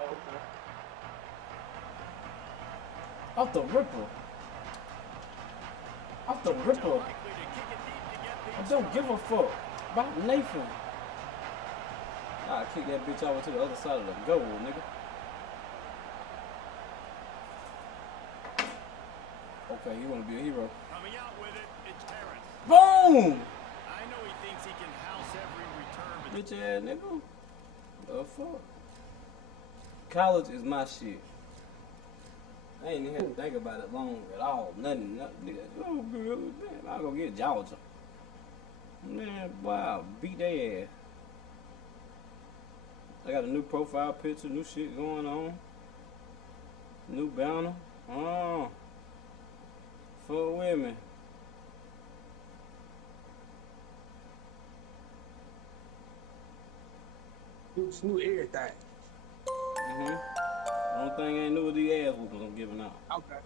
Oh, okay. Off the ripper. Off the ripper. I don't give a fuck about Nathan. I'll kick that bitch over to the other side of the goal, nigga. Okay, you wanna be a hero. Coming out with it, it's Harris. Boom! I know he thinks he can house every return, but Bitch ass nigga. The fuck? College is my shit. I ain't even had to think about it long at all. Nothing. Nigga. Oh, girl, man, I'll go get Georgia. Man, wow, beat their ass. I got a new profile picture, new shit going on. New banner. Oh. Fuck with me. New everything. Only thing ain't new with these ass whoopers I'm giving out. Okay.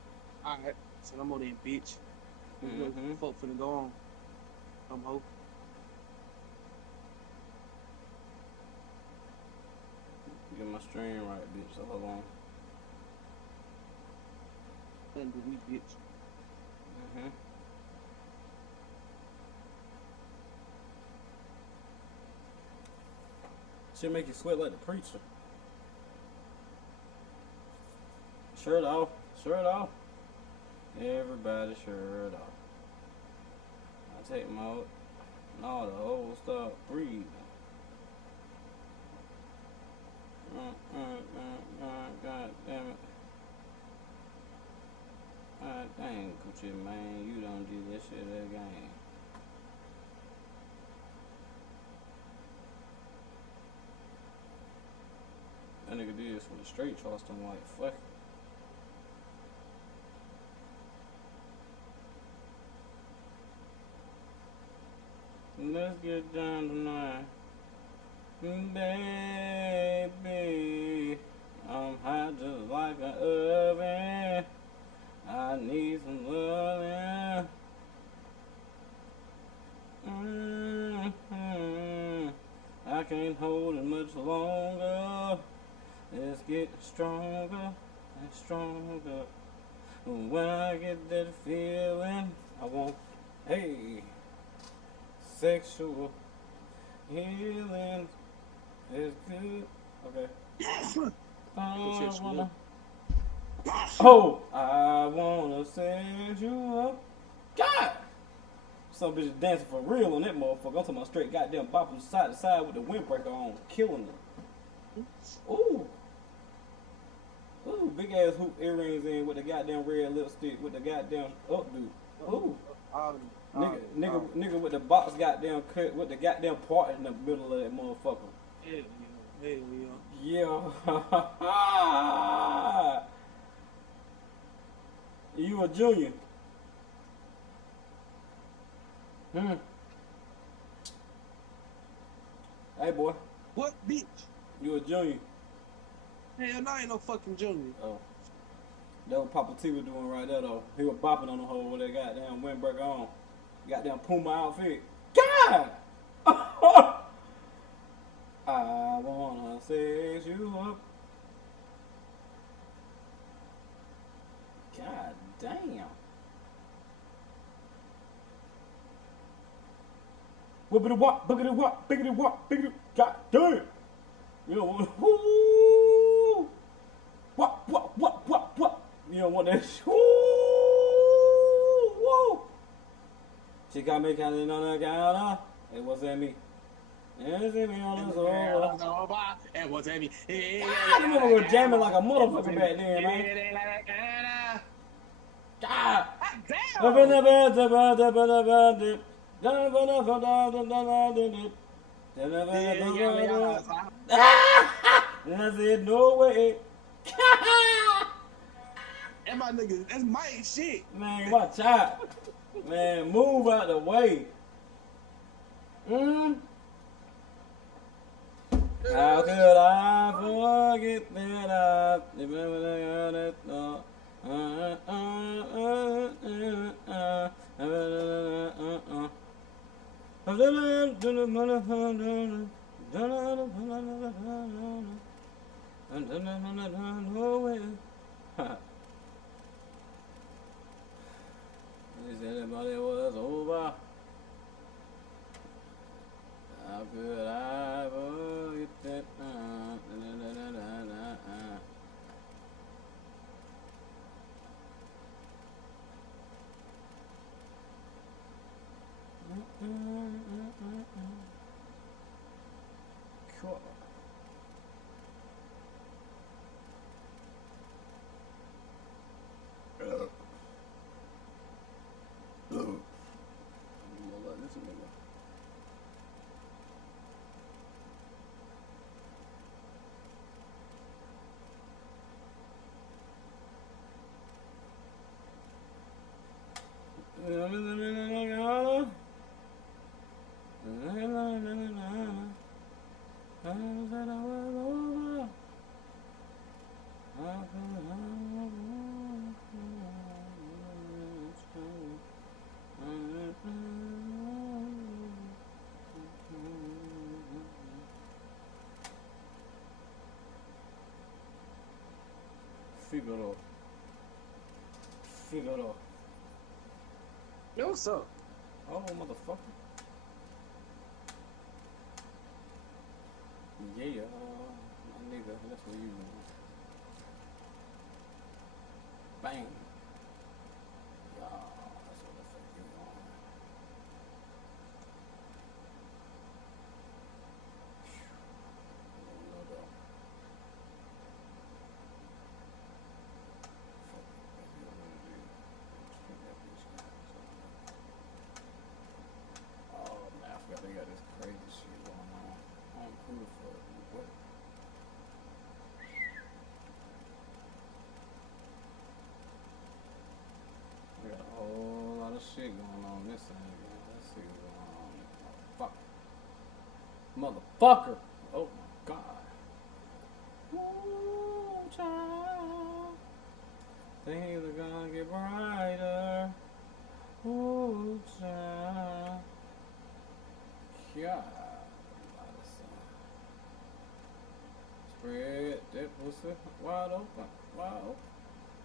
Alright. So I'm on that bitch. Fuck finna go on. I'm hoping. Get my stream right, bitch. So hold on. Nothing but we bitch. Shit make you sweat like the preacher. Shirt off. Shirt off. Everybody shirt off. I take my out. No, the whole stop breathing. God damn it. God dang, Coochie, man. You don't do that shit again. That nigga did this with a straight Charleston white. Fuck. Let's get down tonight. Baby, I'm hot just like an oven. I need some loving. I can't hold it much longer. Let's get stronger and stronger. When I get that feeling, I want, hey, sexual healing is good. Okay. I wanna set you up. God! Some bitch is dancing for real on that motherfucker. I'm talking about straight goddamn bopping side to side with the windbreaker on, killing them. Ooh. Ooh, big ass hoop earrings in with the goddamn red lipstick with the goddamn updo. Ooh. Nigga with the box goddamn cut with the goddamn part in the middle of that motherfucker. Yeah. You a junior. Hey boy. What bitch? You a junior. Hell no, I ain't no fucking junior. Oh. That what Papa T was doing right there though. He was bopping on the hole with that goddamn windbreaker on. Goddamn Puma outfit. God! I wanna set you up. God damn. Whoopity wop, biggity wop, biggity wop, biggity. God damn. You don't want. Whoo! Wop, wop, wop, wop, wop. You don't want that. Woo! Woo! She got me counting on the counter. It wasn't me. It was me on the sofa. It wasn't me. God, you remember we were jamming like a motherfucker back then, man. God. And I said, no way. That my nigga, that's my shit. Man, watch out. Man, move out the way. How could I forget that I remember that thought? Is anybody was over? How could I forget that? Cool. Listen to me. Figaro. Figaro. Yo, what's up? Oh, motherfucker. Yeah, my nigga, that's what you want. Bang. Yeah, that's what the fuck you want. No, no. Fuck, baby, what do you do? Take that bitch down. Oh, man, I forgot they got this crazy shit going on. I'm cool for it. What? We got a whole lot of shit going on this end. Let's see what's going on. Motherfucker! Oh my god. Ooh, child. Things are gonna get brighter. Ooh, child. God. Spread that pussy wide open. Wide open.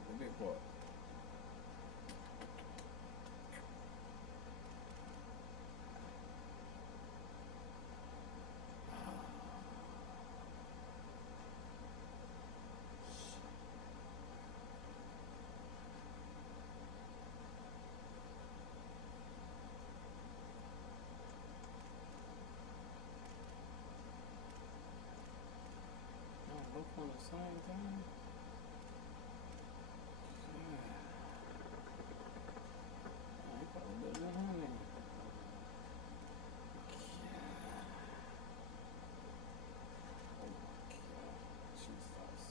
The big boy. Both on the same thing. I ain't probably better than honey. Oh my god. Jesus.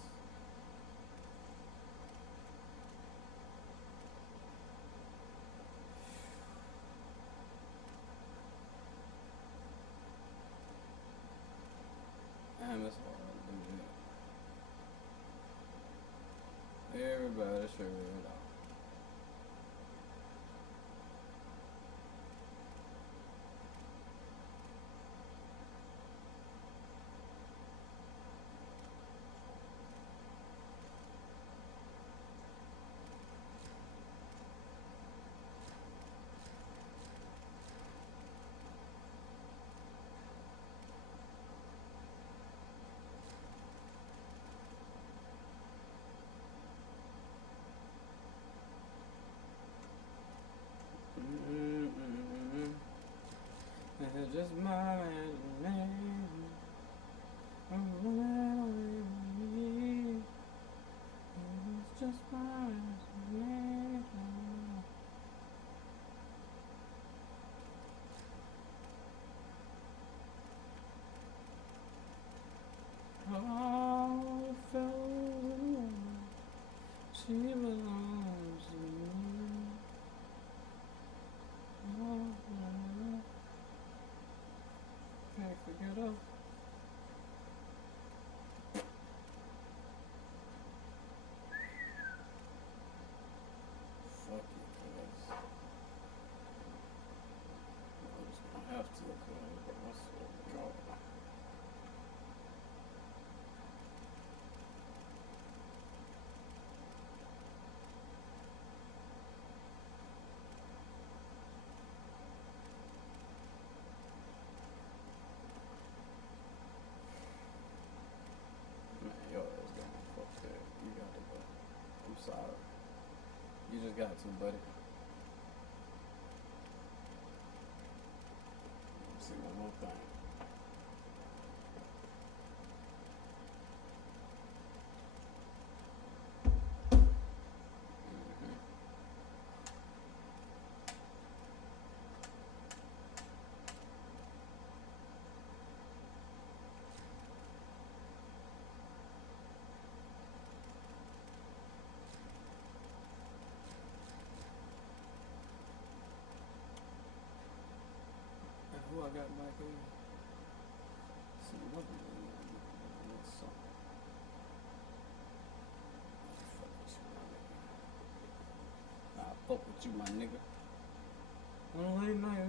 Damn, it's hard to do that. Everybody sure it out. It's just my imagination. I'm running away from me. It's just my imagination. Oh, fellow, she belongs to me. Oh, can't forget her. Fuck it, cuz. I'm just gonna have to, cuz. I swear to God. got to, buddy. Let's see one more thing. Who I got back here? See what song. I'll fuck with you, my nigga. Late night.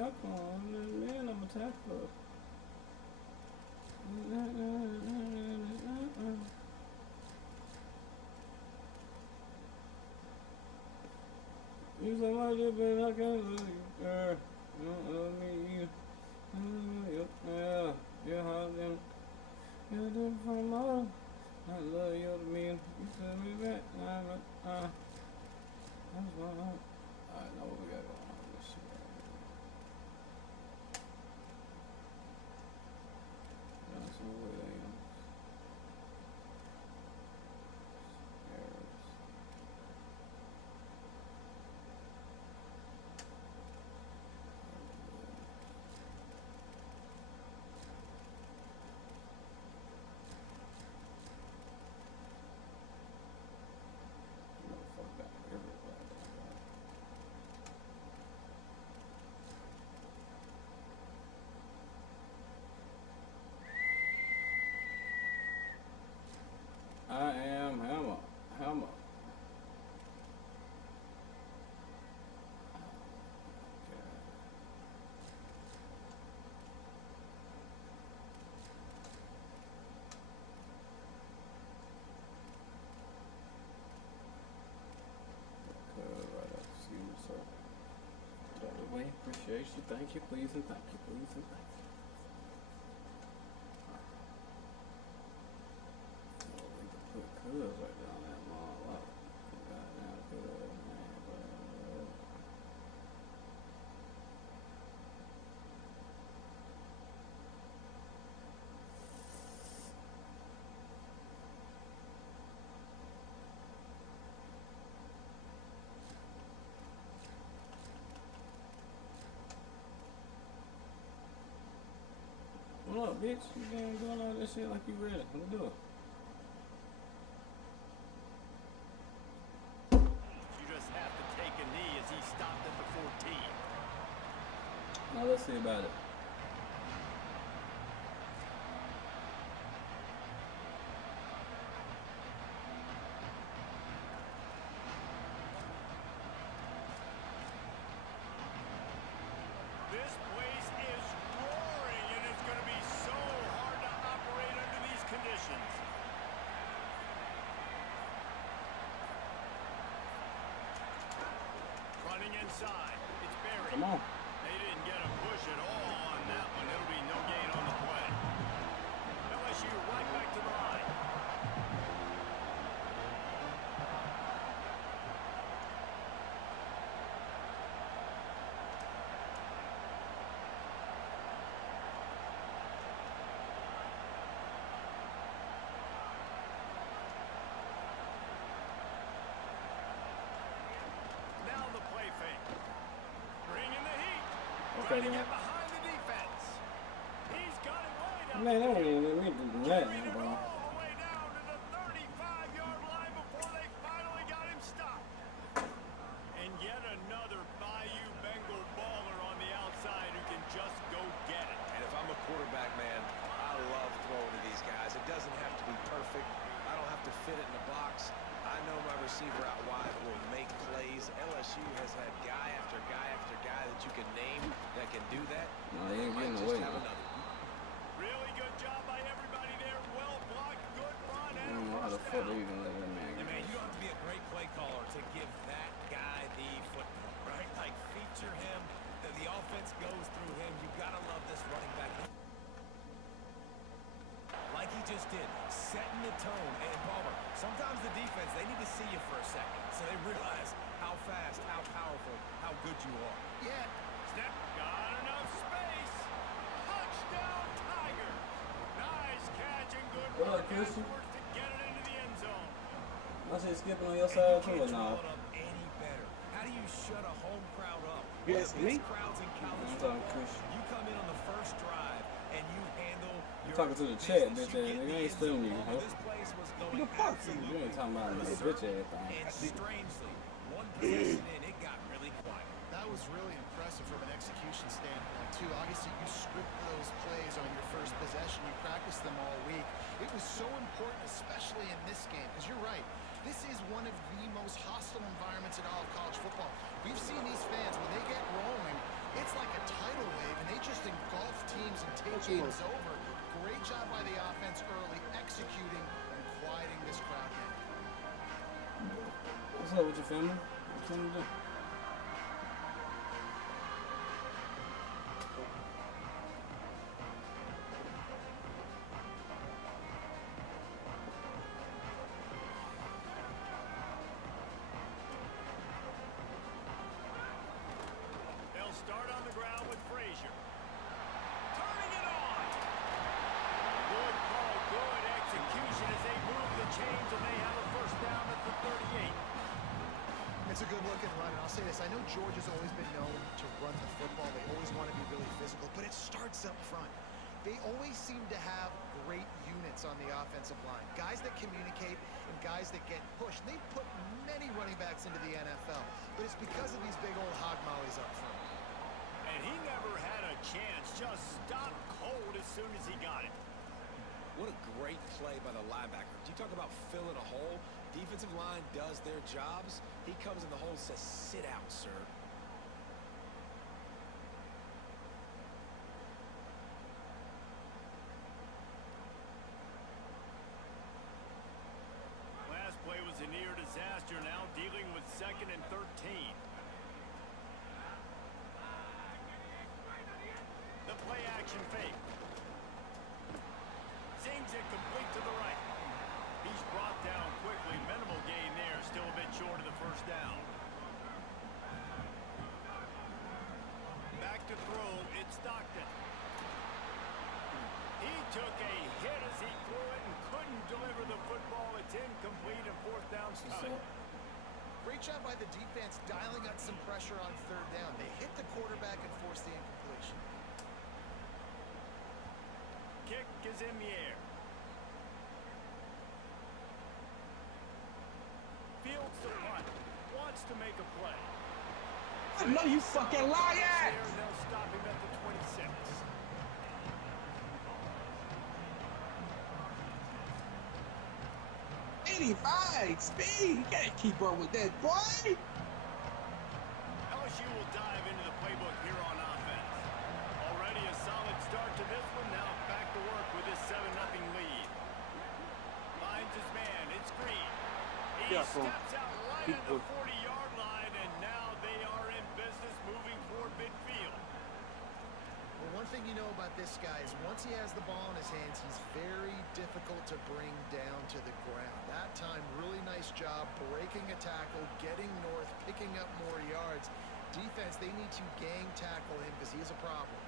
Alcohol, man, I'm a tackler. You so much, but I can't lose you, girl. You don't love me, you. Yeah, you're hot and you're doing for more. I love you to me. You tell me back. That's what I. Alright, now what we got going on with this shit right here? Johnson Williams. Harris. Motherfucker got everybody. I am Hammer. Hammer. Right up. See you, sir. Way, appreciate you. Thank you, please, and thank you, please, and thank you. Oh, we can put cuz right down that mall. Wow. Goddamn cuz, man. What up, bitch? You been doing all this shit like you ready. Let's do it. You just have to take a knee as he stopped at the 14. Now let's see about it. This place is roaring, and it's going to be so hard to operate under these conditions. Running inside, it's Barry. Come on. They didn't get a push at all on that one. It'll be no gain on the play. LSU right back to the line. Now the play fake. Bringing the heat. Okay, Trying to man. get behind the defense. He's got it right up. Man, they don't even let me do that, Carried it bro. all the way down to the 35-yard line before they finally got him stopped. And yet another Bayou Bengal baller on the outside who can just go get it. And if I'm a quarterback, man, I love throwing to these guys. It doesn't have to be perfect. I don't have to fit it in the box. I know my receiver out wide will make plays. LSU has had guy after guy after guy that you can name that can do that. No, he ain't Might getting just away. have another. Really good job by everybody there. Well blocked, good run, I and don't know a how the first fuck down. they gonna let that man Yeah, get man, that you shit. have to be a great play caller to give that guy the football, right? Like, feature him. The offense goes through him. You got to love this running back. he just did, setting the tone. And Palmer, sometimes the defense, they need to see you for a second so they realize how fast, how powerful, how good you are. Yeah. Snap. Got enough space. Touchdown, Tigers. Nice catch and good What up, work Christian? afterwards to get it into the end zone. I should skipping on your side too or Can't draw not? it up any better. How do you shut a home crowd up? You One of asking the me? best crowds in college I'm football. talking Christian. You come in on the first drive and you handle your talking to the chat, business. bitch You ass get nigga. the I ain't end stealing zone. you, Palmer, hoe. this place was Nigga, going fuck you. You ain't talking about no bitch ass thing. and strangely, one possession in, it got really quiet. That was really impressive from an execution standpoint, too. Obviously, you script those plays on your first possession. You practice them all week. It was so important, especially in this game, because you're right. This is one of the most hostile environments in all of college football. We've seen these fans, when they get rolling, it's like a tidal wave, and they just engulf teams and take games over. Great job by the offense early, executing and quieting this crowd down. What's up with your family? What's up with you? They'll start on the ground with Frazier. Turning it on. Good call, good execution as they move the chains, and they have a first down at the 38. It's a good looking run, and I'll say this. I know Georgia's always been known to run the football. They always want to be really physical, but it starts up front. They always seem to have great units on the offensive line. Guys that communicate and guys that get pushed. They put many running backs into the NFL, but it's because of these big old hog mollies up front. And he never had a chance, just stopped cold as soon as he got it. What a great play by the linebacker. You talk about filling a hole. Defensive line does their jobs. He comes in the hole and says, sit out, sir. Last play was a near disaster, now dealing with 2nd and 13. The play action fake. Zings it complete to the right. He's brought down quickly. Minimal gain there. Still a bit short of the first down. Back to throw. It's Stockton. He took a hit as he threw it and couldn't deliver the football. It's incomplete and 4th down's coming. Great job by the defense dialing up some pressure on 3rd down. They hit the quarterback and forced the incompletion. Kick is in the air. Fields the punt. Wants to make a play. I know you fucking liar! There, and they'll stop him at the 26. Speed! You can't keep up with that, boy! LSU will dive into the playbook here on offense. Already a solid start to this one. Now back to work with his 7-0 lead. Finds his man. It's Green. He steps out right at the 40-yard line, and now they are in business moving toward midfield. Well, one thing you know about this guy is once he has the ball in his hands, he's very difficult to bring down to the ground. That time, really nice job breaking a tackle, getting north, picking up more yards. Defense, they need to gang tackle him because he is a problem.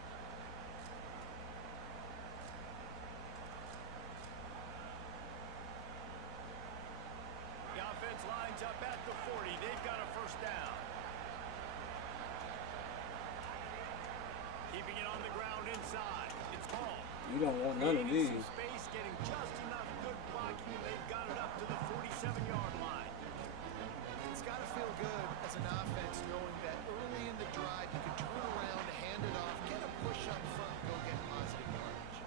The offense lines up at the 40. They've got a first down. Keeping it on the ground inside. It's called. You don't want none of Creating these. some space, getting just enough good blocking, and they've got it up to the 47-yard line. It's got to feel good as an offense knowing that early in the drive you can turn around, hand it off, get a push up front, and go get positive yardage.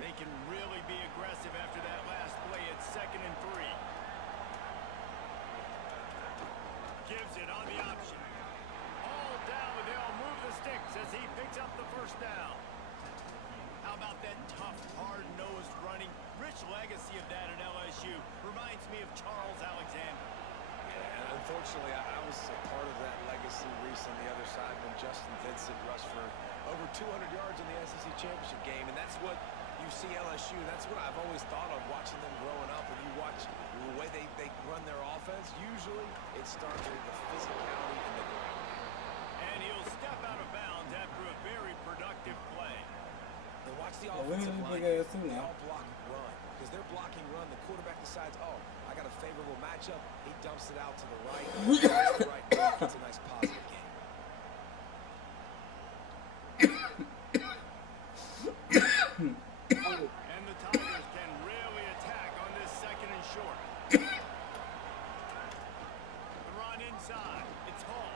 They can really be aggressive after that last play at 2nd and 3. Gives it on the option. All down, but they'll move the sticks as he picks up the first down. How about that tough, hard-nosed running? Rich legacy of that at LSU. Reminds me of Charles Alexander. And unfortunately, I was a part of that legacy, Reese, on the other side when Justin Vincent rushed for over 200 yards in the SEC Championship game. And that's what you see LSU. That's what I've always thought of watching them growing up. When you watch the way they run their offense, usually it starts with the physicality and the ground. And he'll step out of bounds after a very productive play. And watch the Oh, offensive we line. big ass too They now. all block run. Because they're blocking run, the quarterback decides, oh, I got a favorable matchup. He dumps it out to the right. It's a nice positive game. And the Tigers can really attack on this second and short. The run inside. It's Hall.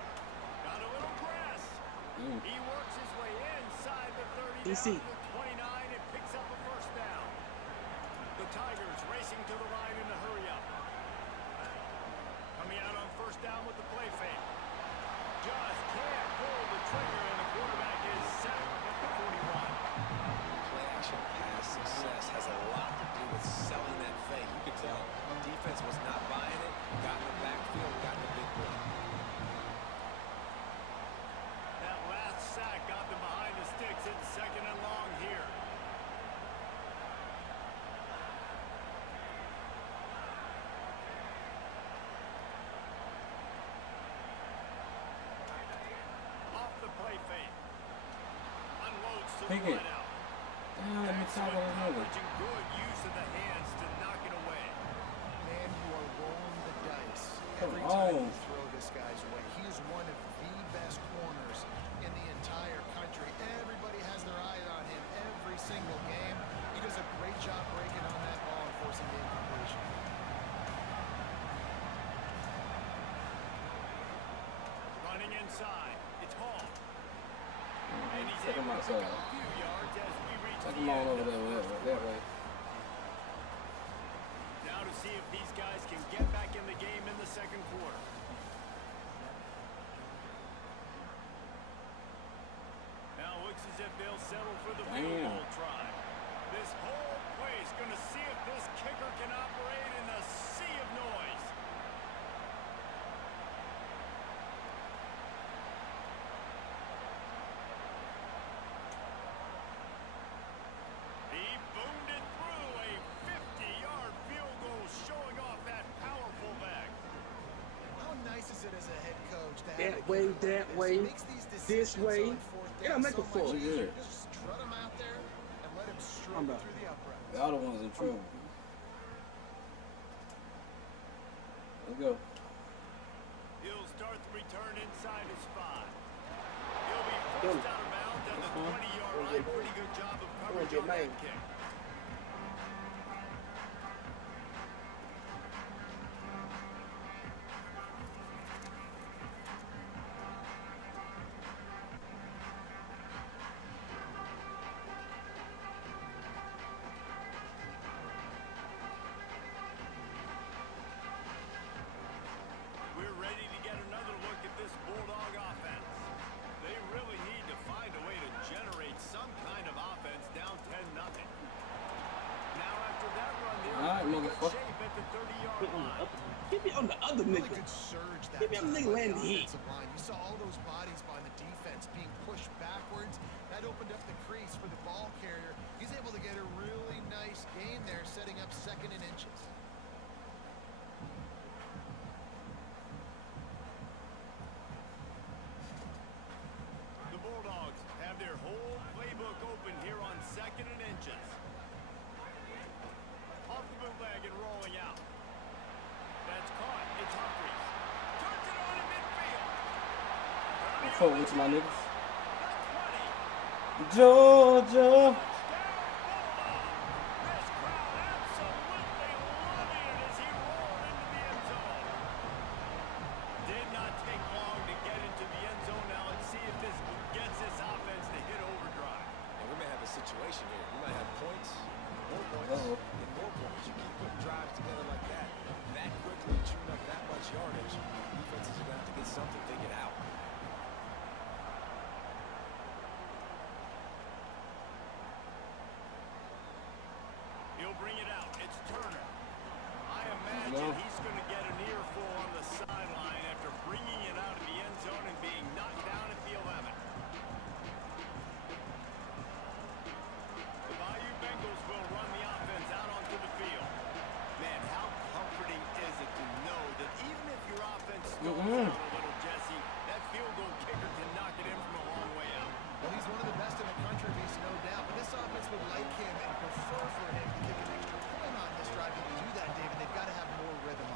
Got a little grass. He works his way inside the 30 down DC. to the 29 and picks up a first down. The Tigers racing to the line in the hurry up. Coming out on first down with the play fake. Just can't pull the trigger, and the quarterback is sacked at the 41. Play action pass success has a lot to do with selling that fake. You could tell defense was not buying it, got in the backfield, got in the big play. That last sack got them behind the sticks. It's second and long here. Off the play fake. Unloads to Pick the it. right out. Damn, let me talk Excellent about another. coverage and good use of the hands to knock it away. Man, you are rolling the dice Come every time on. you throw this guy's way. He is one of the best corners in the entire country. Everybody has their eyes on him every single game. He does a great job breaking on that ball and forcing the incompletion. Running inside. It's Hall. And he's Take him able to pick outside. up a few yards as we reach Take the him on end over of there, the whatever, first that quarter. way. Now to see if these guys can get back in the game in the second quarter. Now it looks as if they'll settle for the field Damn. goal try. This whole play is going to see if this kicker can operate in a sea of noise. He boomed it through a 50-yard field goal, showing off that powerful back. How nice is it as a head coach to have That a way, kicker like that this? way, He makes these this decisions way. on fourth Yeah, down make so a four. much easier. Yeah. Just strut him out there and let him I'm struggle back. through the uprights. The other one's in trouble. Let's go. He'll start the return inside his 5. He'll be Go. forced out of bounds at the 20-yard line. Pretty good job of coverage get on that made. kick. We're ready to get another look at this Bulldog offense. They really need to find a way to generate some kind of offense down 10-0. Now after that run, they're All right, in good motherfucker. shape at the 30-yard Get on the line. other, get me on the other Really nigga. good surge that Give me a time nigga by land the the heat. offensive line. You saw all those bodies by the defense being pushed backwards. That opened up the crease for the ball carrier. He's able to get a really nice gain there, setting up second and inches. The Bulldogs have their whole playbook open here on second and inches. Off the bootleg and rolling out. That's caught. It's Humphries. Turns it on in midfield. Fuck with you, my niggas. The 20. Georgia. Touchdown, Bulldog. This crowd absolutely loving it as he rolled into the end zone. Did not take long to get into the end zone. Now let's see if this gets this offense to hit overdrive. And we may have a situation here. We might have points, more points, Uh-oh. and more points. You keep putting drives together like that quickly, chewing up that much yardage, defenses are going to have to get something figured out.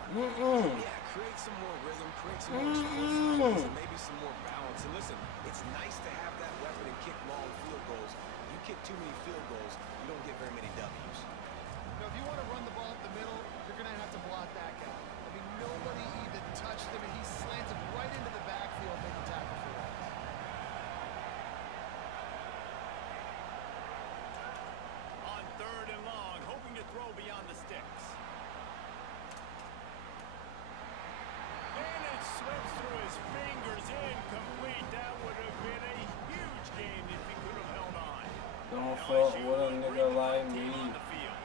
Yeah, create some more rhythm, create some more explosiveness, and maybe some more balance. And listen, it's nice to have that weapon and kick long field goals. You kick too many field goals, you don't get very many W's. If you want to run the ball up the middle, you're going to have to block that guy. I mean, nobody even touched him, and he slanted right into the backfield, making tackle for us. On 3rd and long, hoping to throw beyond the sticks. And it slips through his fingers, incomplete. That would have been a huge gain if he could have held on. Don't fuck with a nigga like me. On the field.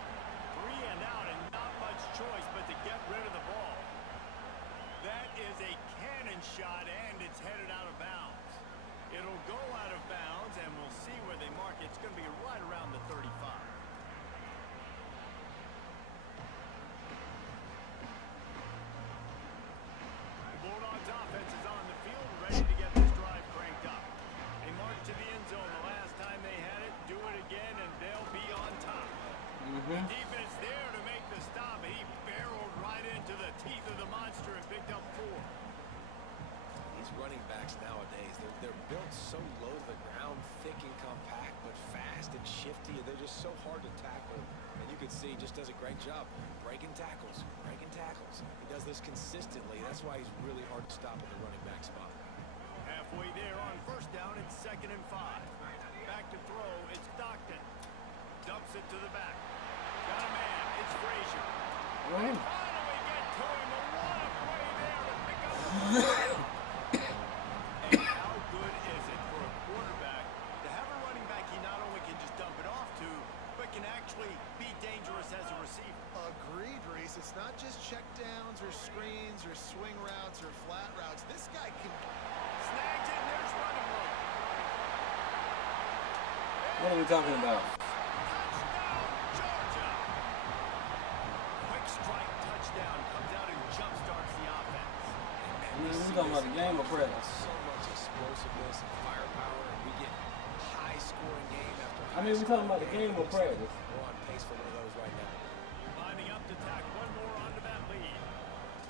3 and out and not much choice but to get rid of the ball. That is a cannon shot and it's headed out of bounds. It'll go out of bounds and we'll see where they mark it. It's going to be right around the 35. The Bulldogs offense is on the field, ready to get this drive cranked up. They marched to the end zone the last time they had it, do it again, and they'll be on top. The defense there to make the stop. He barreled right into the teeth of the monster and picked up 4. These running backs nowadays, they're built so low to the ground, thick and compact, but fast and shifty. They're just so hard to tackle. And you can see he just does a great job breaking tackles, breaking tackles. He does this consistently. That's why he's really hard to stop at the running back spot. Halfway there on 1st down, it's 2nd and 5. Back to throw, it's Stockton. Dumps it to the back. Got a man, it's Frazier. Finally get to him, a lot of play there to pick up the And how good is it for a quarterback to have a running back he not only can just dump it off to, but can actually be dangerous as a receiver? Agreed, Reese. It's not just check downs or screens or swing routes or flat routes. This guy can... Snags it, and there's running room. What are we talking about? Touchdown, Georgia! Quick strike touchdown comes out and jumpstarts the offense. We talking about the game or practice? So much explosiveness and firepower, and we get high-scoring game after I mean, we talking about the game or practice? We're on pace for one of those right now. Lining up to tack one more onto that lead.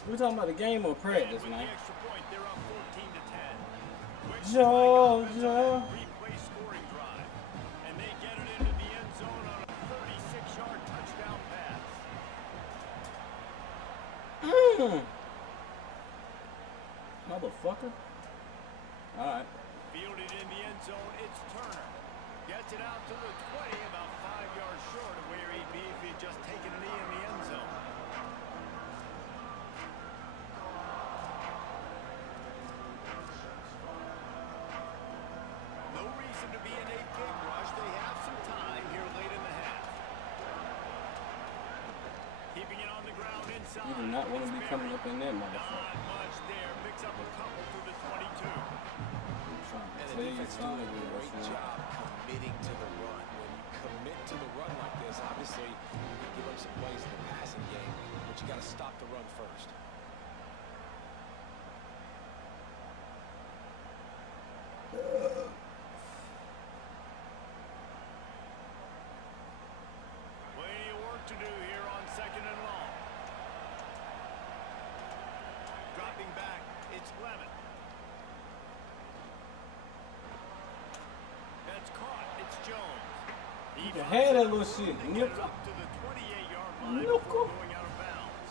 We talking about the game or practice, With man? the extra point, they're up 14 to 10. Quick Georgia. replay scoring drive. And they get it into the end zone on a 36-yard touchdown pass. Motherfucker. Alright. Fielded in the end zone, it's Turner. Gets it out to the 20, about 5 yards short of where he'd be if he'd just taken a knee in the end zone. No reason to be in a big rush. They have some time here late in the half. Keeping it on the ground inside. You do not want to be coming up in that Not motherfucker. much there. Picks up a couple through the 22. And the defense doing a great job committing to the run. When you commit to the run like this, obviously you can give up some plays in the passing game, but you got to stop the run first. Plenty of work to do here on 2nd and long. Dropping back, it's Lemon. That's caught, it's Jones. He You had that little shit. They get it Nickel. up to the 28-yard line Nickel. before going out of bounds.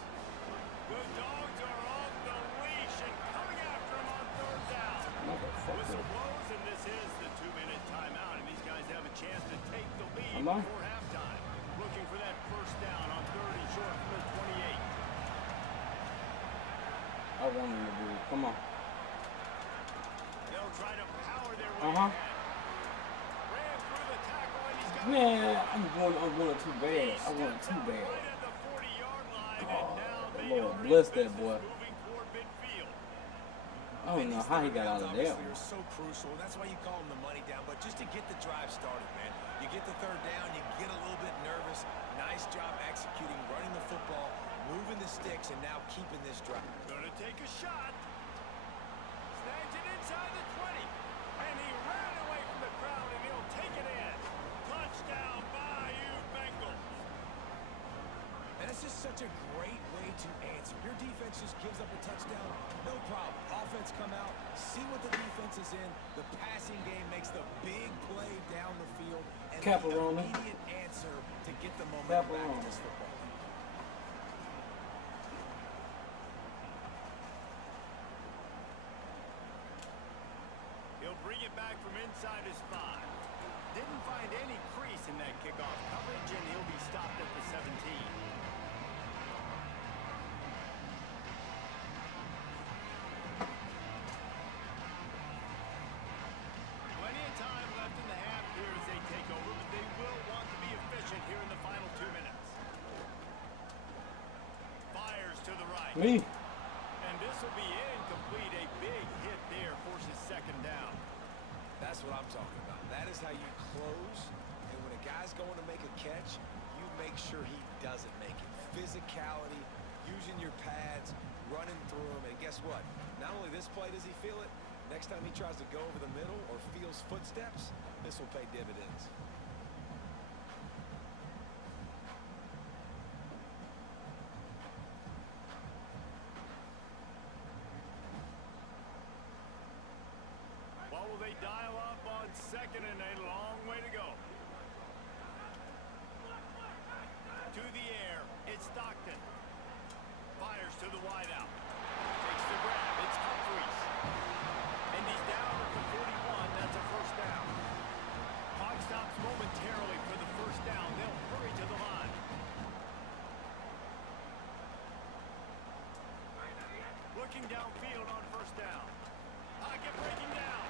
The Dogs are off the leash and coming after him on 3rd down. Motherfucker. Whistle blows, and this is the 2-minute timeout, and these guys have a chance to take the lead Am I? before halftime. Looking for that 1st down on 3rd and short from the 28. I want him to do it. Come on. They'll try to power their way Uh-huh. ahead. Ran through the tackle, and he's got Man, I want it too bad. I want it too bad. right at the 40-yard line, Oh, and now the they Lord are bless in that business boy. moving toward midfield. I don't know how he got out of there. Obviously, are so crucial, and that's why you call them the money down. But just to get the drive started, man, you get the 3rd down, you get a little bit nervous. Nice job executing, running the football, moving the sticks, and now keeping this drive. Gonna take a shot. Snags it inside the 20. And he ran away from the crowd, and he'll take it in. Touchdown, Bayou Bengals. And it's just just such a great way to answer. Your defense just gives up a touchdown, no problem. Offense come out, see what the defense is in. The passing game makes the big play down the field, and the immediate answer to get the momentum back in this football. He'll bring it back from inside his 5. Didn't find any crease in that kickoff coverage, and he'll be stopped at the 17. Plenty of time left in the half here as they take over, but they will want to be efficient here in the final 2 minutes. Fires to the right. And this will be incomplete. A big hit there forces second down. That's what I'm talking about. That is how you close. And when a guy's going to make a catch, you make sure he doesn't make it. Physicality, using your pads, running through them. And guess what? Not only this play does he feel it, next time he tries to go over the middle or feels footsteps, this will pay dividends. What will they dial up on second and a long way to go? To the air, it's Stockton. Fires to the wideout. Takes the grab, it's Humphries. And he's down at the 41, that's a first down. Clock stops momentarily for the first down. They'll hurry to the line. Looking downfield on first down. Pocket breaking down.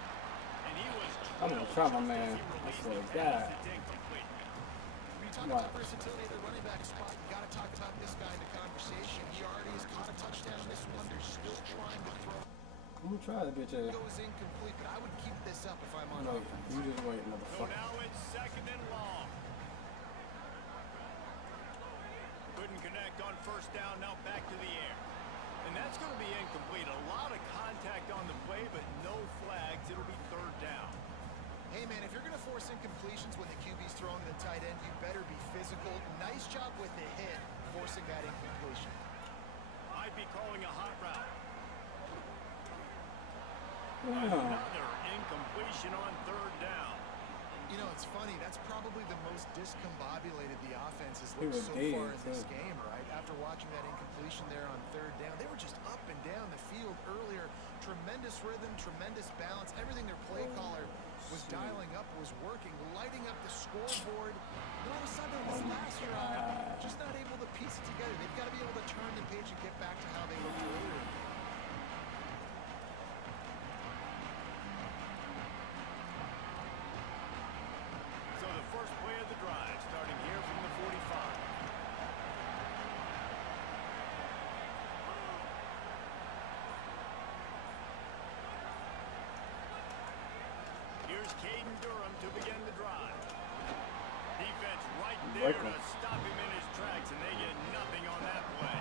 And he was I'm gonna try my man. I swear to God. When you talk about versatility at the running back spot, you got to talk this guy into conversation. He already has caught a touchdown this one. They're still trying to throw. I'm gonna try that bitch ass. Goes incomplete, but I would keep this up if I'm on No, offense. you just wait, So motherfucker. now it's second and long. Couldn't connect on first down, now back to the air. And that's going to be incomplete. A lot of contact on the play, but no flags. It'll be third down. Hey, man, if you're going to force incompletions when the QB's throwing to the tight end, you better be physical. Nice job with the hit, forcing that incompletion. Might be calling a hot route. Yeah. Another incompletion on third down. You know, it's funny. That's probably the most discombobulated the offense has He looked was so dead, far in this too. game, right? After watching that incompletion there on third down, they were just up and down the field earlier. Tremendous rhythm, tremendous balance. Everything their play caller was dialing up was working, lighting up the scoreboard. And all of a sudden, this last drive, just not able to piece it together. They've got to be able to turn the page and get back to how they looked earlier. So the first play of the drive, starting here from the 45. Here's Caden Durham to begin the drive. Defense right there to stop him in his tracks, and they get nothing on that play.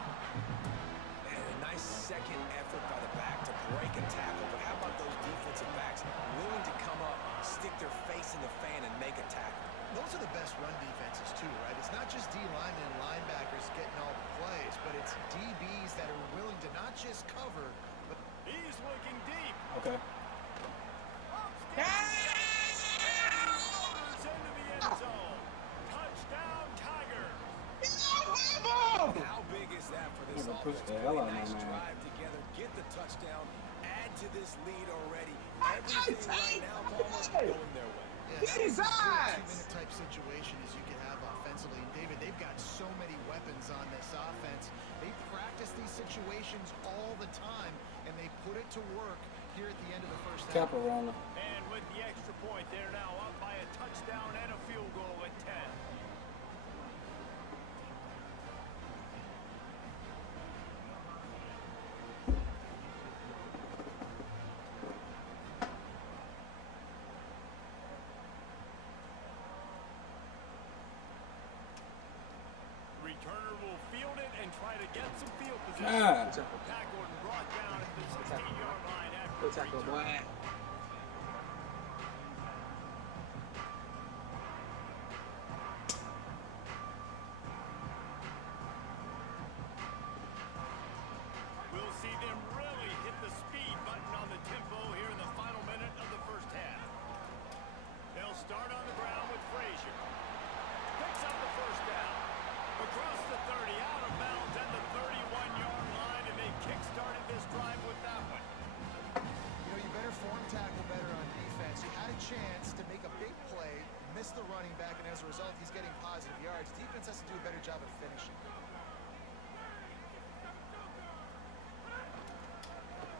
And a nice second effort by the back to break a tackle. But how about those defensive backs willing to come up, stick their face in the fan, and make a tackle? Those are the best run defenses too, right? It's not just D linemen and linebackers getting all the plays, but it's DBs that are willing to not just cover, but He's looking deep. Okay. Into the end zone. Touchdown, Tigers. How big is that for this Never pushed offense? the hell out of Nice my man. drive together, get the touchdown, add to this lead already. Everything right now, Palmer, going their way. yeah, that was as good a 2-minute type situation as you can have offensively. And David, they've got so many weapons on this offense. They practice these situations all the time, and they put it to work here at the end of the first half. Caparona. And with the extra point, they're now up by a touchdown and a field goal at 10. Returner will field it and try to get some field position. God. Tackled and brought down at the 16-yard line after Good the tackle, return. boy. as a result, he's getting positive yards. Defense has to do a better job of finishing.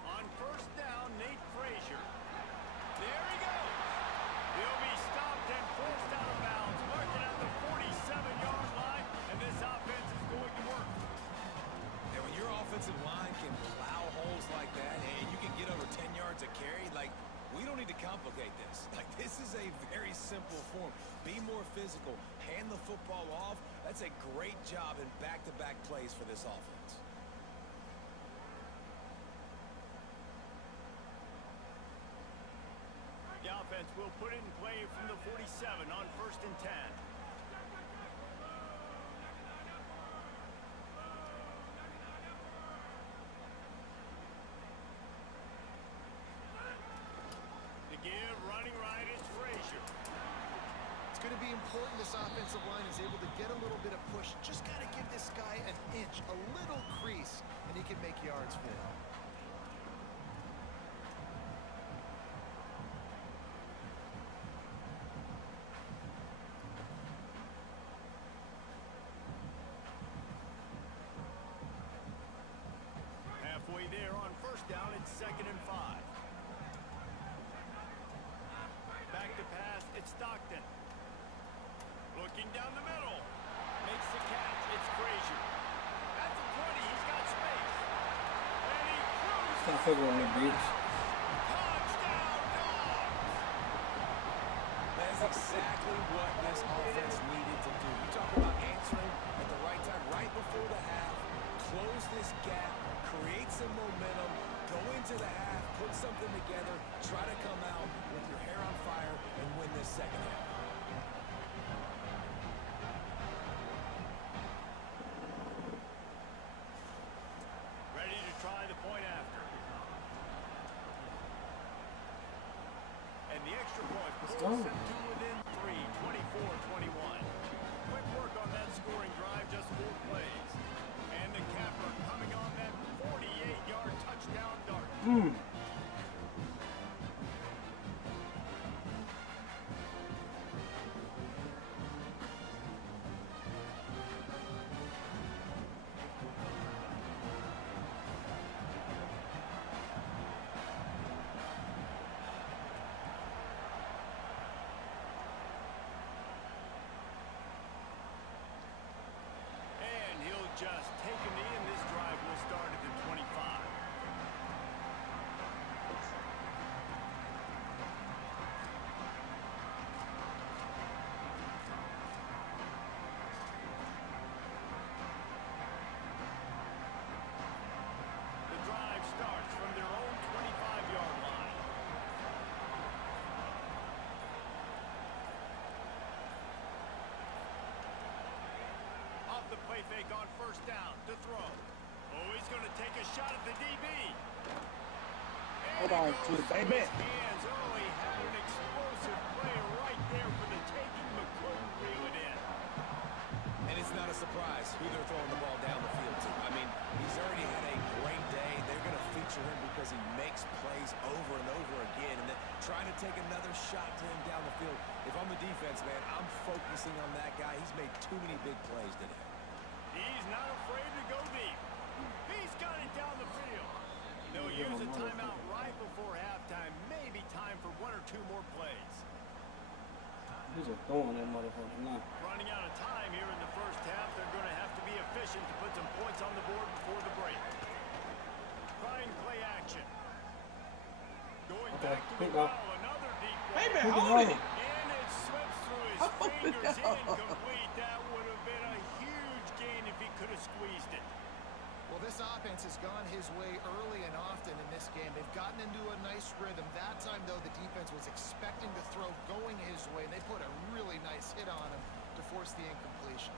On first down, Nate Frazier. There he goes. He'll be stopped and forced out of bounds, marking at the 47-yard line, and this offense is going to work. And when your offensive line can plow holes like that and you can get over 10 yards a carry, like, we don't need to complicate this. Like, this is a very simple form. Be more physical. Hand the football off. That's a great job in back-to-back plays for this offense. The offense will put it in play from the 47 on first and 10. To give, running right, it's Frazier. It's going to be important this offensive line is able to get a little bit of push. Just got to give this guy an inch, a little crease, and he can make yards for him. Halfway there on first down, it's 2nd and 5. Back to pass, it's Stockton. Looking down the middle. Makes the catch, it's Frazier. At the 20, he's got space. And he cruises. Stop fucking with me, bitch. Touchdown, Dogs! That's exactly what this offense needed to do. You talk about answering at the right time, right before the half, close this gap, create some momentum, go into the half, put something together, try to come out with your hair on fire and win this second half. Ready to try the point after. And the extra point pulls go. them to within 3, 24-21. Quick work on that scoring drive, just 4 plays. And the capper coming on that 48-yard touchdown dart. And he'll just take a knee, and this drive will start at the 25. The drive starts from their own 25-yard line. Off the play fake on first down to throw. Oh, he's going to take a shot at the DB. Hold on to the baby. Hands. Oh, he had an explosive play right there for the taking. McCoy reel it in. And it's not a surprise who they're throwing the ball down the field to. I mean, he's already had a great day. They're going to feature him because he makes plays over and over again. And then trying to take another shot to him down the field. If I'm the defense, man, I'm focusing on that guy. He's made too many big plays today. He's not afraid to go deep. He's got it down the field. They'll use a timeout right before halftime. Maybe time for 1 or 2 more plays. He's just throwing that motherfucker now. Running out of time here in the first half. They're going to have to be efficient to put some points on the board before the break. Trying play action. Going back to the well, another deep ball. Hey, man, Pick it hold up. it. And it slips through his Hold it fingers. down. Incomplete. That would have been a huge gain if he could have squeezed it. Well, this offense has gone his way early and often in this game. They've gotten into a nice rhythm. That time, though, the defense was expecting the throw going his way, and they put a really nice hit on him to force the incompletion.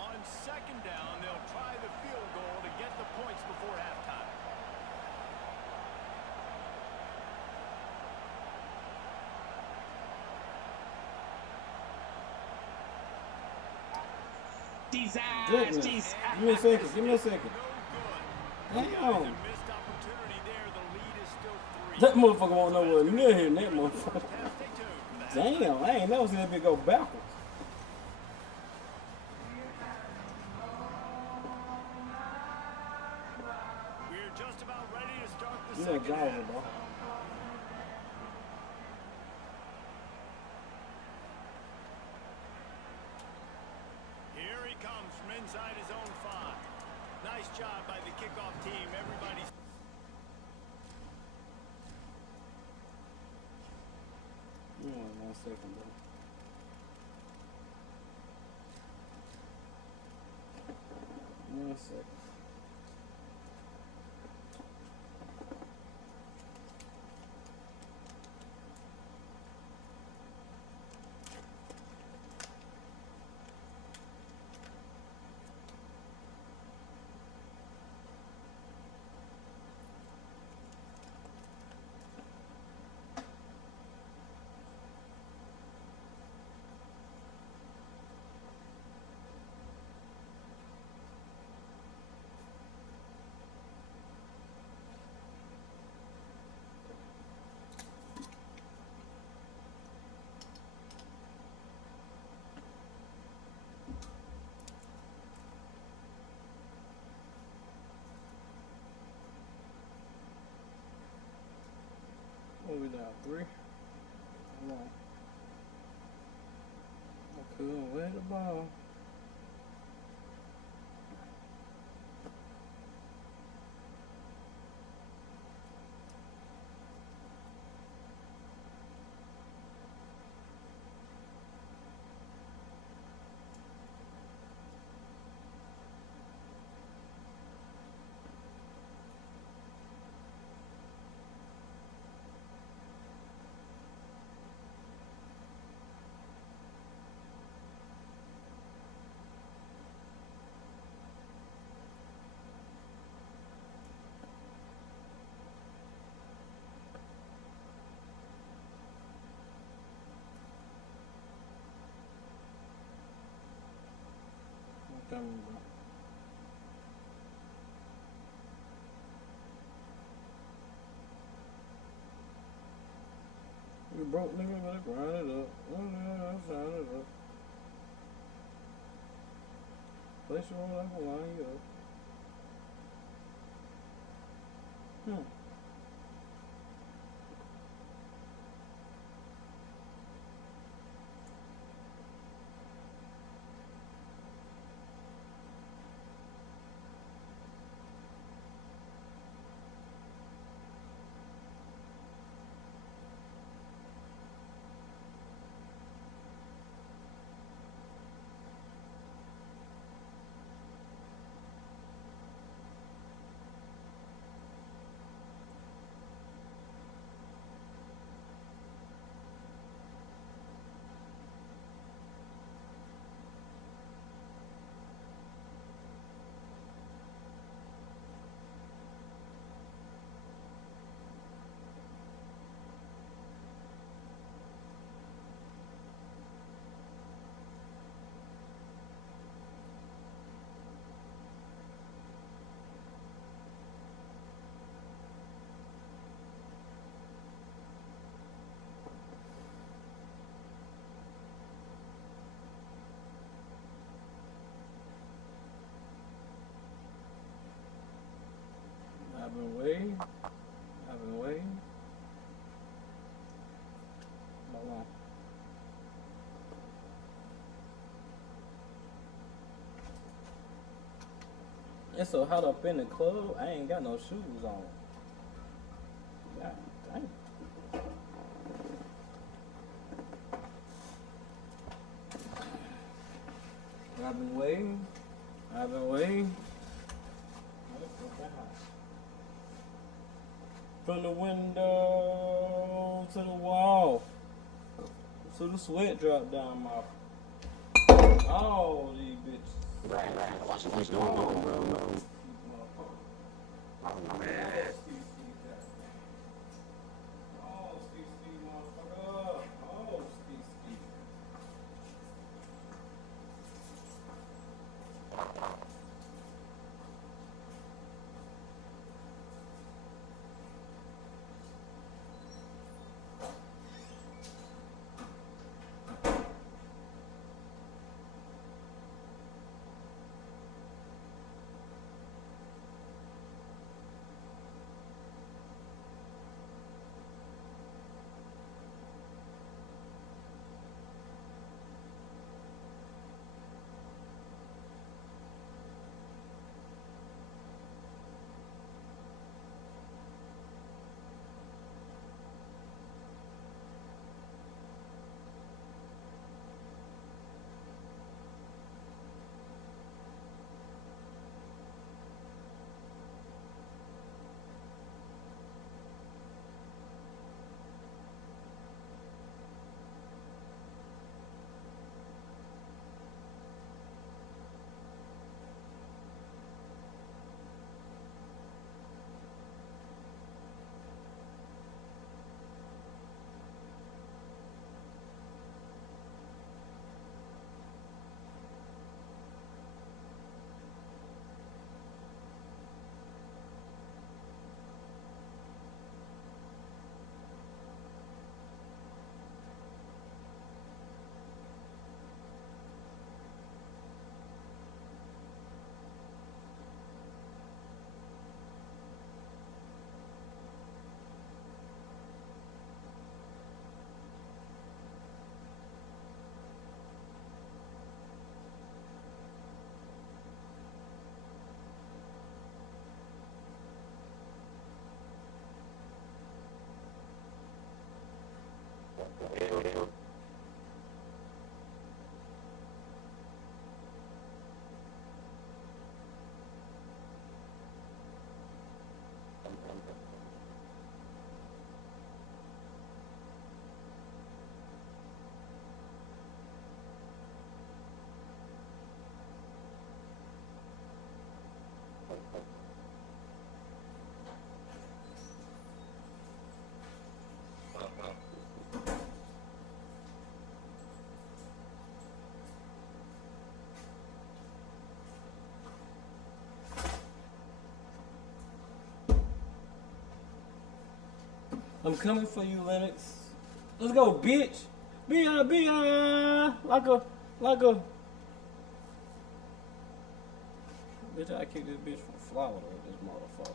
On second down, they'll try the field goal to get the points before halftime. Goodness. Give me a second. Give me a second. No Damn. good. There's a missed opportunity there. The lead is still 3. That motherfucker won't nowhere near here. That motherfucker. First half, stay tuned for that. Damn, I ain't never seen that bitch go backwards. You know, second Jaws, half. bro. Here he comes from inside his own 5. Nice job by the kickoff team. Everybody's You know, 1 second, bro. 1 second. What we down? 3? Come on. I couldn't wear the ball. I'm coming, bro. You broke, nigga, better grind it up. Oh, yeah, shine it up. Place your own up and line you up. I've been waiting. How long? It's so hot up in the club, I ain't got no shoes on. God damn. I've been waiting. From the window to the wall, so the sweat dropped down my. All these bitches. What's going on, bro? Oh, man. I'm coming for you, Lennox. Let's go, bitch. Like a. Bitch, I kick this bitch from Florida, this motherfucker.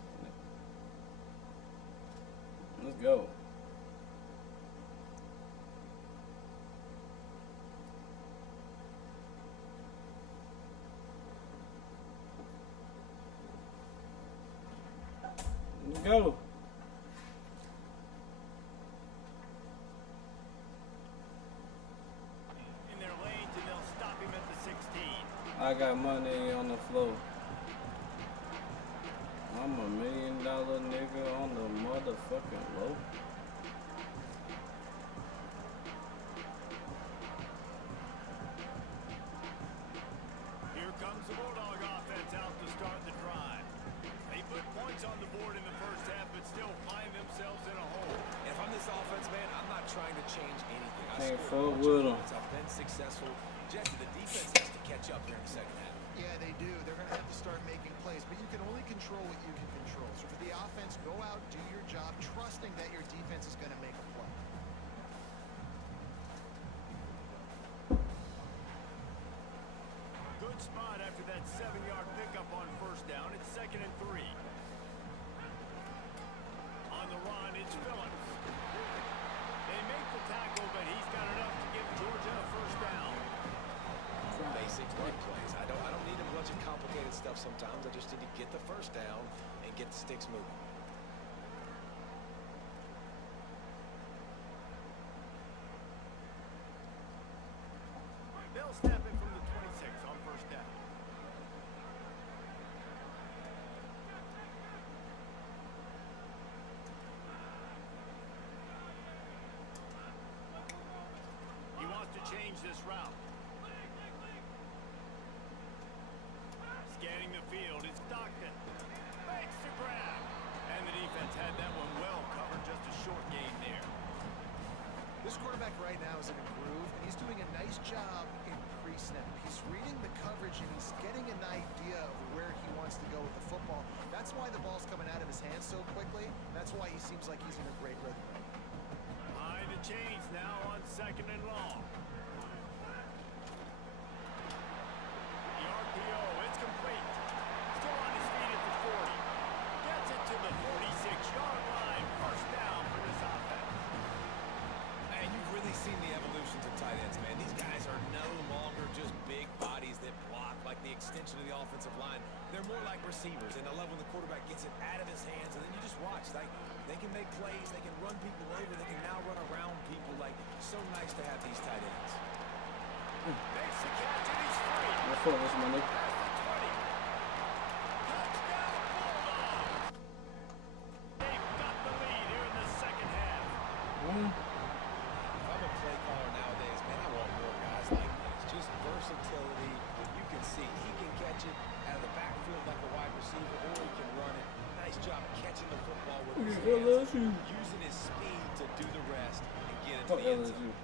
Let's go. Let's go. In their lanes, and they'll stop him at the 16. I got money on the floor. I'm $1 million nigga on the motherfucking low. Here comes the Bulldog offense out to start the drive. They put points on the board in the first half, but still find themselves in a hole. And if I'm this offense, man, I'm not trying to change anything. Can't scored fuck a bunch with of 'em. points. I've been successful. Jesse, the defense has to catch up here in the second half. Yeah, they do. They're going to have to start making plays, but you can only control what you can control. So for the offense, go out, do your job, trusting that your defense is going to make a play. Good spot after that 7-yard pickup on first down. It's 2nd and 3. On the run, it's Phillips. They make the tackle, but he's got enough to give Georgia a first down. Basic run plays. I don't need a bunch of complicated stuff sometimes. I just need to get the first down and get the sticks moving. They'll step in from the 26 on first down. He wants to change this route. Scanning the field, it's Stockton. Makes the grab. And the defense had that one well covered, just a short gain there. This quarterback right now is in a groove, and he's doing a nice job in pre-snap. He's reading the coverage, and he's getting an idea of where he wants to go with the football. That's why the ball's coming out of his hands so quickly. That's why he seems like he's in a great rhythm. Behind the chains now on 2nd and long. The RPO, it's complete. Still on his feet at the 40. Gets it to the 46-yard line. First down for this offense. And you've really seen the evolutions of tight ends, man. These guys are no longer just big bodies that block like the extension of the offensive line. They're more like receivers, and I love when the quarterback gets it out of his hands, and then you just watch. Like, they can make plays, they can run people over, they can now run around people. Like, so nice to have these tight ends. Makes the catch, and he's free. What's up, what's my nigga? Past the 20. Touchdown, Bulldogs! They've got the lead here in the second half. If I'm a play caller nowadays, man, I want more guys like this. Just versatility. You can see he can catch it out of the backfield like a wide receiver, or he can run it. Nice job catching the football with his hands, using his speed to do the rest and get into the end zone.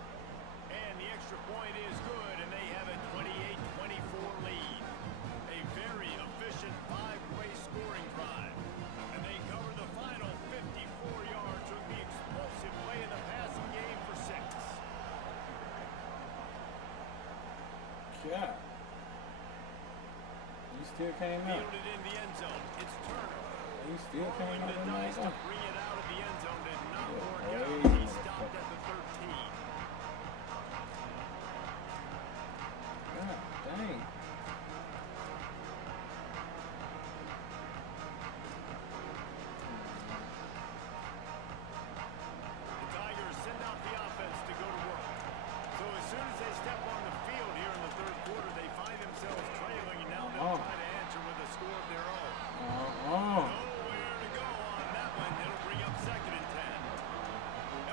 And the extra point is good, and they have a 28-24 lead. A very efficient 5-way scoring drive. And they cover the final 54 yards with the explosive play in the passing game for 6. God. You still came out. Fielded in the end zone. It's Turner. You still Throwing came the out dice of to bring it out of the end zone did not work out. hey, He stopped at the 13. God dang. The Tigers send out the offense to go to work. So as soon as they step on the field here in the third quarter, they find themselves trailing, and now they'll try to answer with a score of their own. Nowhere to go on that one. It'll bring up 2nd and 10.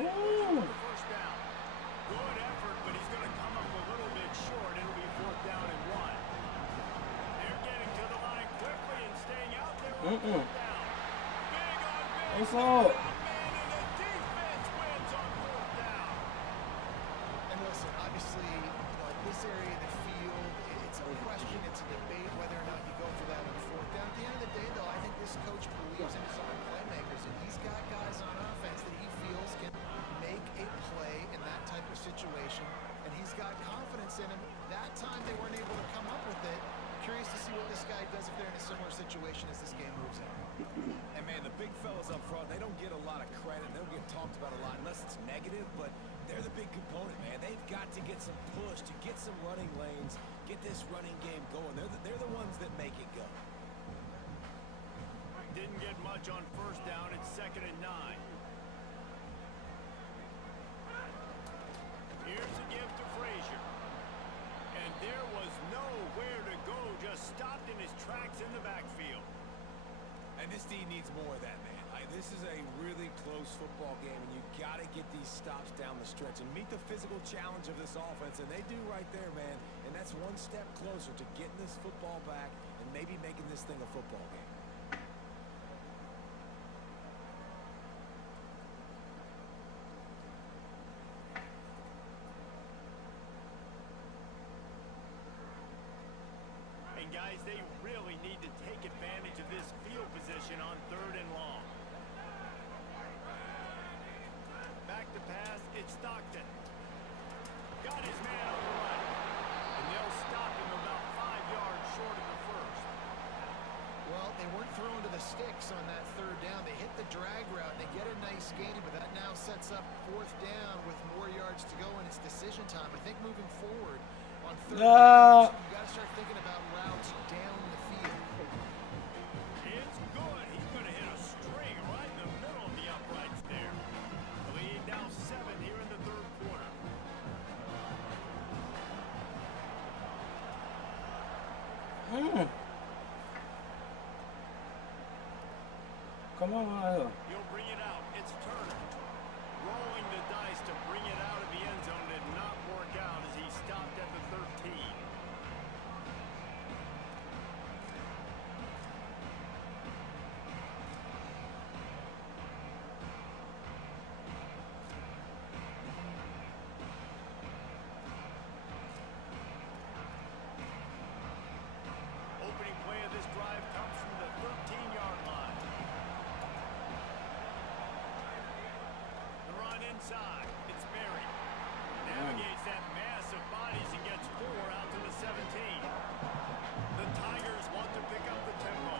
it for the first down. Good effort, but he's going to come up a little bit short. It'll be 4th down and 1. They're getting to the line quickly and staying out there on 4th down. Big on big. What's up? Man, and the defense wins on 4th down. And listen, obviously, at this area of the field, it's a question, it's a debate whether or not you go for that on 4th down. At the end of the day, though, I think this coach believes in his own playmakers, and he's got guys on offense that he feels can make a play in that type of situation, and he's got confidence in him. That time they weren't able to come up with it. Curious to see what this guy does if they're in a similar situation as this game moves on. And man, the big fellas up front, they don't get a lot of credit. They don't get talked about a lot unless it's negative, but they're the big component, man. They've got to get some push, to get some running lanes, get this running game going. They're the ones that make it go. Didn't get much on 1st down. It's 2nd and 9. Here's a give to Frazier. And there was nowhere to go. Just stopped in his tracks in the backfield. And this D needs more of that, man. This is a really close football game, and you got to get these stops down the stretch and meet the physical challenge of this offense, and they do right there, man. And that's one step closer to getting this football back and maybe making this thing a football game. And guys, they really need to take advantage of this field position on 3rd and long. Back to pass, it's Stockton. Got his man on the right. And they'll stop him about 5 yards short of the 1st. Well, they weren't thrown to the sticks on that 3rd down. They hit the drag route. They get a nice gain, but that now sets up 4th down with more yards to go, and it's decision time. I think moving forward on 3rd down, you got to start thinking about routes down the field. It's good. He's going to hit a string right in the middle of the uprights there. The lead now 7 here in the 3rd quarter. Come on out here. He'll bring it out. It's Turner. Rolling the dice to bring it out of the end zone did not work out as he stopped at the 13. Opening play of this drive comes from the 13-yard line. The run inside. It's Berry. Navigates that mass of bodies and gets 4 out to the 17. The Tigers want to pick up the tempo.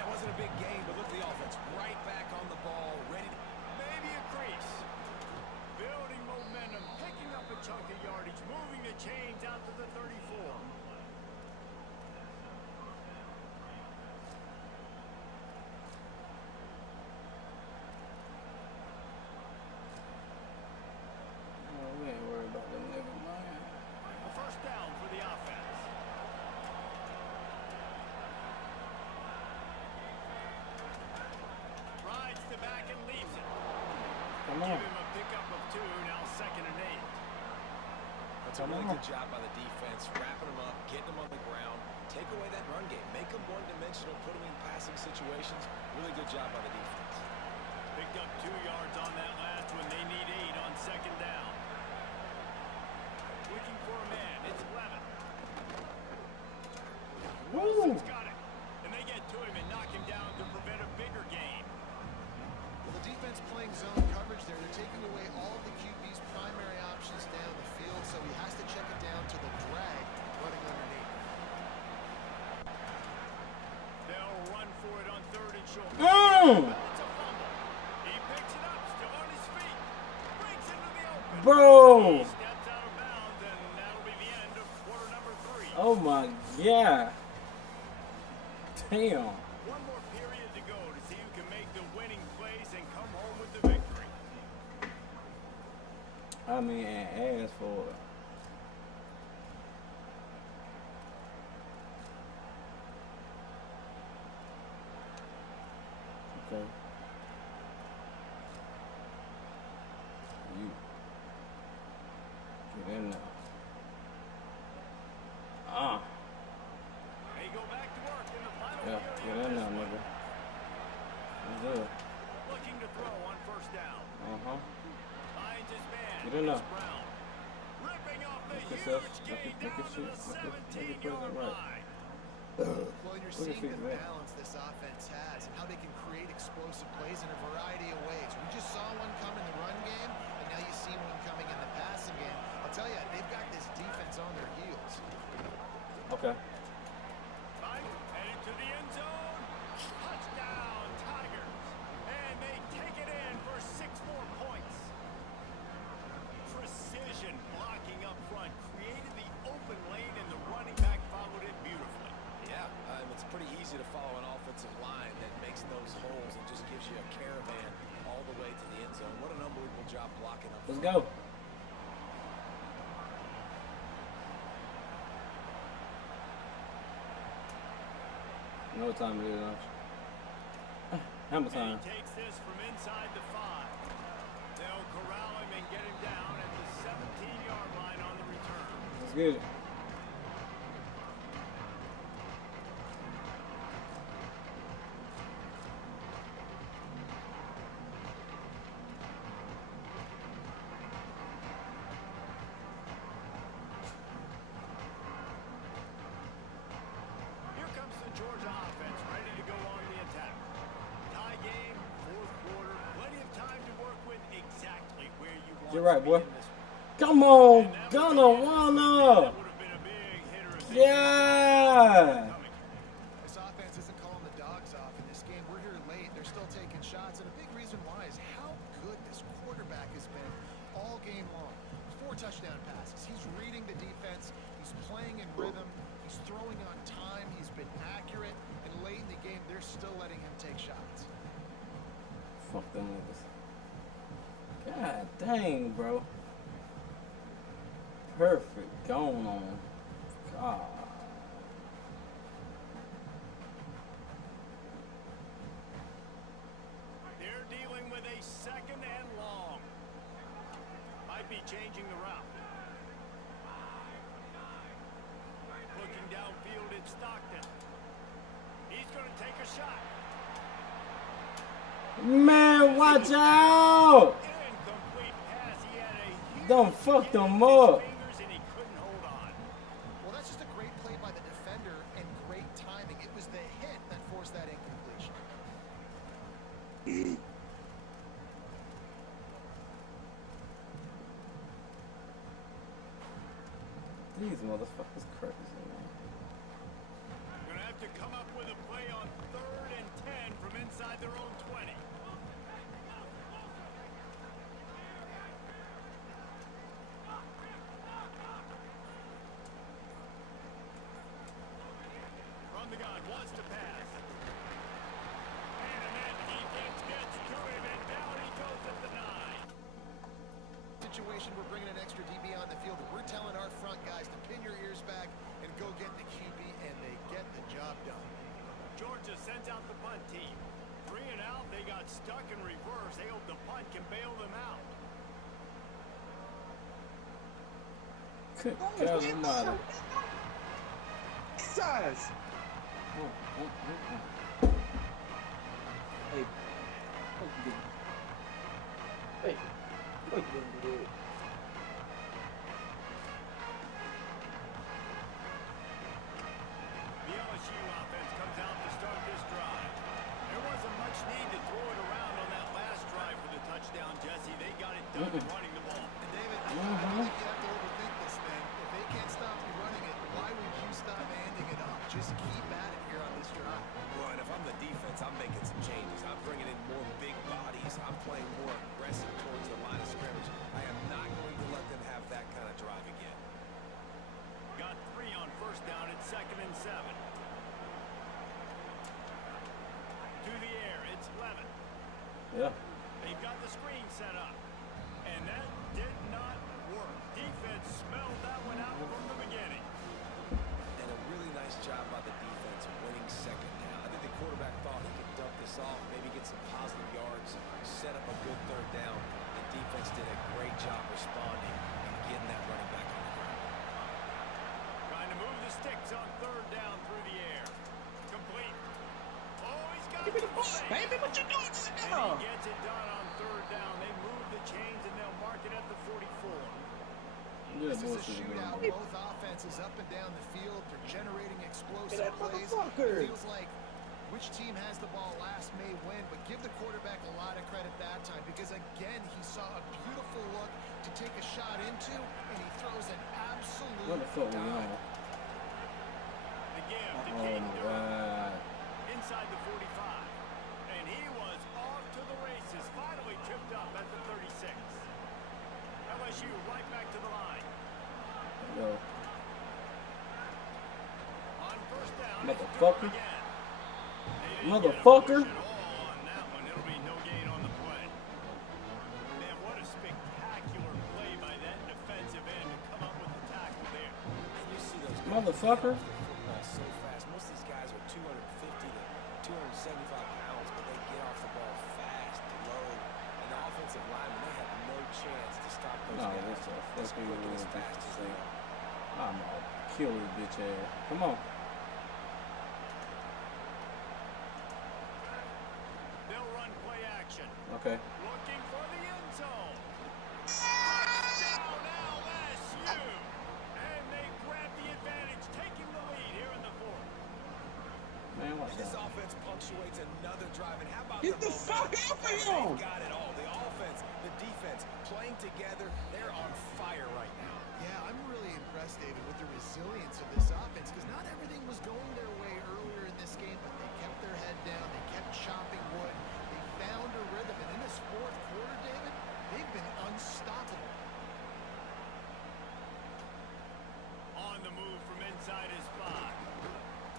That wasn't a big game, but look at the offense. Right back on the ball, ready to... Maybe a crease. Building momentum, picking up a chunk of yardage, moving the chains out to the 34. We ain't worried about them niggas, man. A 1st down for the offense. Rides the back and leaves it. Come Give on. him a pickup of 2, now 2nd and 8. That's a really good job by the defense, wrapping them up, getting them on the ground, take away that run game, make them one-dimensional, put them in passing situations. Really good job by the defense. Picked up 2 yards on that last one. They need 8 on 2nd down. Looking for a man. It's Levin. Wilson's got it. And they get to him and knock him down to prevent a bigger gain. Well, the defense playing zone coverage there. They're taking away all the QB's primary options down the field, so he has to check it down to the drag running underneath. They'll run for it on 3rd and short. Mm. It's a fumble. He picks it up, still on his feet. Breaks into the open. Bro. He steps out of bounds, and that'll be the end of quarter number 3. Oh my God. Damn. One more period to go to see who can make the winning plays and come home with the victory. I mean, ass for it. Okay. Get in there. They go back to work in the final Yeah, period get of in this there, one. nigga. That's good. Looking to throw on first down. Finds his man. Get in there. Chris Brown. Ripping off the Look at huge this. gain Look down at to the shit. Look at 17-yard right. line. Well, you're Look at seeing the that. balance this offense has and how they can create explosive plays in a variety of ways. We just saw one come in the run game, and now you see one coming in the passing game. I'll tell you, they've got this defense on their heels. Okay. Mike, headed to the end zone. Touchdown, Tigers. And they take it in for 6 more points. Precision blocking up front created the open lane, and the running back followed it beautifully. Yeah, it's pretty easy to follow an offensive line that makes those holes and just gives you a caravan all the way to the end zone. What an unbelievable job blocking up Let's front. go. No time to do lunch. Hammer And time. he takes this from inside the 5. They'll corral him and get him down at the 17-yard line on the return. Let's get it. Here comes the Georgia offense, ready to go on the attack. Tie game, 4th quarter, plenty of time to work with exactly where you want You're right, to be boy. in this one. Come on, And that Gunner, would Warner. have been a big hitter if they Yeah. coming. This offense isn't calling the dogs off in this game. We're here late. They're still taking shots, and a big reason why is how good this quarterback has been all game long. 4 touchdown passes. He's reading the defense. He's playing in rhythm. He's throwing on time. He's been accurate. And late in the game, they're still letting him take shots. Fuck them niggas. God dang, bro. Perfect. Going on. God. They're dealing with a 2nd and long. Might be changing the route. Looking downfield, it's Stockton. He's going to take a shot. Man, watch out! Incomplete pass. He had a huge Don't fuck them hit with up. his fingers and he couldn't hold on. Well, that's just a great play by the defender and great timing. It was the hit that forced that incompletion. These motherfuckers crazy, man. Going to have to come up with a play on 3rd and 10 from inside their own 20. From the gun, wants to pass. And that defense gets to him, and down he goes at the 9. Situation, we're bringing an extra DB on the field. We're telling our front guys to pin your ears back and go get the QB, and they get the job done. Georgia sends out the punt team. 3 and out, they got stuck in reverse. They hope the punt can bail them out. Good God almighty. Size. Hey. Hey. What you doing? The LSU offense comes out to start this drive. There wasn't much need to throw it around on that last drive for the touchdown, Jesse. They got it done running the ball. And David, I don't think you have to overthink this thing. If they can't stop you running it, why would you stop handing it off? Just keep at it here on this drive. Well, and if I'm the defense, I'm making some changes. I'm bringing in more big bodies. I'm playing more aggressive towards the line of scrimmage. I am not going to let them have that kind of drive again. Got 3 on first down at 2nd and 7. To the air, it's Levin. Yeah. They've got the screen set up. And that did not work. Defense smelled that one out from the beginning. And a really nice job by the defense winning 2nd down. I think the quarterback thought he could dump this off, maybe get some positive yards, set up a good 3rd down. The defense did a great job responding and getting that running back Give me the ball, baby. What you doing And now? he gets it done on third down. They move the chains and they'll mark it at the 44. Yeah, This is a bullshit, shootout. man. Both offenses up and down the field. They're generating explosive That plays. motherfucker. It feels like which team has the ball last may win, but give the quarterback a lot of credit that time because, again, he saw a beautiful look to take a shot into, and he throws an absolute What the fuck we dive. on? The give to Oh Caden my Durham god. inside the 45. And he was off to the races, finally tripped up at the 36. LSU right back to the line. Yo, On first down, motherfucker. again. Motherfucker. On that one, it'll be no gain on the play. Man, what a spectacular play by that defensive end to come up with the tackle there. You see those guys Motherfucker. so fast. Most of these guys are 250 to 275 pounds, but they get off the ball fast, low, and the offensive linemen, they have no chance to stop those No, guys that's a as fucking quick and as fast as they are. I'm gonna kill this bitch ass. Come on. They'll run play action. Okay. Looking for the end zone. Touchdown LSU. And they grab the advantage, taking the lead here in the fourth. Man, watch This that. offense punctuates another drive, and how about Get the fuck momentum? off of They've him. got it all. The offense, the defense, playing together. They're on fire right now. Yeah, I'm really impressed, David, with the resilience of this offense because not everything was going their way earlier in this game, but they kept their head down. They kept chopping wood. They found a rhythm, and in this fourth quarter, David, they've been unstoppable. On the move from inside his 5.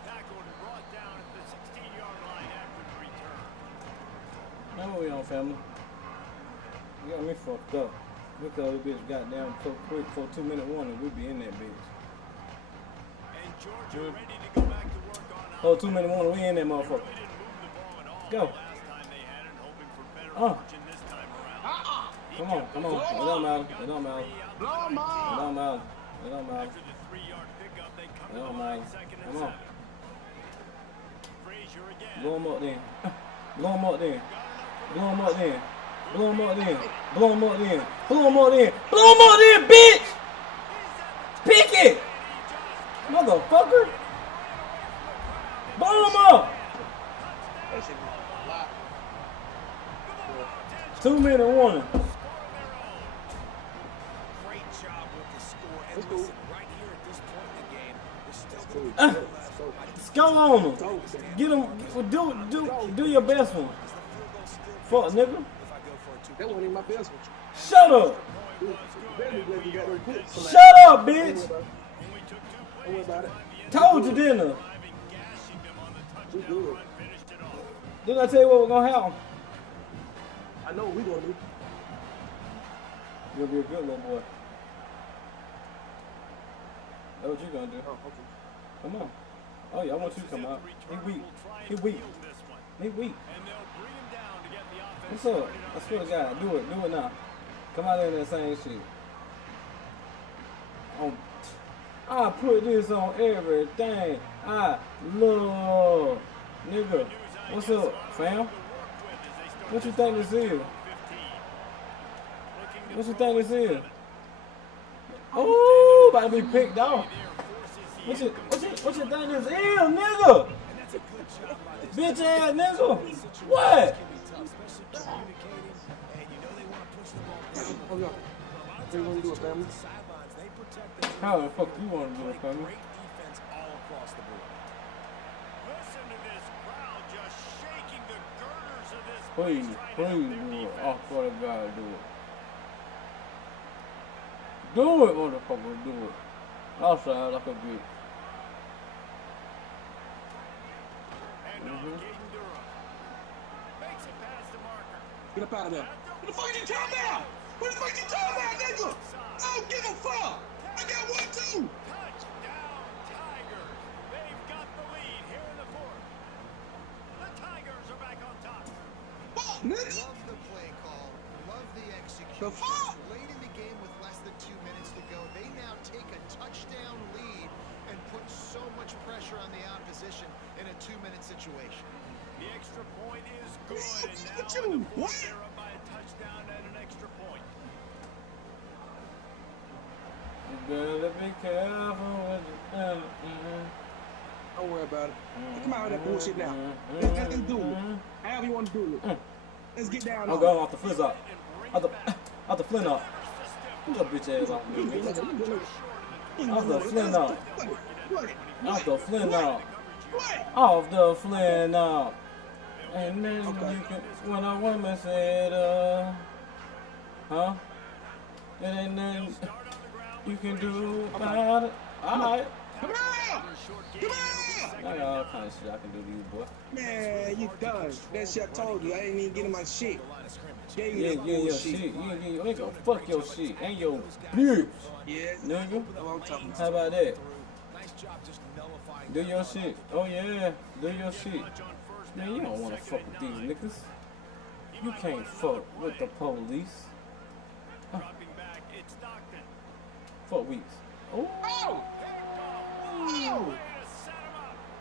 Tackled and brought down at the 16-yard line after the return. Man, what we on, family? You got me fucked up. Look at this bitch goddamn so quick for 2-minute warning. We be in that bitch. And Georgia ready to go back to work on Oh, 2-minute warning. We in that They motherfucker. really didn't move the ball at all Go. the last time they had it, hoping for better Uh. fortune this time around. Come on, come on. It don't matter. It don't matter. It Blow him don't out. matter. It don't matter. After the 3-yard pickup, they come It to the don't line, matter. 2nd and Come on. 7. Frazier again. Blow him up then. Blow him up then. Got enough for Blow him up then. Blow him up then. Blow him up then. Blow him up then. Blow him up then, bitch! Pick it! Motherfucker! Blow him up! That shit was a lot. 2-minute warning. Great job with the score. And That's cool. listen, right here at this point in the game, there's still Cool. going to be two left. So, Let's go on him. so, Get him. Do your best one. Is the field goal still Fuck, feasible nigga. if I go for a two? that wasn't even my best one. Shut up. Dude, better be glad you got those points. So, like, Shut up, bitch. Only took 2 Don't worry plays to about it. find the end Told you, didn't I? zone, gashing them on the We touchdown good. run, finished it off. Didn't I tell you what was gonna happen? I know what we gonna do. You'll be a good little boy. That's what you gonna do. Oh, okay. Come on. Oh yeah, I want you to come out. He weak. He weak. He weak. And they'll bring him down to get the offense What's up? started I on swear to the God, do it. Do it now. Come out there and that same shit. I put this on everything I love. Nigga, what's up, fam? What you think this is? What you think this is? Oh, about to be picked off. What you think this is, nigga? Bitch ass nigga. What? Oh, no. What you gonna do it, family? How the fuck you want to do it, family? Great defense all across the board. Listen to this crowd just shaking the girders of this Please, place trying to help please their do it. defense. Oh, for the God, do it. Do it, motherfucker, do it. Outside like a bitch. And Caden Durham makes it past the marker. Get up out of there. What the fuck you talking about? What the fuck you talking about, nigga? I don't give a fuck. I got one too. Touchdown Tigers. They've got the lead here in the fourth. The Tigers are back on top. Fuck, nigga. Love the play call. Love the execution. The fuck? Late in the game with less than 2 minutes to go, they now take a touchdown lead and put so much pressure on the opposition in a 2-minute situation. The extra point is good, and now Look at in you. the fourth, What? they're up by a touchdown and an extra point. You better be careful with the Don't worry about it. Come out of that bullshit now. Let's do it. However you want to do it. Let's get down I'm on going off the flip up. Off the flint up. Get your bitch ass off me, nigga. Off the flint up. What? Off the flint up. What? Off the flint up. And then you can, when a woman said, huh? There ain't nothing you can do about it. Alright. Come on! Come on! I got all kind of shit I can do to you, boy. Man, you done. That shit I told you. I ain't even getting my shit. Gave You me ain't that getting your bullshit. shit. You ain't getting your nigga. Fuck your shit. And your bitch. Yeah. Nigga. That's what I'm talking about. How about that? Nice job just nullifying. Do your shit. Oh yeah. Do your shit. Man, you don't want to fuck with these niggas. You can't fuck with the police. Dropping back, it's Stockton. Fuck weeks. Oh. Oh! Oh!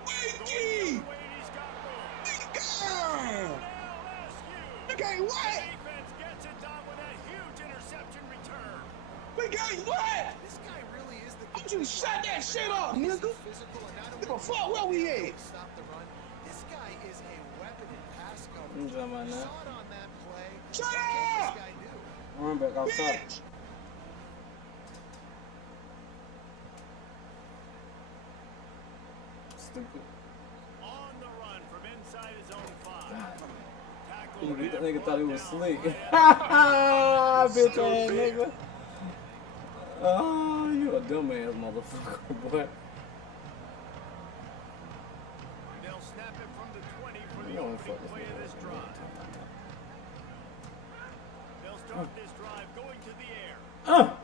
Wakey! God! We got what? Defense gets it done with a huge interception return. We got what? This guy really is the I want you to shut that shit off, nigga. physical and not Give a fuck where we at. stop the run. This guy is a weapon in pass coverage. You talking about You that? saw it on that play. Shut What can up! this guy do? Run back off top. Bitch! Stupid. On the run from inside his own 5. Tackle That him, nigga thought he was brought slick. down. Bitch ass nigga. Oh, you a dumb ass motherfucker, boy. They'll snap it from the 20 for You the don't opening fuck this play of this nigga. drive. They'll start this drive going to the air.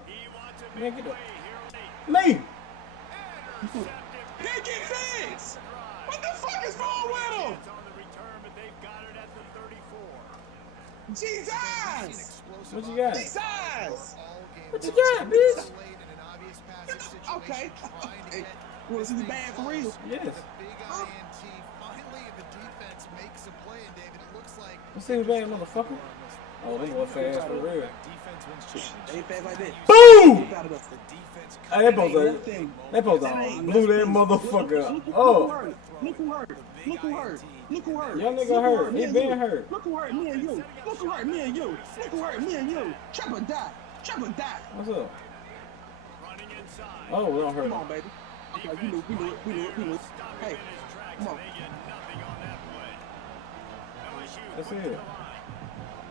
He wants a Man, big get up. play here late. Me! Intercepted. They get fixed! What the fuck is wrong with him? It's on the return, but they've got it at the 34. Jesus! What you got? Jesus! What you got, bitch? Okay. Hey, well, this is bad for real. Yes. Big INT. Finally, the defense makes a play, and David, it looks like You see me bad, motherfucker? Oh, they go fast for real. Defense wins championships. Ain't fast like that. Boom! Get out of there. The defense Hey, they supposed to blew that motherfucker up. Look who hurt. Look who hurt. Look who hurt. Young nigga Look who hurt. me He and been you. hurt. Look who hurt me and you. Look who hurt me and you. Look who hurt me and you. Trapper die. Trapper die. What's up? Running inside. Oh, don't hurt Come him. on, baby. Okay, we knew it. Stop Hey, him in his tracks, come on. and they get nothing on that play. LSU That's quick it. to the line.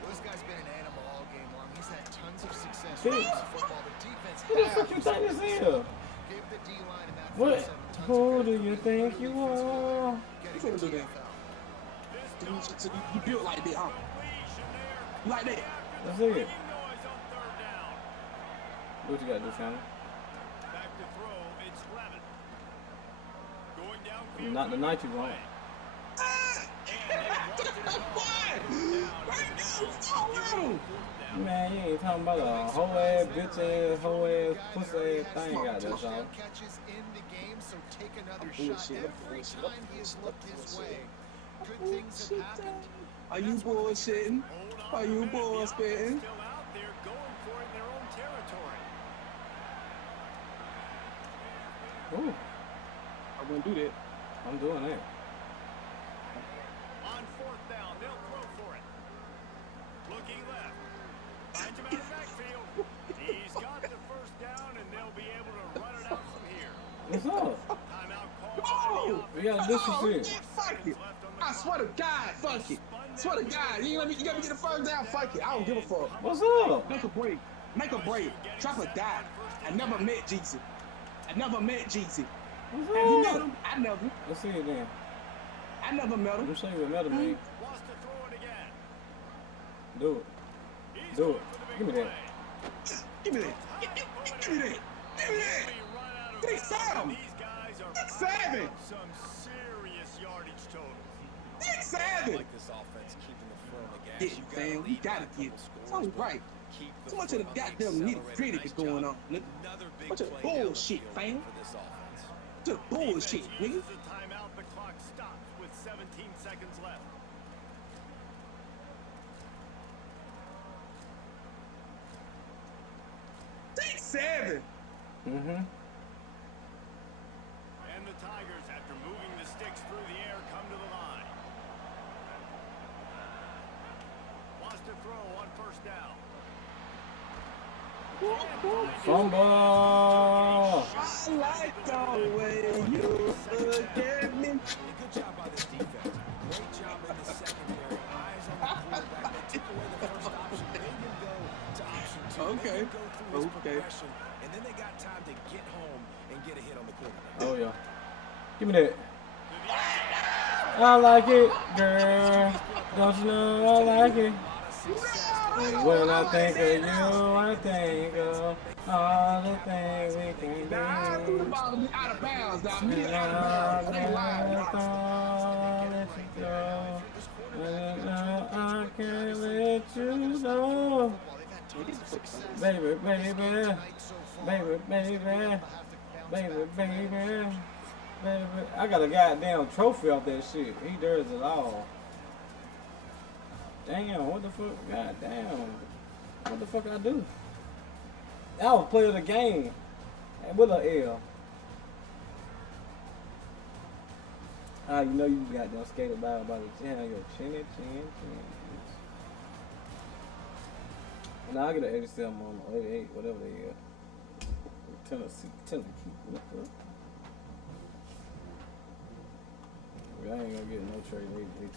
Well, this guy's been an animal all game long. He's had tons of success Who- with football. The defense Who the fuck you think this is? gave the D-line in that What? first 7 tons Who of do credit. you think you are? You finna do that. So you built like that, huh? You like that? That's it. Noise on third down. What you gotta do, family? Back to throw, it's Levin. Going downfield. Not the night you want. Man, you ain't talking about a whole ass, bitch ass, whole ass, pussy ass thing got that Touchdown song. catches in the game, so take another bullshit. shot every time he has looked his way. Good things have happened. Are you bullshitting? Are you bullspitting? Still out there going for it in their own territory. Ooh, I wouldn't do that. I'm doing that. On fourth down, they'll throw for it. Looking left. Finds him out of backfield. He's got the first down, and they'll be able to run it out from here. What's up? Timeout called Oh! We gotta do some Oh, shit. fuck it. I swear to God, fuck it. Swear to God, you got me get the first down, fuck it. I don't give a fuck. What's up? Make a break. Make a break. Drop a die. I never met Jeezy. I never met Jeezy. What's Have you met up? him? I never. Let's see it then. I never met Let him. me show you what metal mean. Wants to throw it again. Do it. He's Do going it. for the big Give me that. play. Give me that. Give me that. Give me that. They run out of Six bounds, seven. and these guys are 6'7". up some serious yardage totals. 6'7". Like this offense keeping the foot on the gas. Yeah, You gotta fam, we lead by gotta a get couple it. scores, Something but right. keep the Too much foot of the on the goddamn accelerator. nitty-gritty Nice is going job. on, nigga. Another big Bunch of play down the bullshit, field fam. for this offense. Just bullshit, Defense nigga. uses the timeout. The clock stops with 17 seconds left. 7. Mm-hmm. And the Tigers, after moving the sticks through the air, come to the line. Wants to throw on first down. Fumble. I like the way you look at me. Hey, good job by this defense. Great job in the secondary. Eyes on the quarterback. They took away the first option, made him go to option 2. Okay. Made him go through his Okay. progression, and then they got time to get home and get a hit on the quarterback. Oh yeah. Give me that. I like it, girl. Don't you know I like it? When I think of you, I think of all the things we can do. Now, I threw the ball to be out of bounds. Now, me And out of bounds. I ain't lying. I let you go. And I can't let you know. Baby, baby, baby, baby, baby, baby, baby. I got a goddamn trophy off that shit. He does it all. Damn, what the fuck? God damn. What the fuck I do? I was playing the game with an L. Ah, you know you got them skated by the chin, your chinny chin. And I get an 87 on 88, whatever they is. Tennessee. I ain't gonna get no trade. They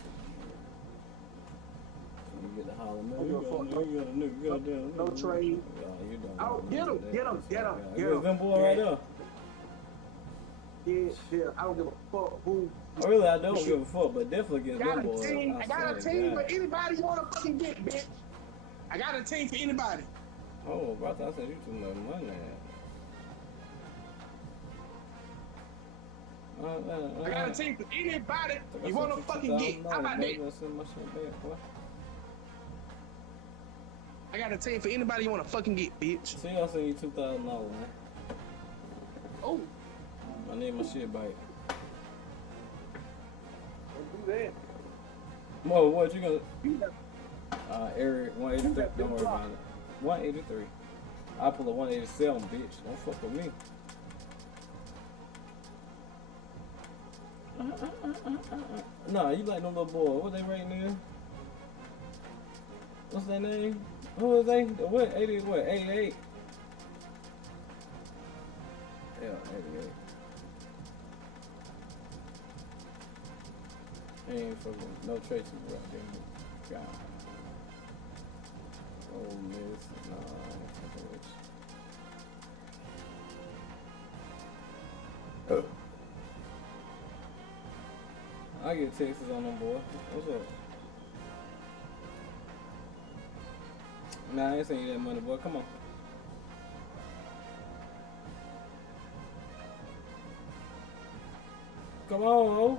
you get the holler, man. You got a nigga, goddamn. No trade. Yeah, you don't. Oh, get him. Get them boy right there. Yeah, I don't give a fuck who. Really, I don't give a fuck, but definitely get them I boys. got a team for anybody you want to fucking get, bitch. I got a team for anybody. Oh, bro, I thought I said you too much money. I got a team for anybody you want to fucking get. How about that? I got a team for anybody you want to fucking get, bitch. See, I send you $2,000, man. Oh, I need my shit back. don't do that. Mo, what you gonna? You got- Eric, 183. Don't worry about it. 183. I pull a 187, bitch. Don't fuck with me. Nah, you like them little boy. What they rating in? What's their name? Who is they? The what? 80, what? 88? Yeah, 88. Ain't fucking no traces right there. God. Oh, miss. Nah, I ain't fucking with you. I get texts on them, boy. What's up? Nah, I ain't sending you that money, boy. Come on. Come on, ho.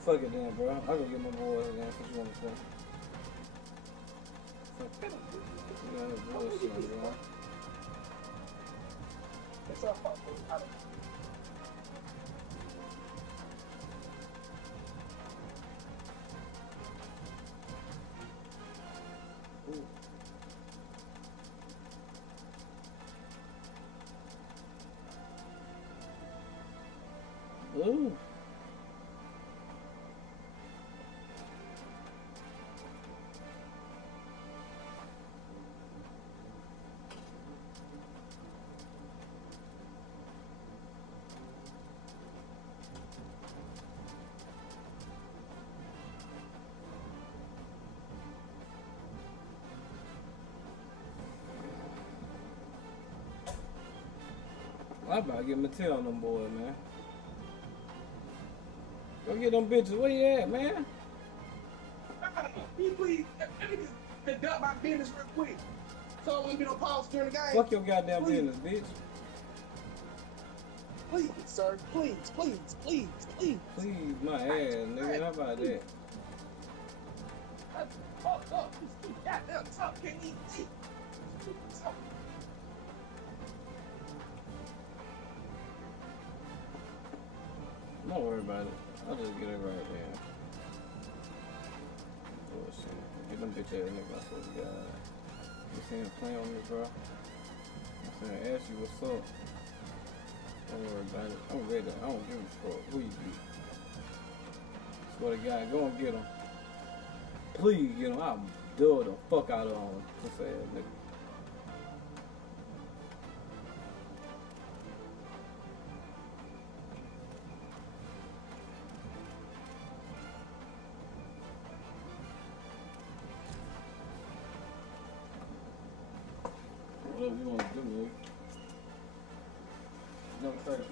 Fuck it then, bro. I go get my boys again since you want to play. You got no bullshit, bro. It's a fuck. Ooh. I about to get Mattel on them boys, man. Go get them bitches. Where you at, man? Can you please, let me just conduct my business real quick. So it won't be no pause during the game. Fuck your goddamn Please. business, bitch. Please, sir. Please. Please, my ass, nigga. How about that? That's fucked up. This goddamn tough can't eat tea. Don't worry about it. I'll just get it right there. Bullshit. Get them bitch ass niggas, I swear to God. You see him? playing with me, bro. I'm saying, ask you what's up. Don't worry about it. I'm ready. I don't give a fuck who you be. Swear to God, go and get him. Please get him. I'll dull the fuck out of him. Pussy ass nigga. Whatever you want to do, nigga. No pressure.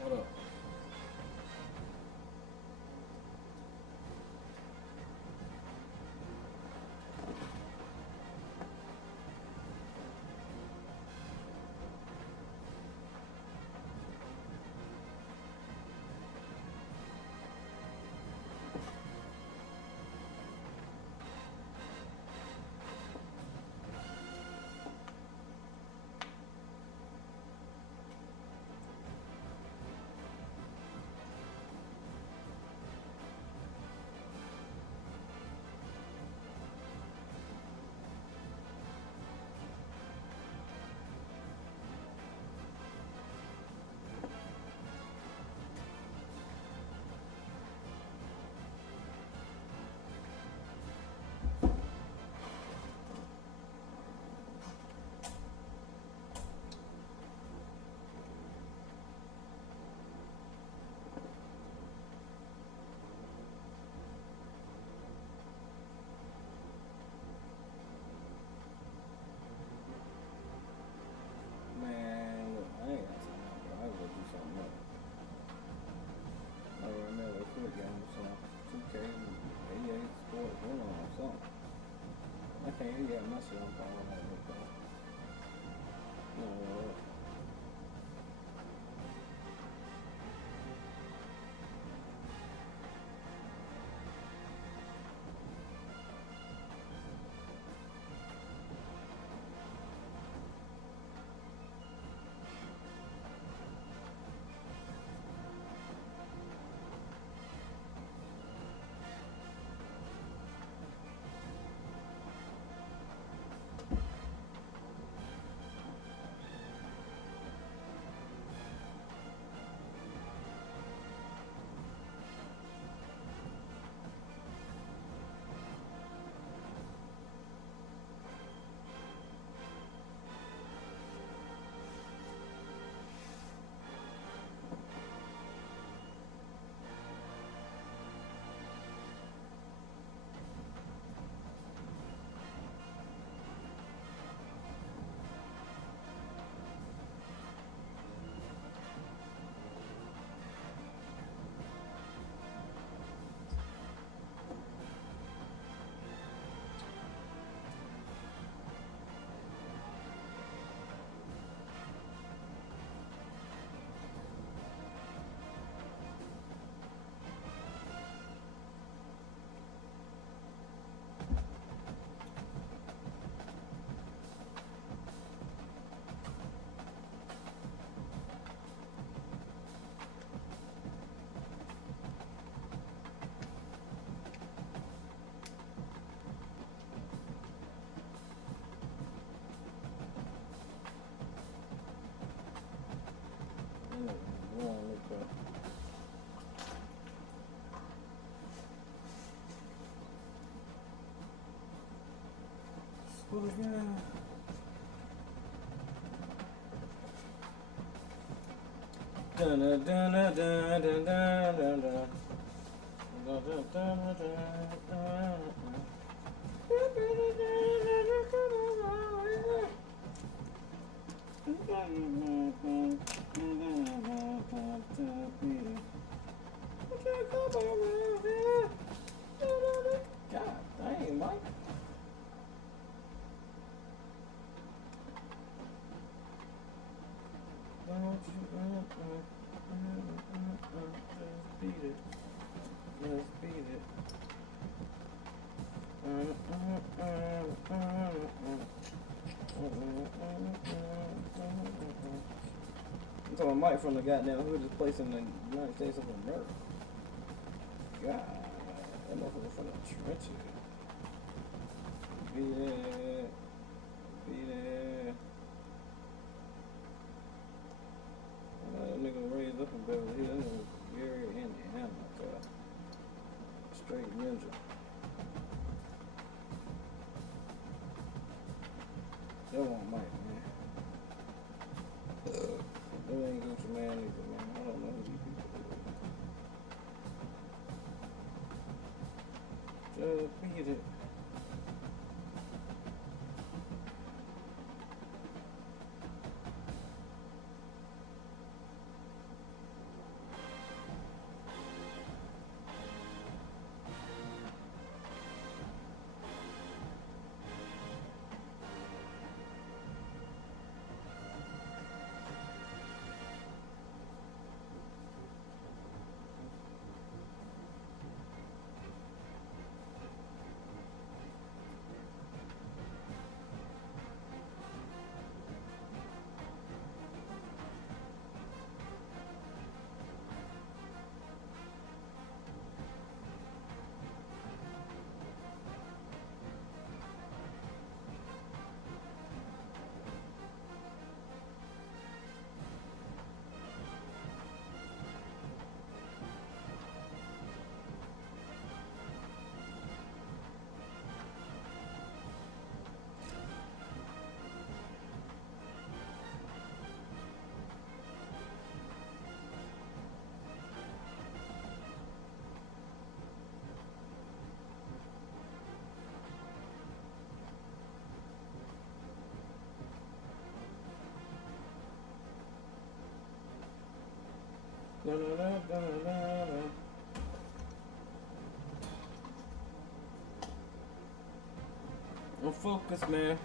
What up? Man, look, I ain't got time, bro. I gotta do something else. Not right now, let's put a game or something. 2K, EA Sports, one or something. I can't even have my shit on fire right now, bro. No, Pull again. Dun dun dun dun dun dun dun dun. Dun dun dun dun God dang, Mike. Just beat it. Let's beat it. I'm talking Mike from the goddamn hood just placed in the United States of America. God, that motherfucker from the trenches. Beat it. Beat it. That nigga raised up in Beverly Hills. That nigga was Gary, Indiana. Straight ninja. That won't Mike, man. That ain't Gucci Man either, man. I don't know who these people is. Just beat it. I'm focused, man.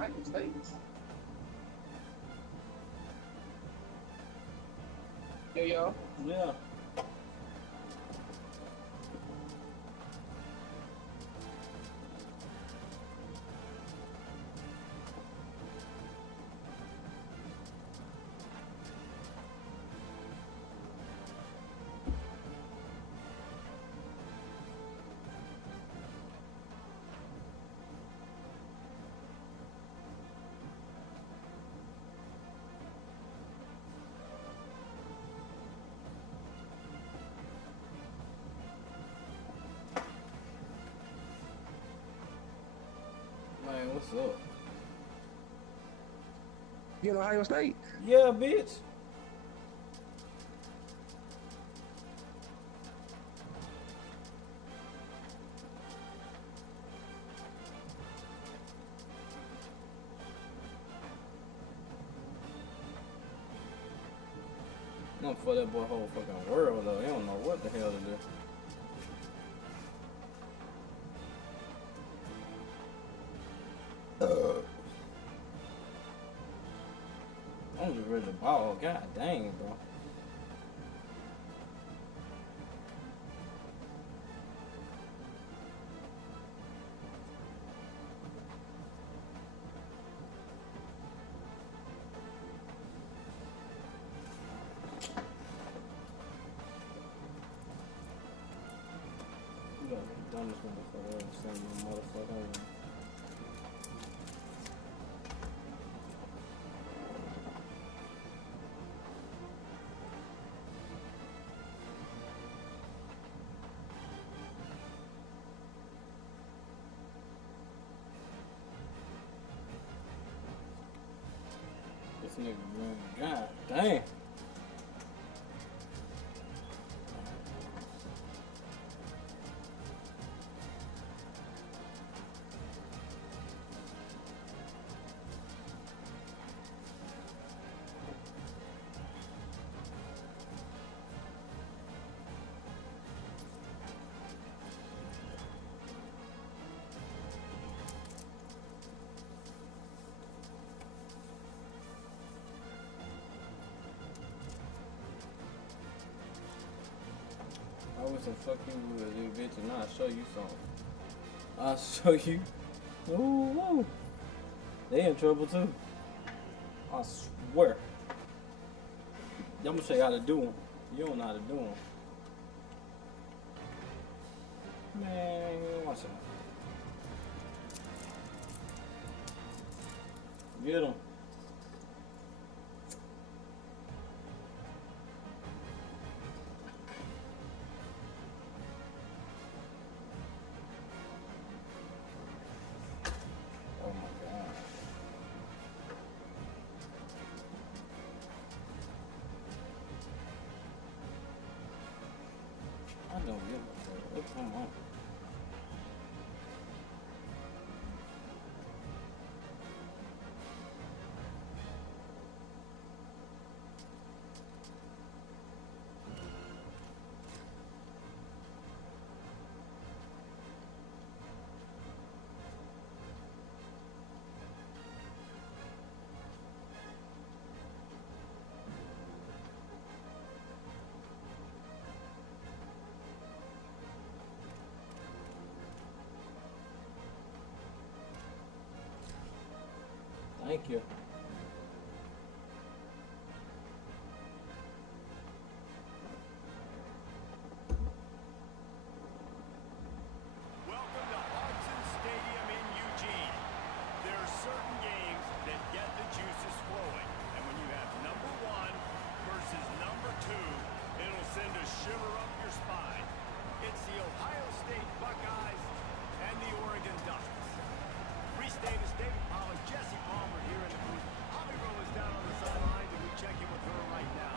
Ohio State. Hey, y'all. Yeah. Man, what's up? You know Ohio State? Yeah, bitch. Not for that boy whole fucking world though. He don't know what the hell to do. I'm just ready to ball. God dang, bro. You gotta be done this motherfucker ever send me motherfucker over. This nigga, man, god damn. I wish the fuck you would, you bitch, and I'll show you something. I'll show you. Ooh, woo. They in trouble too. I swear. I'm gonna show you how to do them. You don't know how to do them. Man, watch out. Get them. Oh my god. I don't give a fuck. Come on. Thank you. Welcome to Hudson Stadium in Eugene. There are certain games that get the juices flowing. And when you have number one versus number two, it'll send a shiver up your spine. It's the Ohio State Buckeyes and the Oregon Ducks. Reese Davis, David Pollack, Jesse Palmer here in the booth. Holly Rowe is down on the sidelines, and we check in with her right now.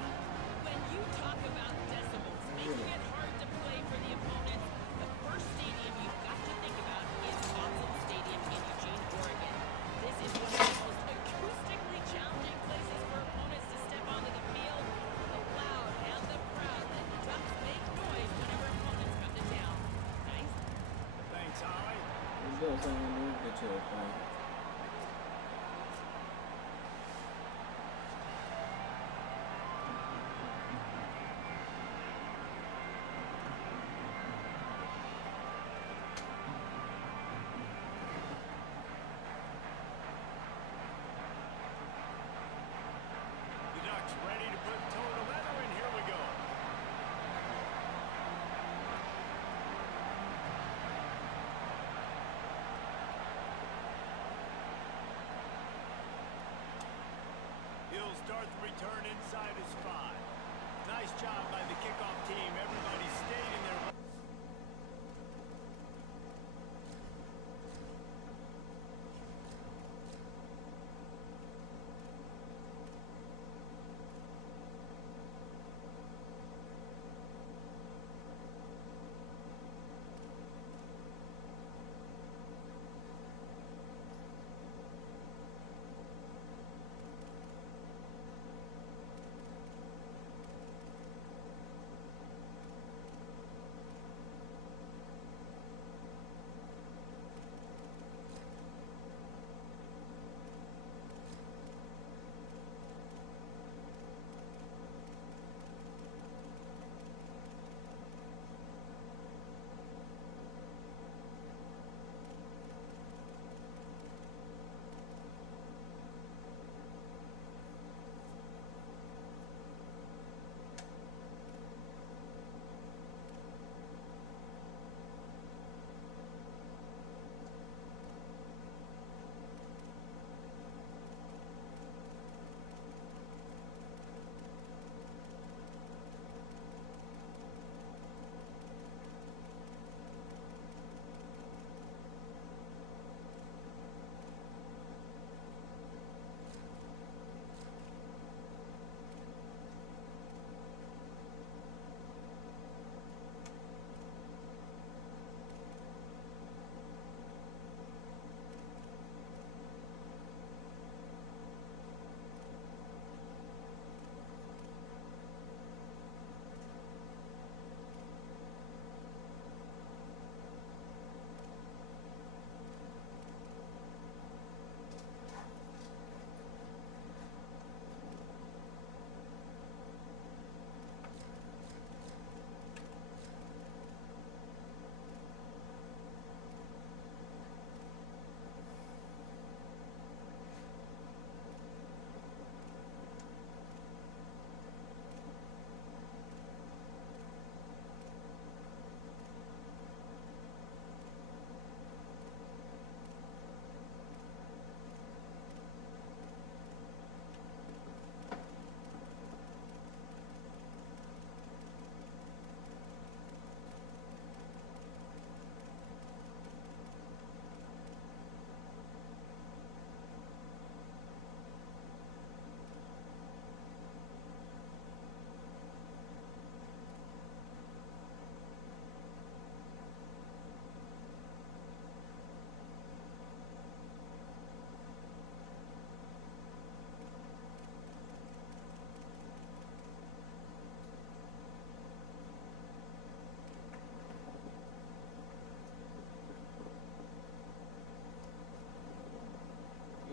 When you talk about decibels, making it hard to play for the opponents, the first stadium you've got to think about is Hudson Stadium in Eugene, Oregon. This is one of the most acoustically challenging places for opponents to step onto the field. The loud and the proud, the Ducks make noise whenever opponents come to town. Nice. Thanks, Holly. Let's go, son. We'll get you a phone. nice job by the kickoff team. Everybody stayed in their...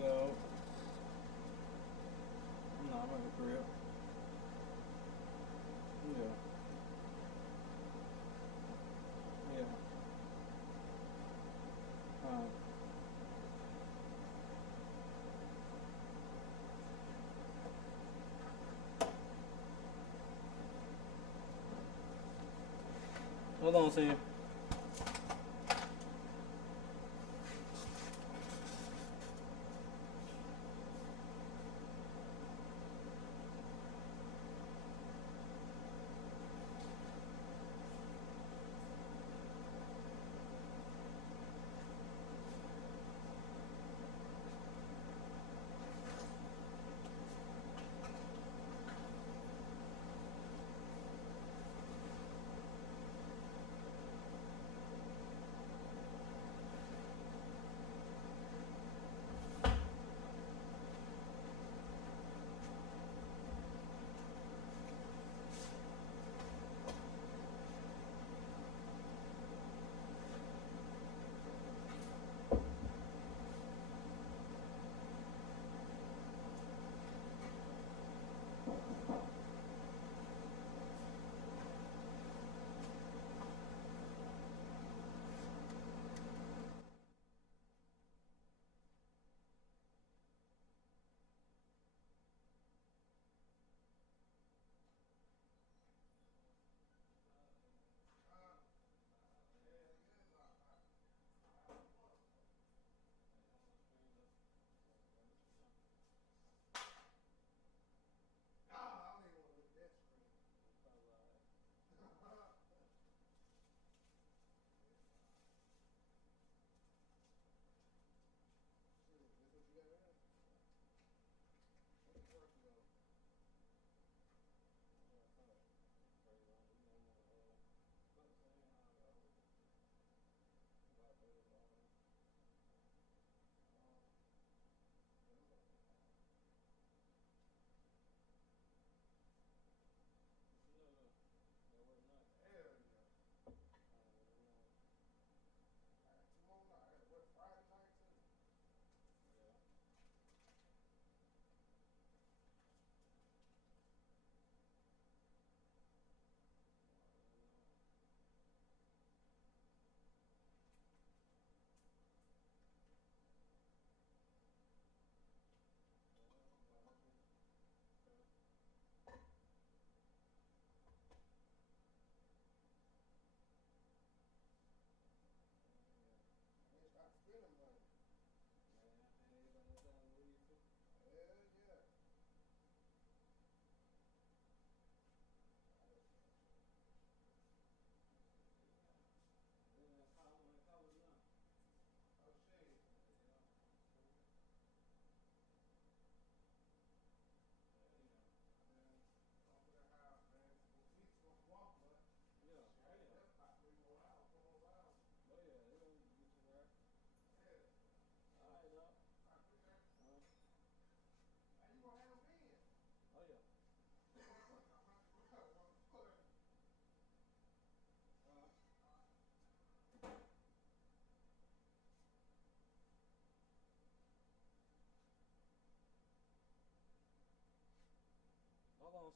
Yo. No, I'm at the crib. Yeah. Yeah. Hold on, Sam.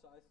Shice.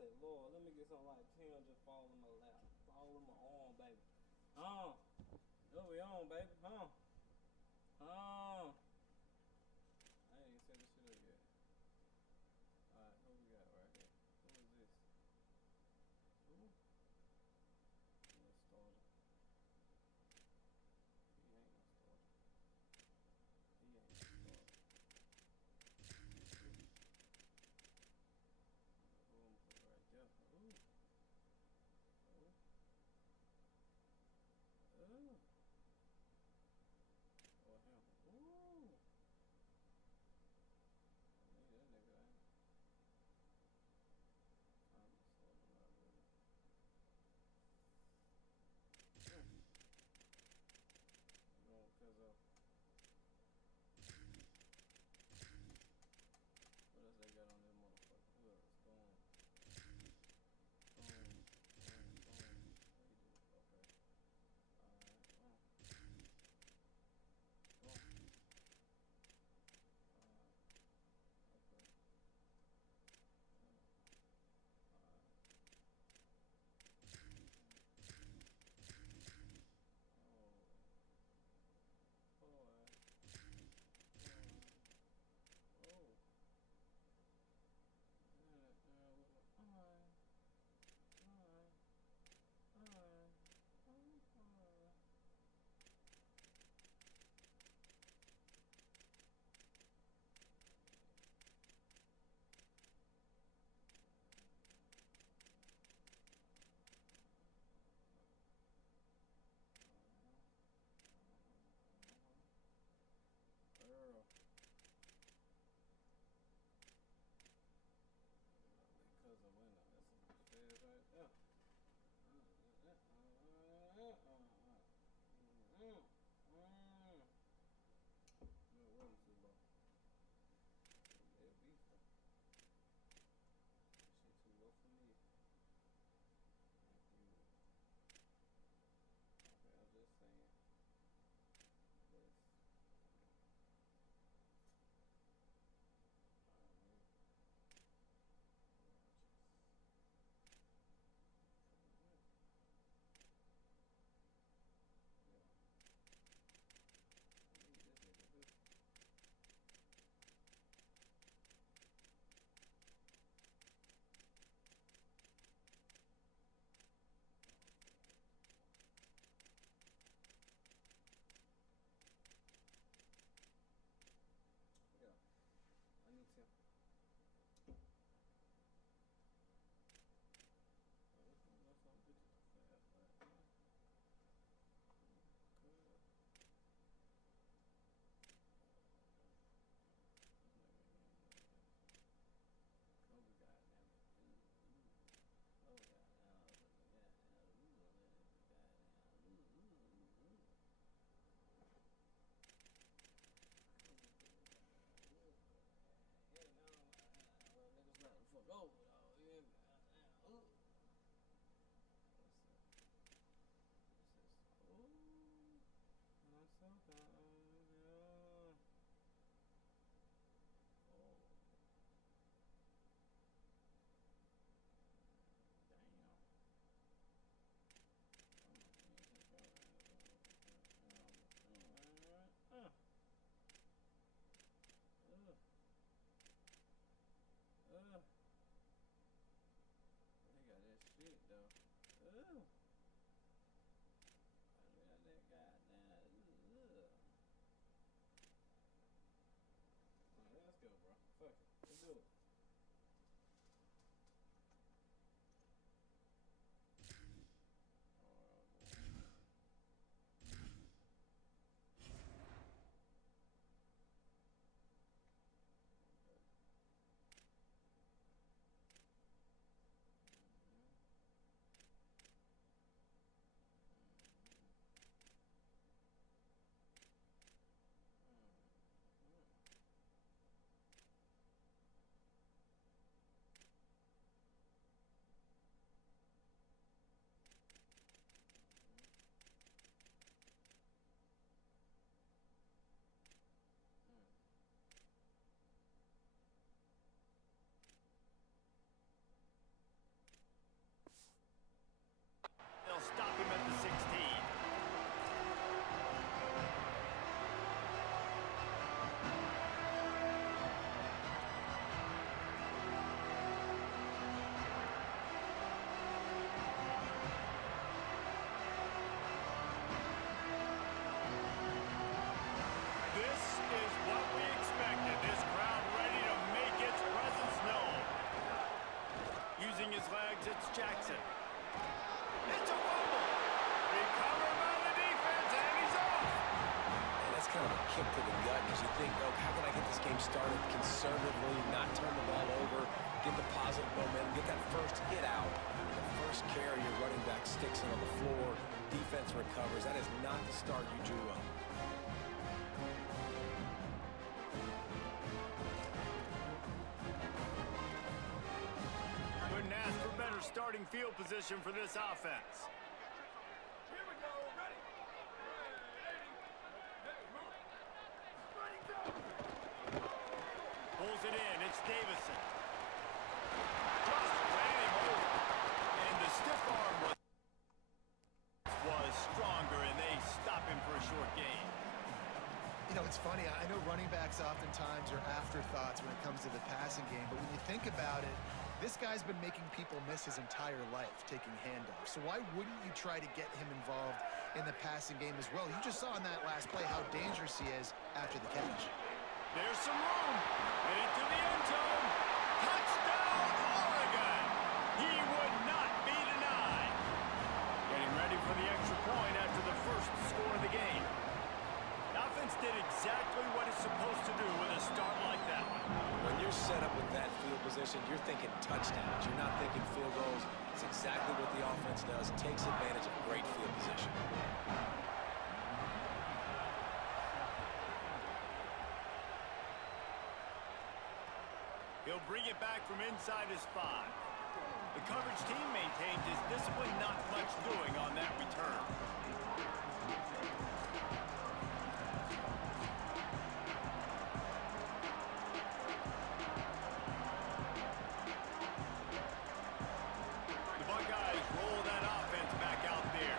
said, Lord, let me get something like 10 just fall in my lap. Fall in my arm, baby. What we on, baby? I ain't even set this shit up yet. Alright, who we got right here? Who is this? Who? Let's start it. He ain't no starter. He ain't no starter. Boom, put it right there. Ooh. Oh. Oh. kick to the gut as you think, oh, how can I get this game started conservatively, not turn the ball over, get the positive momentum, get that first hit out. And the first carry, your running back sticks it on the floor, defense recovers. That is not the start you drew up. Couldn't ask for better starting field position for this offense. Pulls it in. It's Davison. Just ran him over. And the stiff arm was stronger, and they stop him for a short gain. You know, it's funny. I know running backs oftentimes are afterthoughts when it comes to the passing game, but when you think about it, this guy's been making people miss his entire life taking handoffs. So why wouldn't you try to get him involved in the passing game as well? You just saw in that last play how dangerous he is after the catch. There's some room. And into the end zone. Touchdown, Oregon. He would not be denied. Getting ready for the extra point after the first score of the game. The offense did exactly what it's supposed to do with a start like that one. When you're set up with that field position, you're thinking touchdowns. You're not thinking field goals. It's exactly what the offense does. Takes advantage of great field position. He'll bring it back from inside his 5. The coverage team maintained his discipline, not much doing on that return. The Buckeyes roll that offense back out there.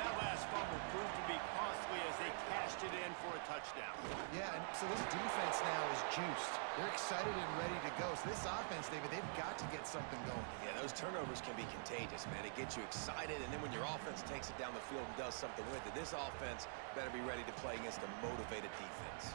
That last fumble proved to be costly as they cashed it in for a touchdown. Yeah, and so this defense now is juiced. They're excited and ready to go. So this offense, David, they've got to get something going. Yeah, those turnovers can be contagious, man. It gets you excited, and then when your offense takes it down the field and does something with it, this offense better be ready to play against a motivated defense.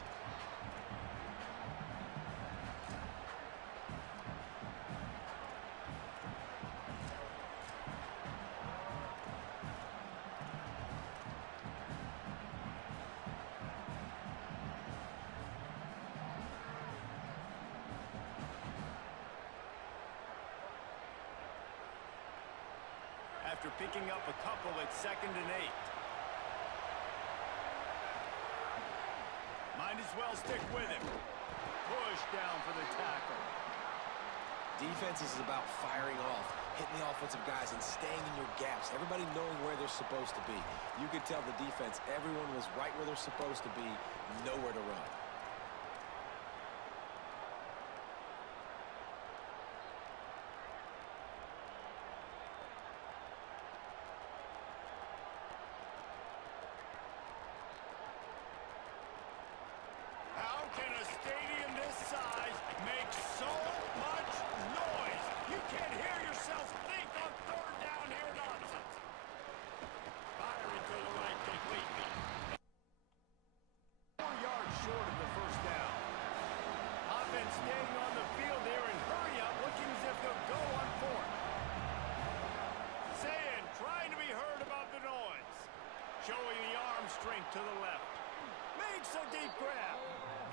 After picking up a couple at 2nd and 8. Might as well stick with him. Push down for the tackle. Defense is about firing off, hitting the offensive guys, and staying in your gaps. Everybody knowing where they're supposed to be. You could tell the defense, everyone was right where they're supposed to be, nowhere to run. How can a stadium this size make so much noise? You can't hear yourself think on 3rd down here nonsense. Firing to the right completely. 4 yards short of the first down. Offense staying on the field there and hurry up, looking as if they'll go on 4th. Saying, trying to be heard above the noise. Showing the arm strength to the left. Makes a deep grab.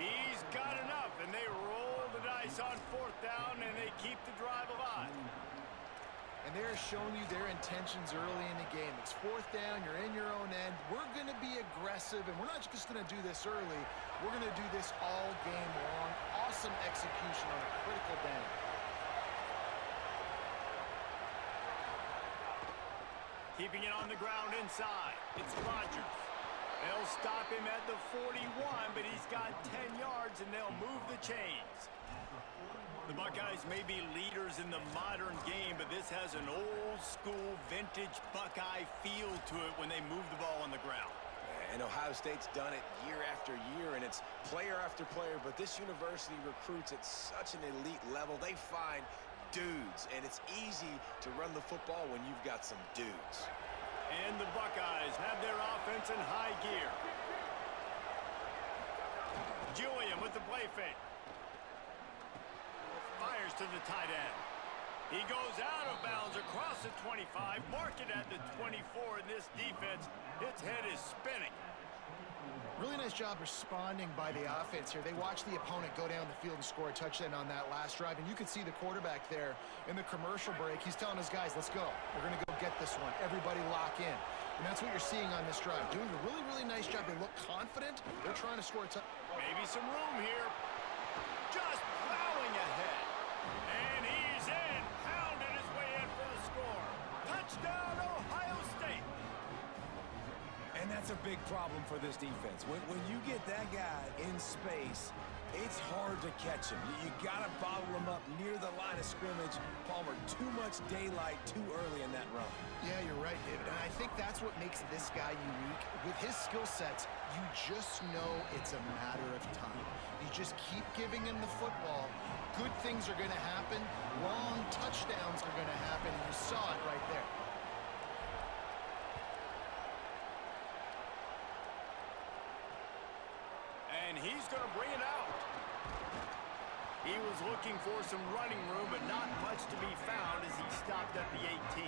He's got enough, and they roll the dice on 4th down, and they keep the drive alive. And they're showing you their intentions early in the game. It's 4th down, you're in your own end. We're going to be aggressive, and we're not just going to do this early. We're going to do this all game long. Awesome execution on a critical down. Keeping it on the ground inside. It's Rodgers. They'll stop him at the 41, but he's got 10 yards, and they'll move the chains. The Buckeyes may be leaders in the modern game, but this has an old-school, vintage Buckeye feel to it when they move the ball on the ground. And Ohio State's done it year after year, and it's player after player, but this university recruits at such an elite level. They find dudes, and it's easy to run the football when you've got some dudes. And the Buckeyes have their offense in high gear. Julian with the play fake. Fires to the tight end. He goes out of bounds across the 25, mark it at the 24, and this defense, its head is spinning. Really nice job responding by the offense here. They watched the opponent go down the field and score a touchdown on that last drive, and you could see the quarterback there in the commercial break. He's telling his guys, let's go. We're going to go get this one. Everybody lock in. And that's what you're seeing on this drive. Doing a really, really nice job. They look confident. They're trying to score a touchdown. Maybe some room here. Just plowing ahead. And he's in. Pounded his way in for the score. Touchdown, Ohio State. And that's a big problem for this defense. When you get that guy in space, it's hard to catch him. You got to bottle him up near the line of scrimmage. Palmer, too much daylight too early in that run. Yeah, you're right, David. And I think that's what makes this guy unique. With his skill sets, you just know it's a matter of time. You just keep giving him the football. Good things are going to happen. Long touchdowns are going to happen. You saw it right there. And he's going to bring it out. He was looking for some running room, but not much to be found as he stopped at the 18.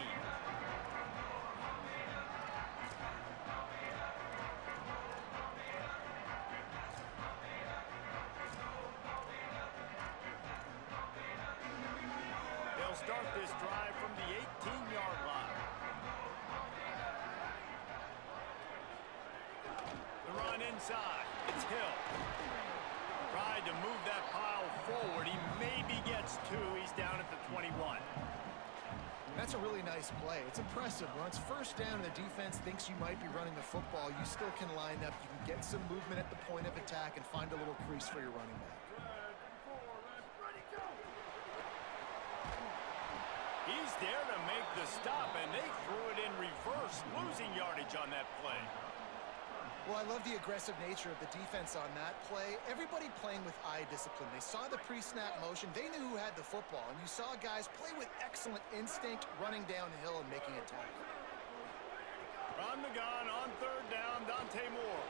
They'll start this drive from the 18-yard line. The run inside. It's Hill. Tried to move that pile forward. He maybe gets two. He's down at the 21. That's a really nice play. It's impressive. When it's first down and the defense thinks you might be running the football, you still can line up. You can get some movement at the point of attack and find a little crease for your running back. He's there to make the stop, and they threw it in reverse, losing yardage on that play. Well, I love the aggressive nature of the defense on that play. Everybody playing with eye discipline. They saw the pre-snap motion. They knew who had the football, and you saw guys play with excellent instinct, running downhill and making a tackle. From the gun on third down, Dante Moore.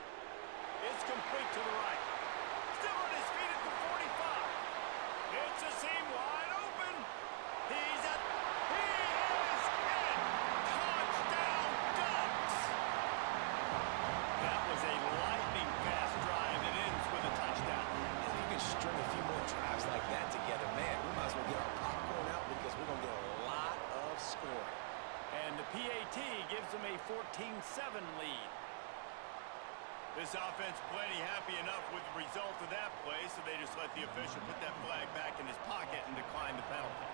It's complete to the right. Still on his feet at the 45. It's a seam wide open. He is in. Touchdown Ducks. That was a lightning fast drive that ends with a touchdown. If you can string a few more drives like that together, man, we might as well get our popcorn out because we're going to get a lot of scoring. And the PAT gives them a 14-7 lead. This offense plenty happy enough with the result of that play, so they just let the official put that flag back in his pocket and decline the penalty.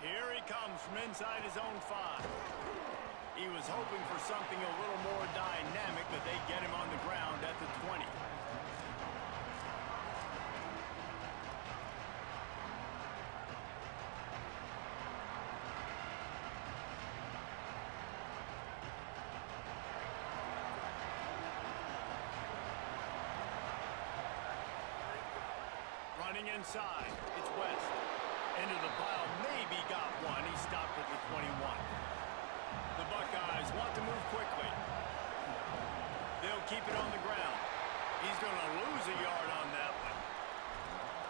Here he comes from inside his own 5. He was hoping for something a little more dynamic, but they get him on the ground at the 20. Running inside, it's West. Into the pile, maybe got one. He stopped at the 21. The Buckeyes want to move quickly. They'll keep it on the ground. He's going to lose a yard on that one.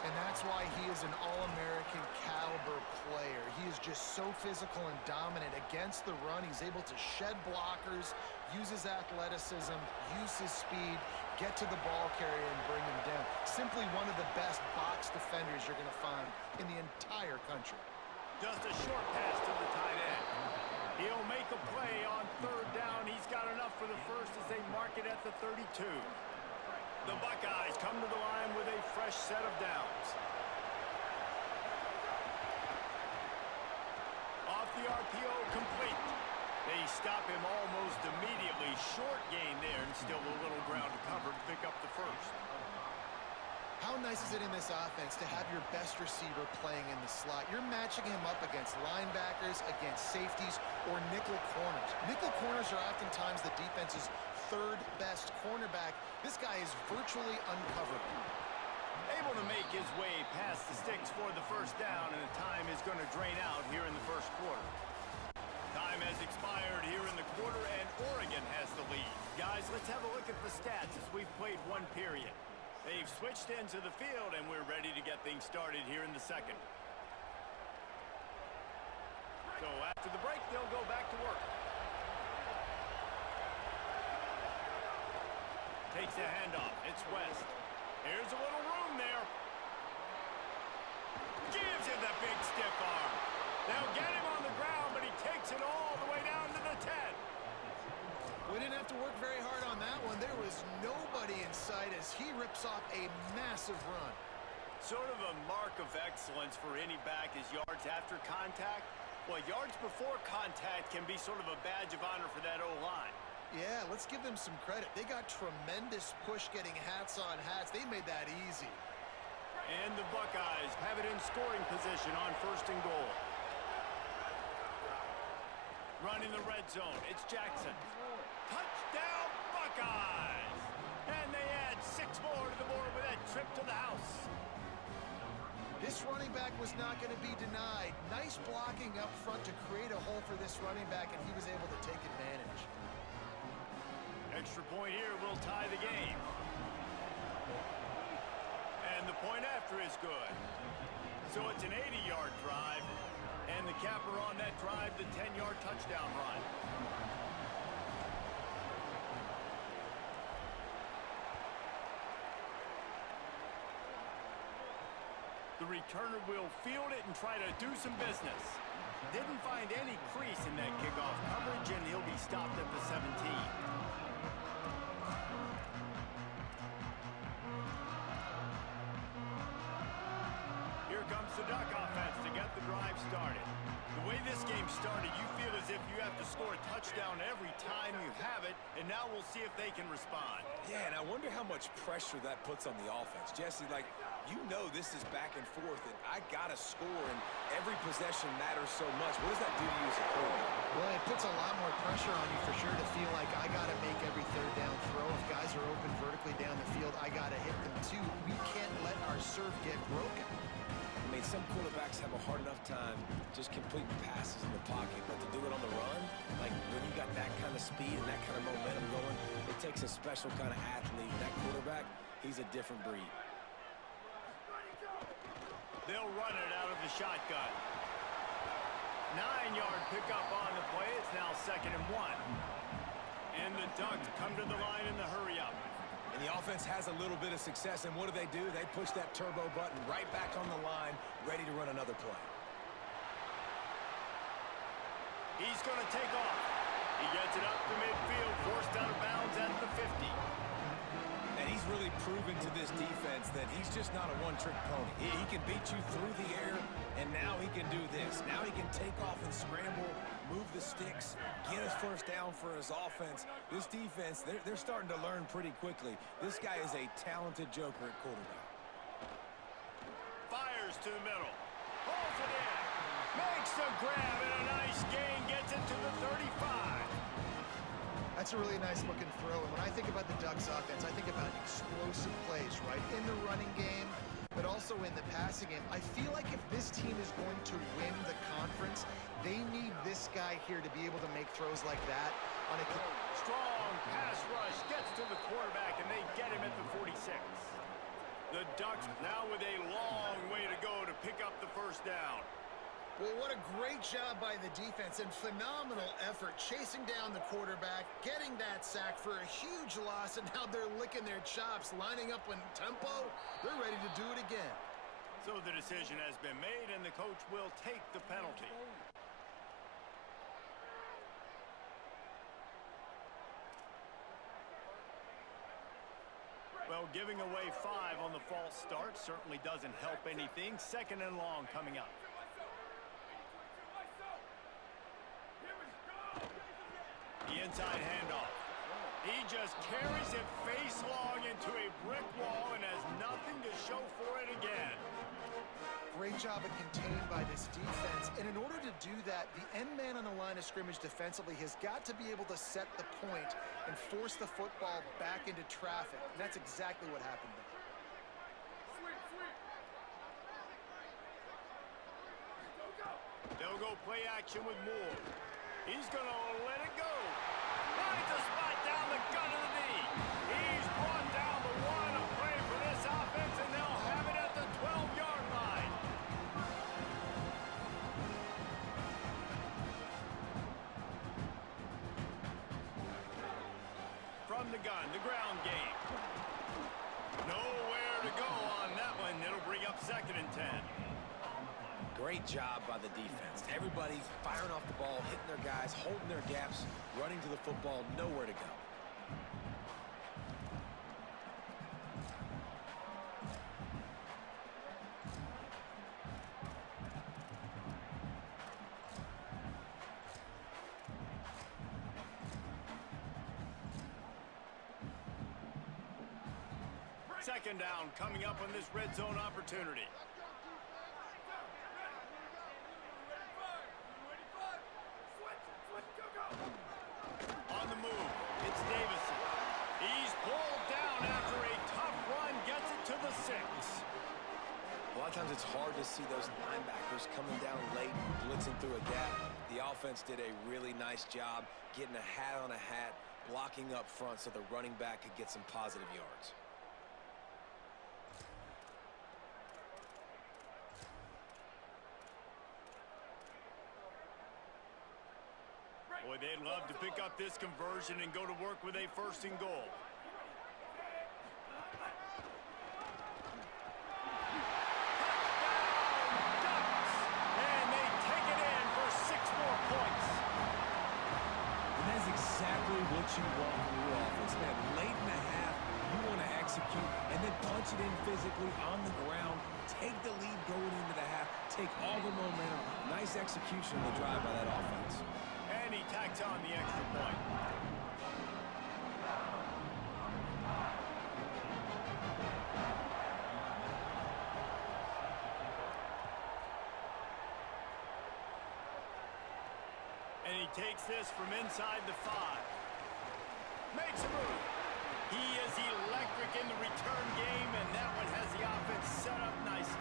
And that's why he is an All-American caliber player. He is just so physical and dominant against the run. He's able to shed blockers, use his athleticism, use his speed, get to the ball carrier and bring him down. Simply one of the best box defenders you're going to find in the entire country. Just a short pass to the tight end. He'll make a play on third down. He's got enough for the first as they mark it at the 32. The Buckeyes come to the line with a fresh set of downs. Off the RPO, complete. They stop him almost immediately. Short gain there and still a little ground to cover to pick up the first. How nice is it in this offense to have your best receiver playing in the slot? You're matching him up against linebackers, against safeties, or nickel corners. Nickel corners are oftentimes the defense's third best cornerback. This guy is virtually uncoverable. Able to make his way past the sticks for the first down, and the time is going to drain out here in the first quarter. Time has expired here in the quarter, and Oregon has the lead. Guys, let's have a look at the stats as we've played one period. They've switched into the field, and we're ready to get things started here in the second. So Here's a little room there. Gives it the big stiff arm. They'll get him on the ground, but he takes it all the way down to the 10. We didn't have to work very hard on that one. There was nobody in sight as he rips off a massive run. Sort of a mark of excellence for any back is yards after contact. Well, yards before contact can be sort of a badge of honor for that O-line. Yeah, let's give them some credit. They got tremendous push getting hats on hats. They made that easy. And the Buckeyes have it in scoring position on 1st and goal. Running the red zone, it's Jackson. Touchdown, Buckeyes! And they add 6 more to the board with that trip to the house. This running back was not going to be denied. Nice blocking up front to create a hole for this running back, and he was able to take advantage. Extra point here will tie the game. And the point after is good. So it's an 80-yard drive, and the capper on that drive, the 10-yard touchdown run. The returner will field it and try to do some business. Didn't find any crease in that kickoff coverage, and he'll be stopped at the 17. Here comes the Duck offense to get the drive started. The way this game started, you feel as if you have to score a touchdown every time you have it, and now we'll see if they can respond. Yeah, and I wonder how much pressure that puts on the offense. Jesse, like, you know this is back and forth, and I got to score, and every possession matters so much. What does that do to you as a quarterback? Well, it puts a lot more pressure on you for sure to feel like I got to make every 3rd down throw. If guys are open vertically down the field, I got to hit them too. We can't let our serve get broken. I mean, some quarterbacks have a hard enough time just completing passes in the pocket, but to do it on the run, like when you got that kind of speed and that kind of momentum going, it takes a special kind of athlete. That quarterback, he's a different breed. They'll run it out of the shotgun. 9-yard pickup on the play. It's now 2nd and 1. And the Ducks come to the line in the hurry-up. And the offense has a little bit of success, and what do? They push that turbo button right back on the line, ready to run another play. He's going to take off. He gets it up to midfield, forced out of bounds at the 50. And he's really proven to this defense that he's just not a one-trick pony. He can beat you through the air, and now he can do this. Now he can take off and scramble, move the sticks, get his 1st down for his offense. This defense, they're starting to learn pretty quickly. This guy is a talented joker at quarterback. Fires to the middle. Pulls it in. Makes the grab and a nice gain. Gets it to the 35. That's a really nice looking throw. And when I think about the Ducks offense, I think about explosive plays, right? In the running game, but also in the passing game. I feel like if this team is going to win the conference, they need this guy here to be able to make throws like that. On a Strong pass rush gets to the quarterback, and they get him at the 46. The Ducks now with a long way to go to pick up the 1st down. Well, what a great job by the defense and phenomenal effort chasing down the quarterback, getting that sack for a huge loss, and now they're licking their chops, lining up in tempo. They're ready to do it again. So the decision has been made, and the coach will take the penalty. Well, giving away 5 on the false start certainly doesn't help anything. 2nd and long coming up. The inside handoff. He just carries it face long into a brick wall and has nothing to show for it again. Great job of contained by this defense. And in order to do that, the end man on the line of scrimmage defensively has got to be able to set the point and force the football back into traffic. And that's exactly what happened there. They'll go play action with Moore. He's going to let it go. Finds a spot down the gun of the knee. He's brought down the 1 of play for this offense, and they'll have it at the 12-yard line. From the gun, the ground game. Nowhere to go on that one. It'll bring up 2nd and 10. Great job by the defense. Everybody firing off the ball, hitting their guys, holding their gaps, running to the football, nowhere to go. Second down coming up on this red zone opportunity. On the move, it's Davison. He's pulled down after a tough run, gets it to the 6. A lot of times it's hard to see those linebackers coming down late, blitzing through a gap. The offense did a really nice job getting a hat on a hat, blocking up front so the running back could get some positive yards. Boy, they'd love to pick up this conversion and go to work with a 1st and goal. And they take it in for 6 more points. And that's exactly what you want from your offense, man. Late in the half, you want to execute and then punch it in physically on the ground, take the lead going into the half, take all the momentum. Nice execution of the drive by that offense. And he tacks on the extra point. And he takes this from inside the 5. Makes a move. He is electric in the return game, and that one has the offense set up nicely.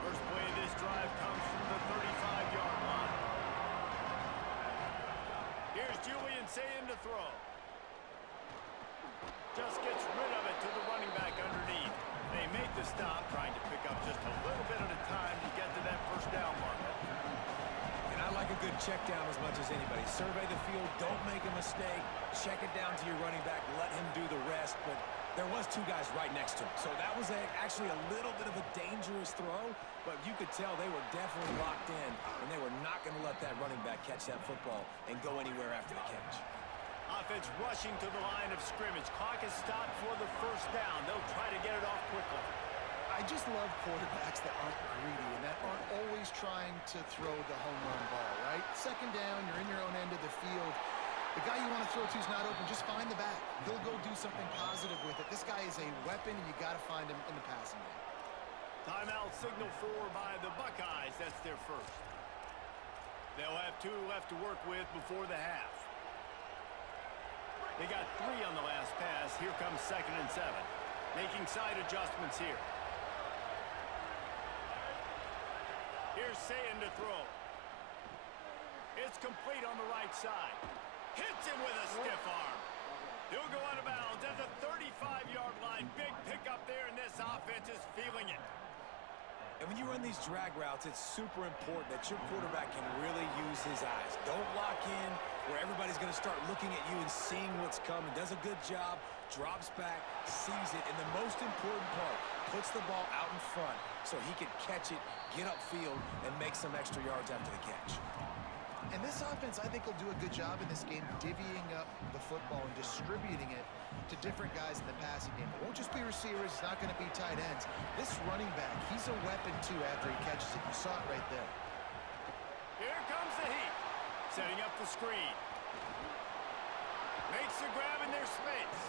First play of this drive comes from the 35-yard line. Here's Julian saying to throw. Just gets rid of it to the running back underneath. They make the stop, trying to pick up just a little bit at a time to get to that 1st down marker. And I like a good check down as much as anybody. Survey the field, don't make a mistake, check it down to your running back, let him do the rest. But there was 2 guys right next to him. So that was actually a little bit of a dangerous throw, but you could tell they were definitely locked in, and they were not going to let that running back catch that football and go anywhere after the catch. Offense rushing to the line of scrimmage. Clock is stopped for the 1st down. They'll try to get it off quickly. I just love quarterbacks that aren't greedy and that aren't always trying to throw the home run ball, right? 2nd down, you're in your own end of the field. The guy you want to throw to is not open. Just find the back. He'll go do something positive with it. This guy is a weapon, and you got to find him in the passing game. Timeout signal for by the Buckeyes. That's their 1st. They'll have 2 left to work with before the half. They got 3 on the last pass. Here comes 2nd and 7. Making side adjustments here. Here's Sayin to throw. It's complete on the right side. Hits him with a stiff arm. He'll go out of bounds at the 35-yard line. Big pickup there, and this offense is feeling it. And when you run these drag routes, it's super important that your quarterback can really use his eyes. Don't lock in where everybody's going to start looking at you and seeing what's coming. Does a good job, drops back, sees it, and the most important part, puts the ball out in front so he can catch it, get upfield, and make some extra yards after the catch. And this offense, I think, will do a good job in this game divvying up the football and distributing it to different guys in the passing game. It won't just be receivers. It's not going to be tight ends. This running back, he's a weapon, too, after he catches it. You saw it right there. Here comes the heat. Setting up the screen. Makes the grab in their space.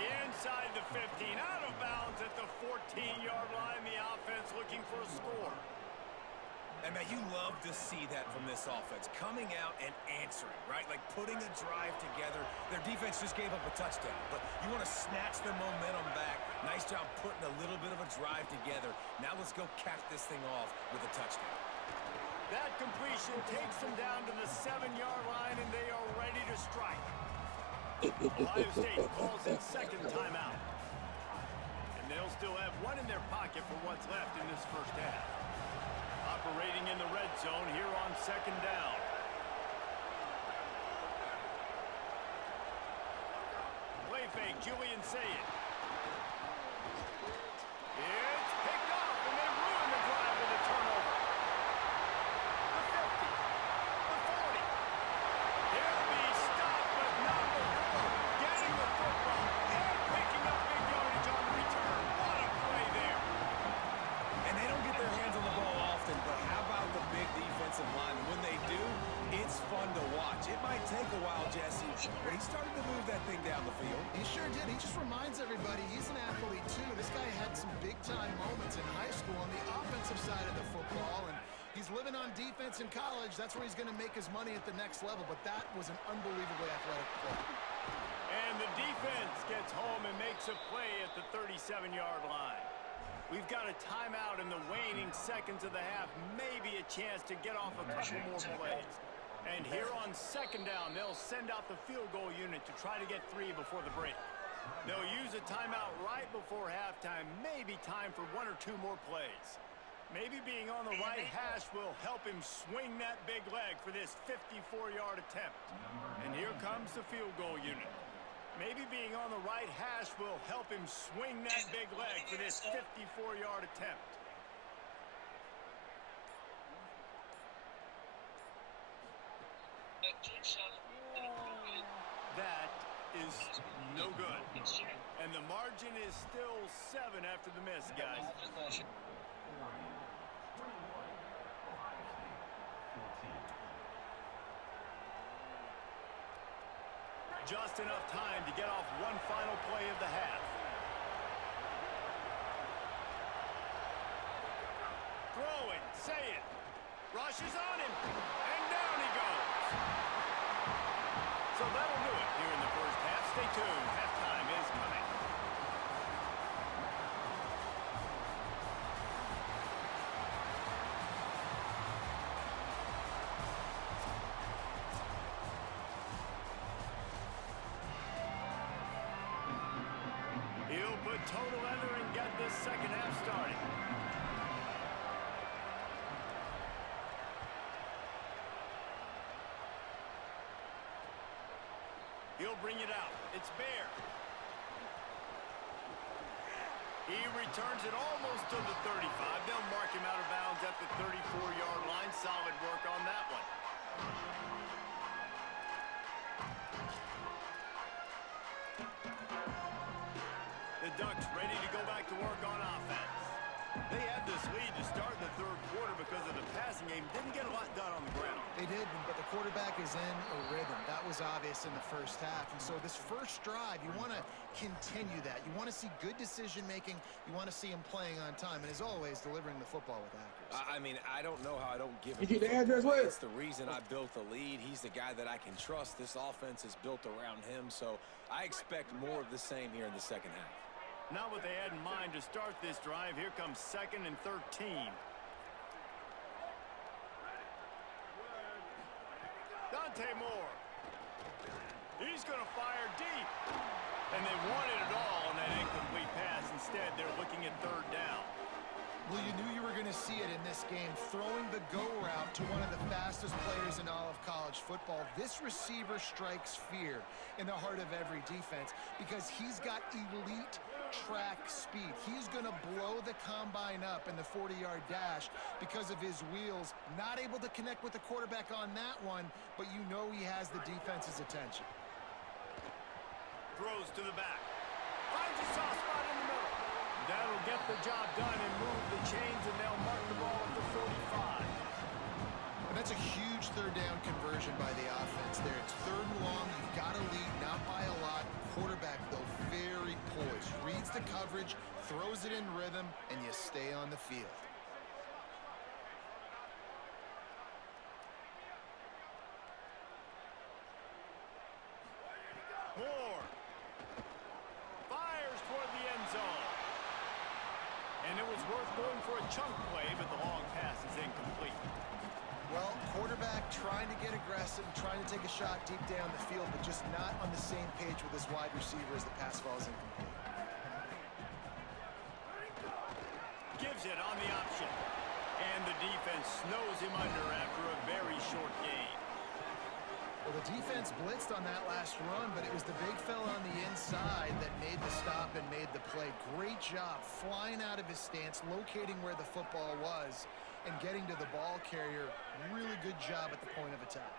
Inside the 15. Out of bounds at the 14-yard line. The offense looking for a score. And, man, you love to see that from this offense. Coming out and answering, right? Like putting a drive together. Their defense just gave up a touchdown. But you want to snatch the momentum back. Nice job putting a little bit of a drive together. Now let's go cap this thing off with a touchdown. That completion takes them down to the 7-yard line, and they are ready to strike. Ohio State calls in second timeout. And they'll still have one in their pocket for what's left in this first half. Operating in the red zone here on second down. Play fake, Julian Sayed. It's picked off, and they ruin the drive with a turnover. The 50, the 40. He'll be stopped, but not before getting the football and picking up big yardage on the return. What a play there. And they don't get their hands on the ball often, but how about the big defensive line? When they do, it's fun to watch. It might take a while, Jesse, but he started to move that thing down the field. He sure did. He just reminds everybody he's an athlete, too. This guy had some big-time moments in high school on the offensive side of the football, and he's living on defense in college. That's where he's going to make his money at the next level, but that was an unbelievably athletic play. And the defense gets home and makes a play at the 37-yard line. We've got a timeout in the waning seconds of the half, maybe a chance to get off a couple more plays. And here on second down, they'll send out the field goal unit to try to get 3 before the break. They'll use a timeout right before halftime, maybe time for 1 or 2 more plays. Maybe being on the right hash will help him swing that big leg for this 54-yard attempt. And here comes the field goal unit. Maybe being on the right hash will help him swing that big leg for this 54-yard attempt. That is no good. And the margin is still 7 after the miss, guys. Just enough time to get off one final play of the half. Throwing, say it. Rushes on him, and down he goes. So that'll do it here in the first half. Stay tuned. Halftime is coming. He'll put total leather and get this second half started. He'll bring it out. It's Bear. He returns it almost to the 35. They'll mark him out of bounds at the 34-yard line. Solid work on that one. The Ducks ready to go back to work on offense. They had this lead to start the third quarter because of the passing game. Didn't get a lot done on the ground. They did, but the quarterback is in a rhythm. That was obvious in the first half. And so this first drive, you want to continue that. You want to see good decision-making. You want to see him playing on time. And as always, delivering the football with accuracy. I mean, I don't know how I don't give You him get the address with? It's the reason I built the lead. He's the guy that I can trust. This offense is built around him, so I expect more of the same here in the second half. Not what they had in mind to start this drive. Here comes 2nd and 13. Dante Moore. He's going to fire deep. And they wanted it all on that incomplete pass. Instead, they're looking at 3rd down. Well, you knew you were going to see it in this game, throwing the go route to one of the fastest players in all of college football. This receiver strikes fear in the heart of every defense because he's got elite track speed. He's going to blow the combine up in the 40-yard dash because of his wheels. Not able to connect with the quarterback on that one, but you know he has the defense's attention. Throws to the back. Finds a soft spot in the middle. That'll get the job done and move the chains, and they'll mark the ball at the 45. And that's a huge 3rd down conversion by the offense there. It's 3rd and long. You've got to lead, not by a lot. Quarterback, though, very poised. Reads the coverage, throws it in rhythm, and you stay on the field. Moore fires toward the end zone. And it was worth going for a chunk play, but the long pass is incomplete. aggressive, trying to take a shot deep down the field, but just not on the same page with his wide receiver as the pass falls incomplete. Gives it on the option. And the defense snows him under after a very short gain. Well, the defense blitzed on that last run, but it was the big fella on the inside that made the stop and made the play. Great job flying out of his stance, locating where the football was, and getting to the ball carrier. Really good job at the point of attack.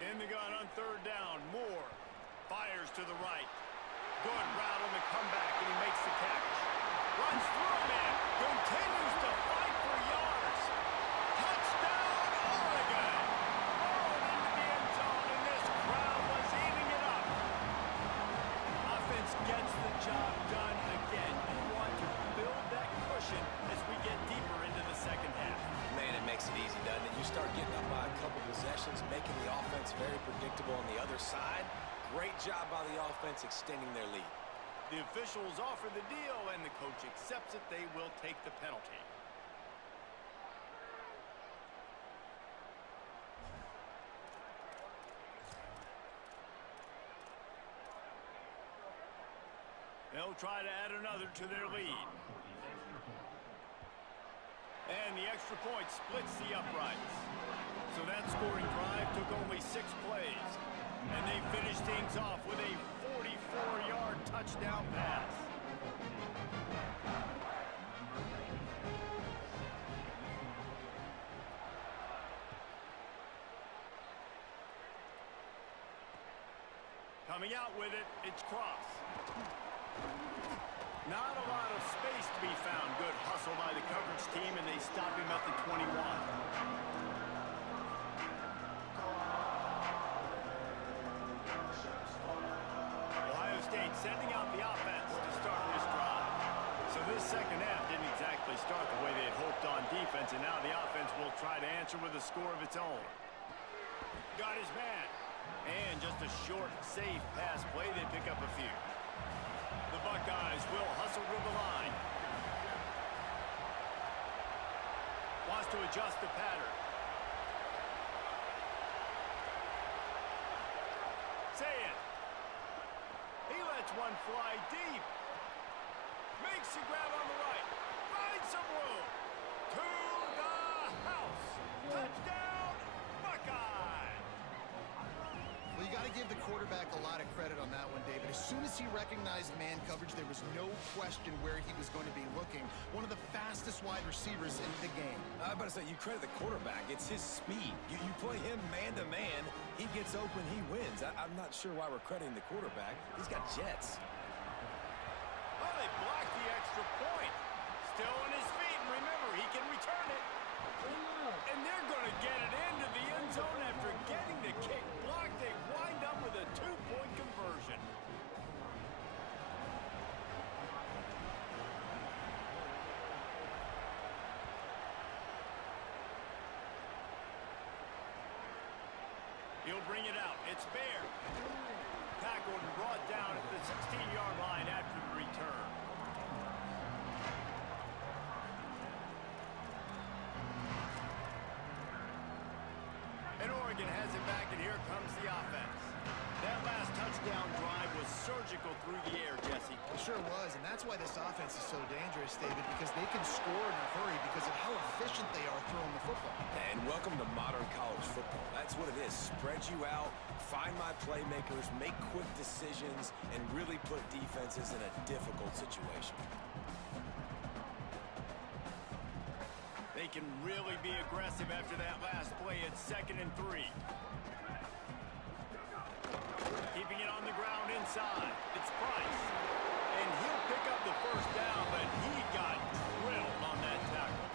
In the gun on third down, Moore fires to the right. Good route on the comeback, and he makes the catch. Runs through man, continues to fight for yards. Touchdown, Oregon! Rolling into the end zone, and this crowd was eating it up. Offense gets the job done again. You want to build that cushion as we get deeper into the second half. Man, it makes it easy, doesn't it? You start getting up by a couple possessions, making the offense very predictable on the other side. Great job by the offense extending their lead. The officials offer the deal, and the coach accepts it. They will take the penalty. They'll try to add another to their lead. And the extra point splits the uprights. So that scoring drive took only 6 plays. And they finished things off with a 44-yard touchdown pass. Coming out with it, it's Cross. Not a lot of space to be found. Good hustle by the coverage team, and they stop him at the 21. Ohio State sending out the offense to start this drive. So this second half didn't exactly start the way they had hoped on defense, and now the offense will try to answer with a score of its own. Got his man. And just a short, safe pass play, they pick up a few. The Buckeyes will hustle to the line. Wants to adjust the pattern. Say it. He lets one fly deep. Makes the grab on the right. Finds some room. To the house. Touchdown, Buckeye. Well, you got to give the quarterback a lot of credit on that one, David. As soon as he recognized man coverage, there was no question where he was going to be looking. One of the fastest wide receivers in the game. I was about to say, you credit the quarterback. It's his speed. You play him man-to-man, he gets open, he wins. I'm not sure why we're crediting the quarterback. He's got jets. Oh, they blocked the extra point. Still on his feet, and remember, he can return it. And they're going to get it into the end zone after getting the kick blocked. They wind up with a 2-point conversion. He'll bring it out. It's Bear. Tackled and brought down at the 16-yard line after the return. And Oregon has it back, and here comes the offense. That last touchdown drive was surgical through the air, Jesse. It sure was, and that's why this offense is so dangerous, David, because they can score in a hurry because of how efficient they are throwing the football. And welcome to modern college football. That's what it is. Spread you out, find my playmakers, make quick decisions, and really put defenses in a difficult situation. They can really be aggressive after that last play at 2nd and 3. Keeping it on the ground inside. It's Price. And he'll pick up the first down, but he got drilled on that tackle.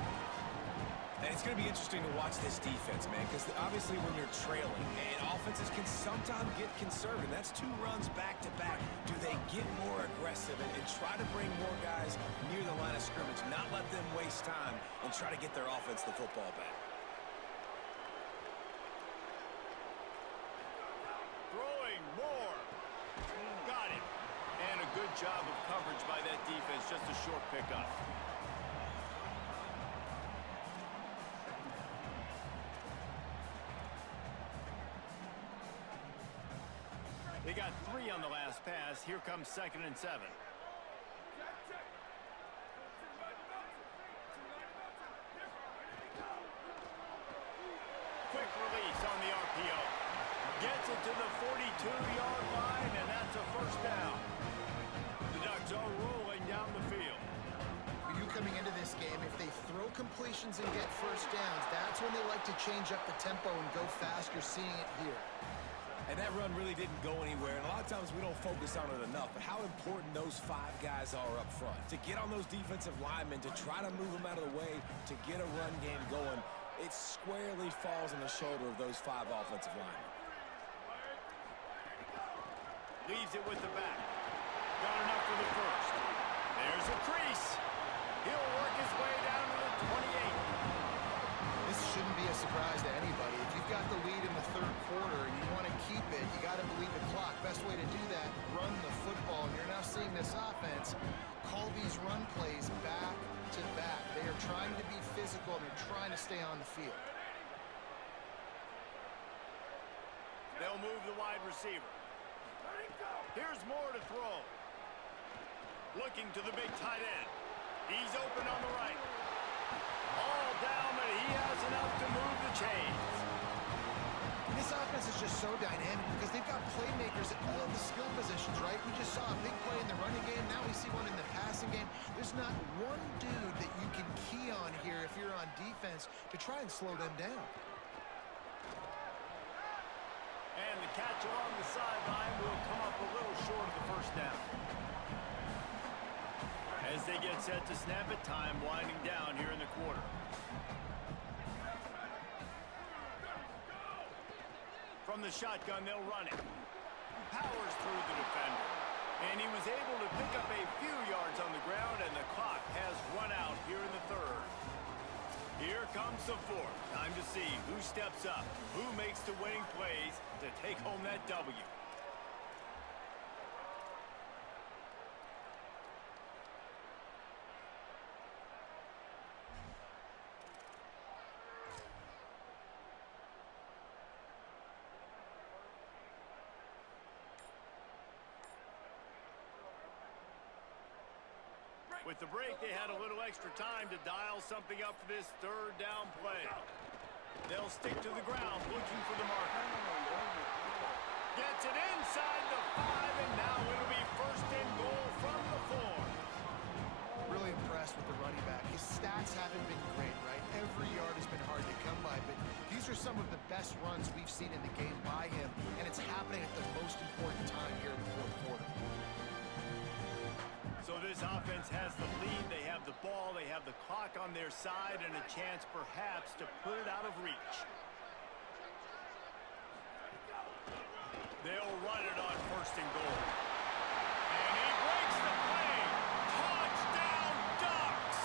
And it's going to be interesting to watch this defense, man, because obviously when you're trailing, and offenses can sometimes get conservative. That's 2 runs back-to-back. Do they get more aggressive and try to bring more guys near the line of scrimmage, not let them waste time, and try to get their offense the football back? Throwing good job of coverage by that defense. Just a short pickup. They got 3 on the last pass. Here comes 2nd and 7. Quick release on the RPO. Gets it to the 42-yard line, and that's a first down. The Ducks are rolling down the field. For you coming into this game, if they throw completions and get first downs, that's when they like to change up the tempo and go fast. You're seeing it here. And that run really didn't go anywhere, and a lot of times we don't focus on it enough, but how important those 5 guys are up front. To get on those defensive linemen, to try to move them out of the way, to get a run game going, it squarely falls on the shoulder of those 5 offensive linemen. Leaves it with the back. Got enough for the first. There's a crease. He'll work his way down to the 28. This shouldn't be a surprise to anybody. If you've got the lead in the 3rd quarter and you want to keep it, you got to believe the clock. Best way to do that, run the football. And you're now seeing this offense call these run plays back to back. They are trying to be physical, and they're trying to stay on the field. They'll move the wide receiver. Here's more to throw. Looking to the big tight end. He's open on the right. All down, but he has enough to move the chains. This offense is just so dynamic because they've got playmakers at all the skill positions, right? We just saw a big play in the running game. Now we see one in the passing game. There's not one dude that you can key on here if you're on defense to try and slow them down. And the catch along the sideline will come up a little short of the first down. As they get set to snap it, time winding down here in the quarter. From the shotgun, they'll run it. Powers through the defender. And he was able to pick up a few yards on the ground, and the clock has run out here in the 3rd. Here comes the 4th. Time to see who steps up, who makes the winning plays to take home that W. With the break, they had a little extra time to dial something up for this 3rd down play. They'll stick to the ground looking for the marker. Gets it inside the 5, and now it'll be 1st and goal from the 4. Really impressed with the running back. His stats haven't been great, right? Every yard has been hard to come by, but these are some of the best runs we've seen in the game by him, and it's happening at the most important time here in the 4th quarter. So this offense has the lead, they have the ball, they have the clock on their side, and a chance perhaps to put it out of reach. They'll run it on 1st and goal. And he breaks the play. Touchdown, Ducks!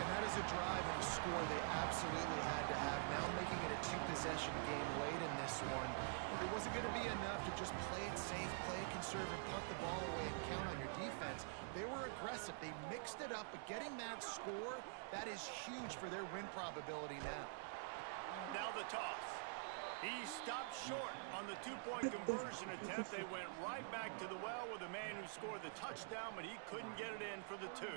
And that is a drive and a score they absolutely had to have. Now making it a 2-possession game late in this one. It wasn't going to be enough to just play it safe, play it conservative, punt the ball away, and count on your defense. They were aggressive. They mixed it up, but getting that score, that is huge for their win probability now. Now the toss. He stopped short on the 2-point conversion attempt. They went right back to the well with the man who scored the touchdown, but he couldn't get it in for the 2.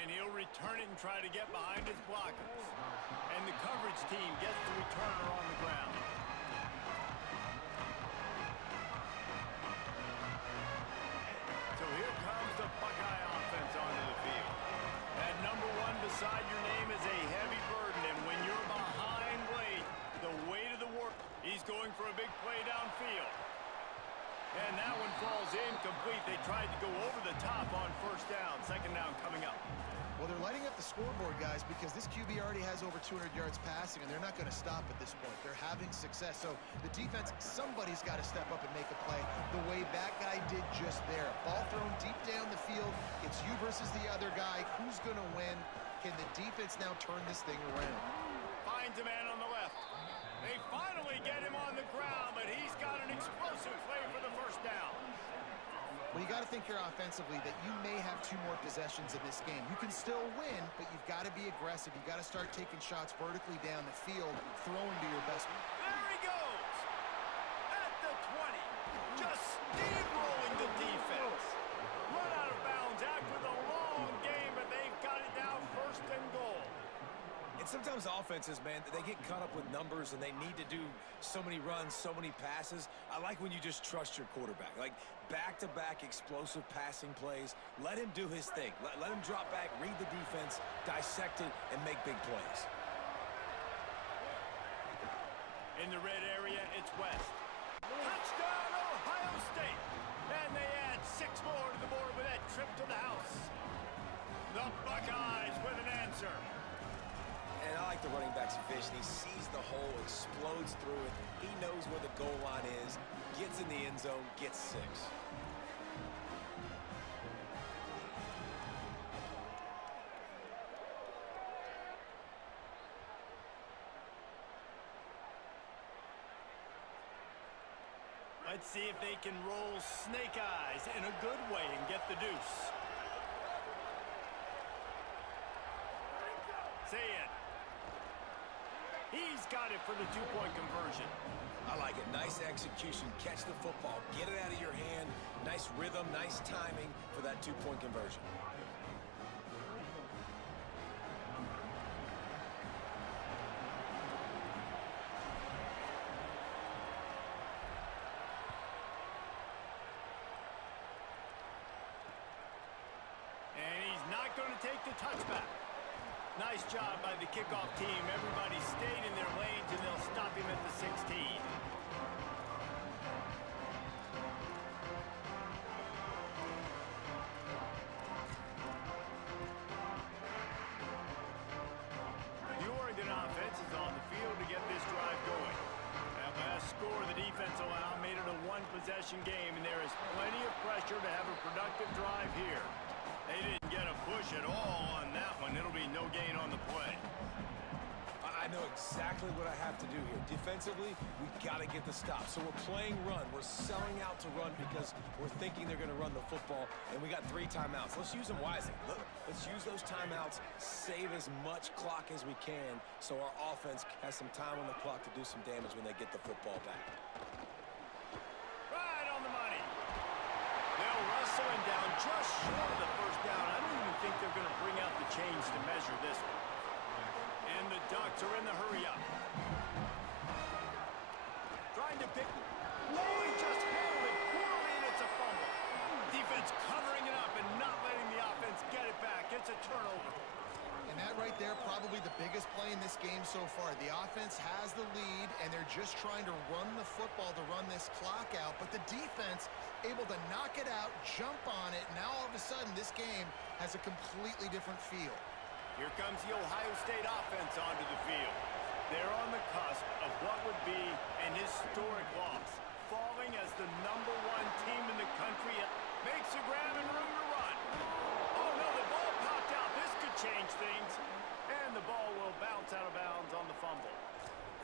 And he'll return it and try to get behind his blockers. And the coverage team gets the returner on the ground. So here comes the Buckeye offense onto the field. That number 1 beside your name is a heavy burden, and when you're behind late, the weight of the work, he's going for a big play downfield. And that one falls incomplete. They tried to go over the top on 1st down. 2nd down coming up. Well, they're lighting up the scoreboard, guys, because this QB already has over 200 yards passing, and they're not going to stop at this point. They're having success. So the defense, somebody's got to step up and make a play the way that guy did just there. Ball thrown deep down the field. It's you versus the other guy. Who's going to win? Can the defense now turn this thing around? Finds a man on the left. They finally get him on the ground, but he's got an explosive play for the first down. Well, you got to think here offensively that you may have 2 more possessions in this game. You can still win, but you've got to be aggressive. You've got to start taking shots vertically down the field, throwing to your best. There he goes! At the 20. Just steamrolling the defense. Run out of bounds after the long game, but they've got it now first and goal. And sometimes offenses, man, they get caught up with numbers and they need to do so many runs, so many passes. I like when you just trust your quarterback. Like back-to-back explosive passing plays. Let him do his thing. Let him drop back, read the defense, dissect it, and make big plays. In the red area, it's West. Touchdown, Ohio State! And they add 6 more to the board with that trip to the house. The Buckeyes with an answer. And I like the running back's vision. He sees the hole, explodes through it. He knows where the goal line is, gets in the end zone, gets 6. Let's see if they can roll snake eyes in a good way and get the deuce. Say it. He's got it for the 2-point conversion. I like it. Nice execution. Catch the football. Get it out of your hand. Nice rhythm, nice timing for that 2-point conversion. And he's not going to take the touchback. Nice job by the kickoff team. Everybody stayed in their lanes, and they'll stop him at the 16. The Oregon offense is on the field to get this drive going. That last score the defense allowed made it a 1-possession game, and there is plenty of pressure to have a productive drive here. They didn't get a push at all on that one. It'll be no gain on the play. I know exactly what I have to do here. Defensively, we've got to get the stop. So we're playing run. We're selling out to run because we're thinking they're going to run the football, and we got 3 timeouts. Let's use them wisely. Let's use those timeouts, save as much clock as we can so our offense has some time on the clock to do some damage when they get the football back. Right on the money. They'll wrestle him down just short of the first down. I don't even think they're going to bring out the chains to measure this one. And the Ducks are in the hurry-up. Trying to pick... Oh, he just handled it poorly, and it's a fumble. Defense covering it up and not letting the offense get it back. It's a turnover. And that right there, probably the biggest play in this game so far. The offense has the lead, and they're just trying to run the football to run this clock out. But the defense able to knock it out, jump on it. Now all of a sudden, this game has a completely different feel. Here comes the Ohio State offense onto the field. They're on the cusp of what would be an historic loss, falling as the #1 team in the country. Makes a grab and room to run. Oh, no, the ball popped out. This could change things. And the ball will bounce out of bounds on the fumble.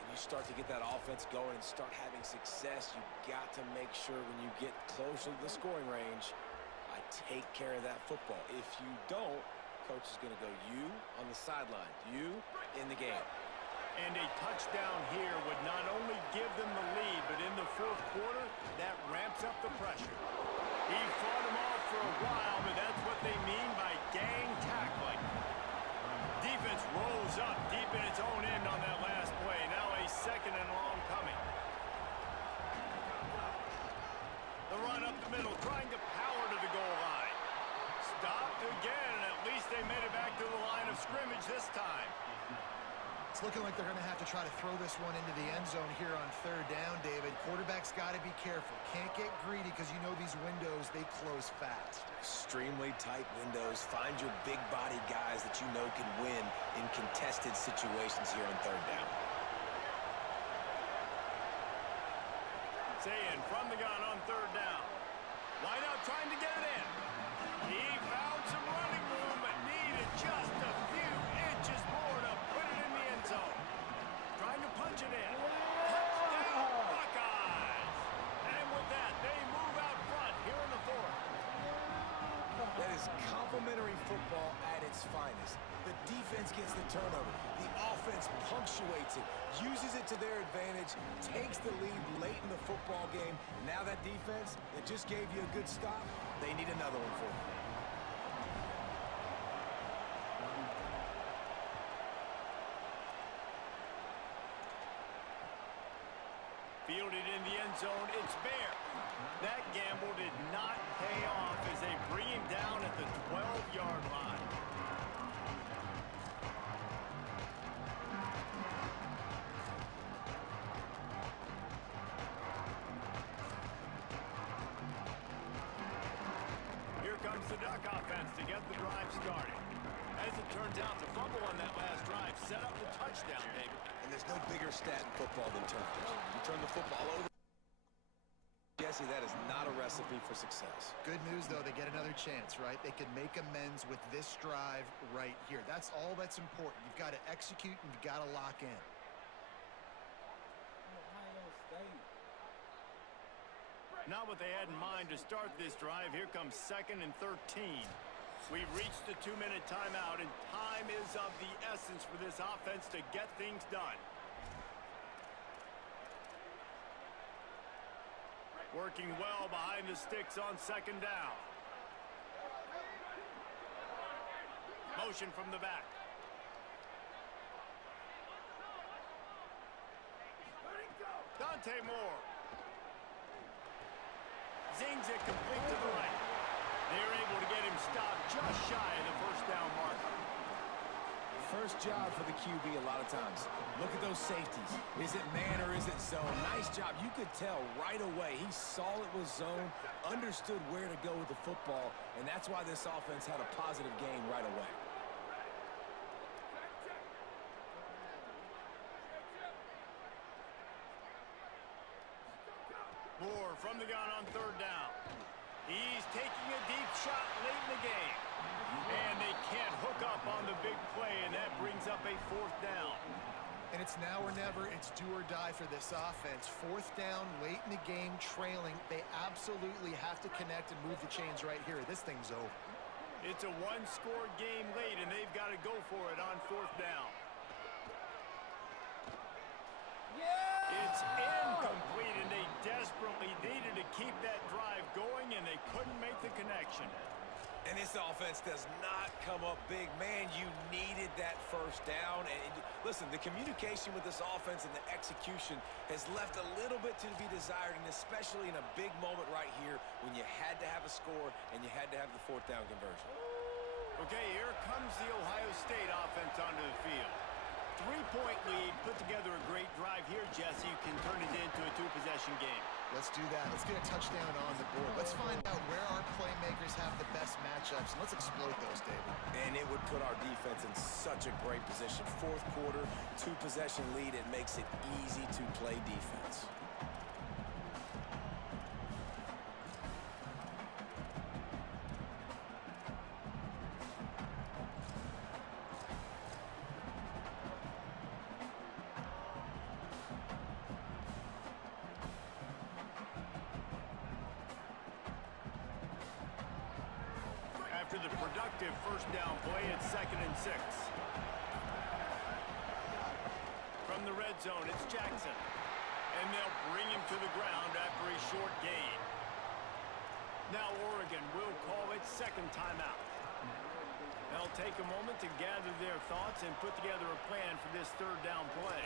And you start to get that offense going and start having success, you got to make sure when you get closer to the scoring range, I take care of that football. If you don't, coach is going to go you on the sideline, you in the game. And a touchdown here would not only give them the lead, but in the 4th quarter, that ramps up the pressure. He fought them off for a while, but that's what they mean by gang tackling. Defense rolls up deep in its own end on that last play. Now a 2nd and long coming. The run up the middle, trying to power to the goal line. Stopped again, and at least they made it back to the line of scrimmage this time. It's looking like they're going to have to try to throw this one into the end zone here on third down, David. Quarterback's got to be careful. Can't get greedy because you know these windows, they close fast. Extremely tight windows. Find your big body guys that you know can win in contested situations here on third down. Saying from the gun on third down. Wide out trying to get it in. He found some running room, but needed just a few inches more to put it in the end zone. Trying to punch it in. Touchdown, Buckeyes! And with that, they move out front here in the fourth. That is complimentary football at its finest. The defense gets the turnover. The offense punctuates it, uses it to their advantage, takes the lead late in the football game. Now that defense that just gave you a good stop, they need another one for you. Fielded in the end zone, it's Bear. That gamble did not pay off as they bring him down at the 12-yard line. Here comes the Duck offense to get the drive started. As it turns out, the fumble on that last drive set up the touchdown, David. And there's no bigger stat in football than turnovers. You turn the football over. Jesse, that is not a recipe for success. Good news, though, they get another chance, right? They can make amends with this drive right here. That's all that's important. You've got to execute and you've got to lock in. Ohio State. Not what they had in mind to start this drive. Here comes 2nd and 13. We've reached the 2-minute timeout, and time is of the essence for this offense to get things done. Working well behind the sticks on 2nd down. Motion from the back. Dante Moore. Zings it complete to the right. They're able to get him stopped just shy of the first down marker. First job for the QB a lot of times. Look at those safeties. Is it man or is it zone? Nice job. You could tell right away. He saw it was zone, understood where to go with the football, and that's why this offense had a positive gain right away. Moore from the gun on 3rd down. He's taking a deep shot late in the game. And they can't hook up on the big play, and that brings up a 4th down. And it's now or never. It's do or die for this offense. 4th down, late in the game, trailing. They absolutely have to connect and move the chains right here. This thing's over. It's a one-score game late, and they've got to go for it on 4th down. It's incomplete, and they desperately needed to keep that drive going, and they couldn't make the connection. And this offense does not come up big. Man, you needed that first down. And listen, the communication with this offense and the execution has left a little bit to be desired, and especially in a big moment right here when you had to have a score and you had to have the 4th down conversion. Okay, here comes the Ohio State offense onto the field. 3-point lead, put together a great drive here, Jesse. You can turn it into a 2-possession game. Let's do that. Let's get a touchdown on the board. Let's find out where our playmakers have the best matchups, and let's exploit those, David. And it would put our defense in such a great position. 4th quarter, 2-possession lead. It makes it easy to play defense. After the productive first down play, it's 2nd and 6. From the red zone, it's Jackson. And they'll bring him to the ground after a short gain. Now Oregon will call its 2nd timeout. They'll take a moment to gather their thoughts and put together a plan for this 3rd down play.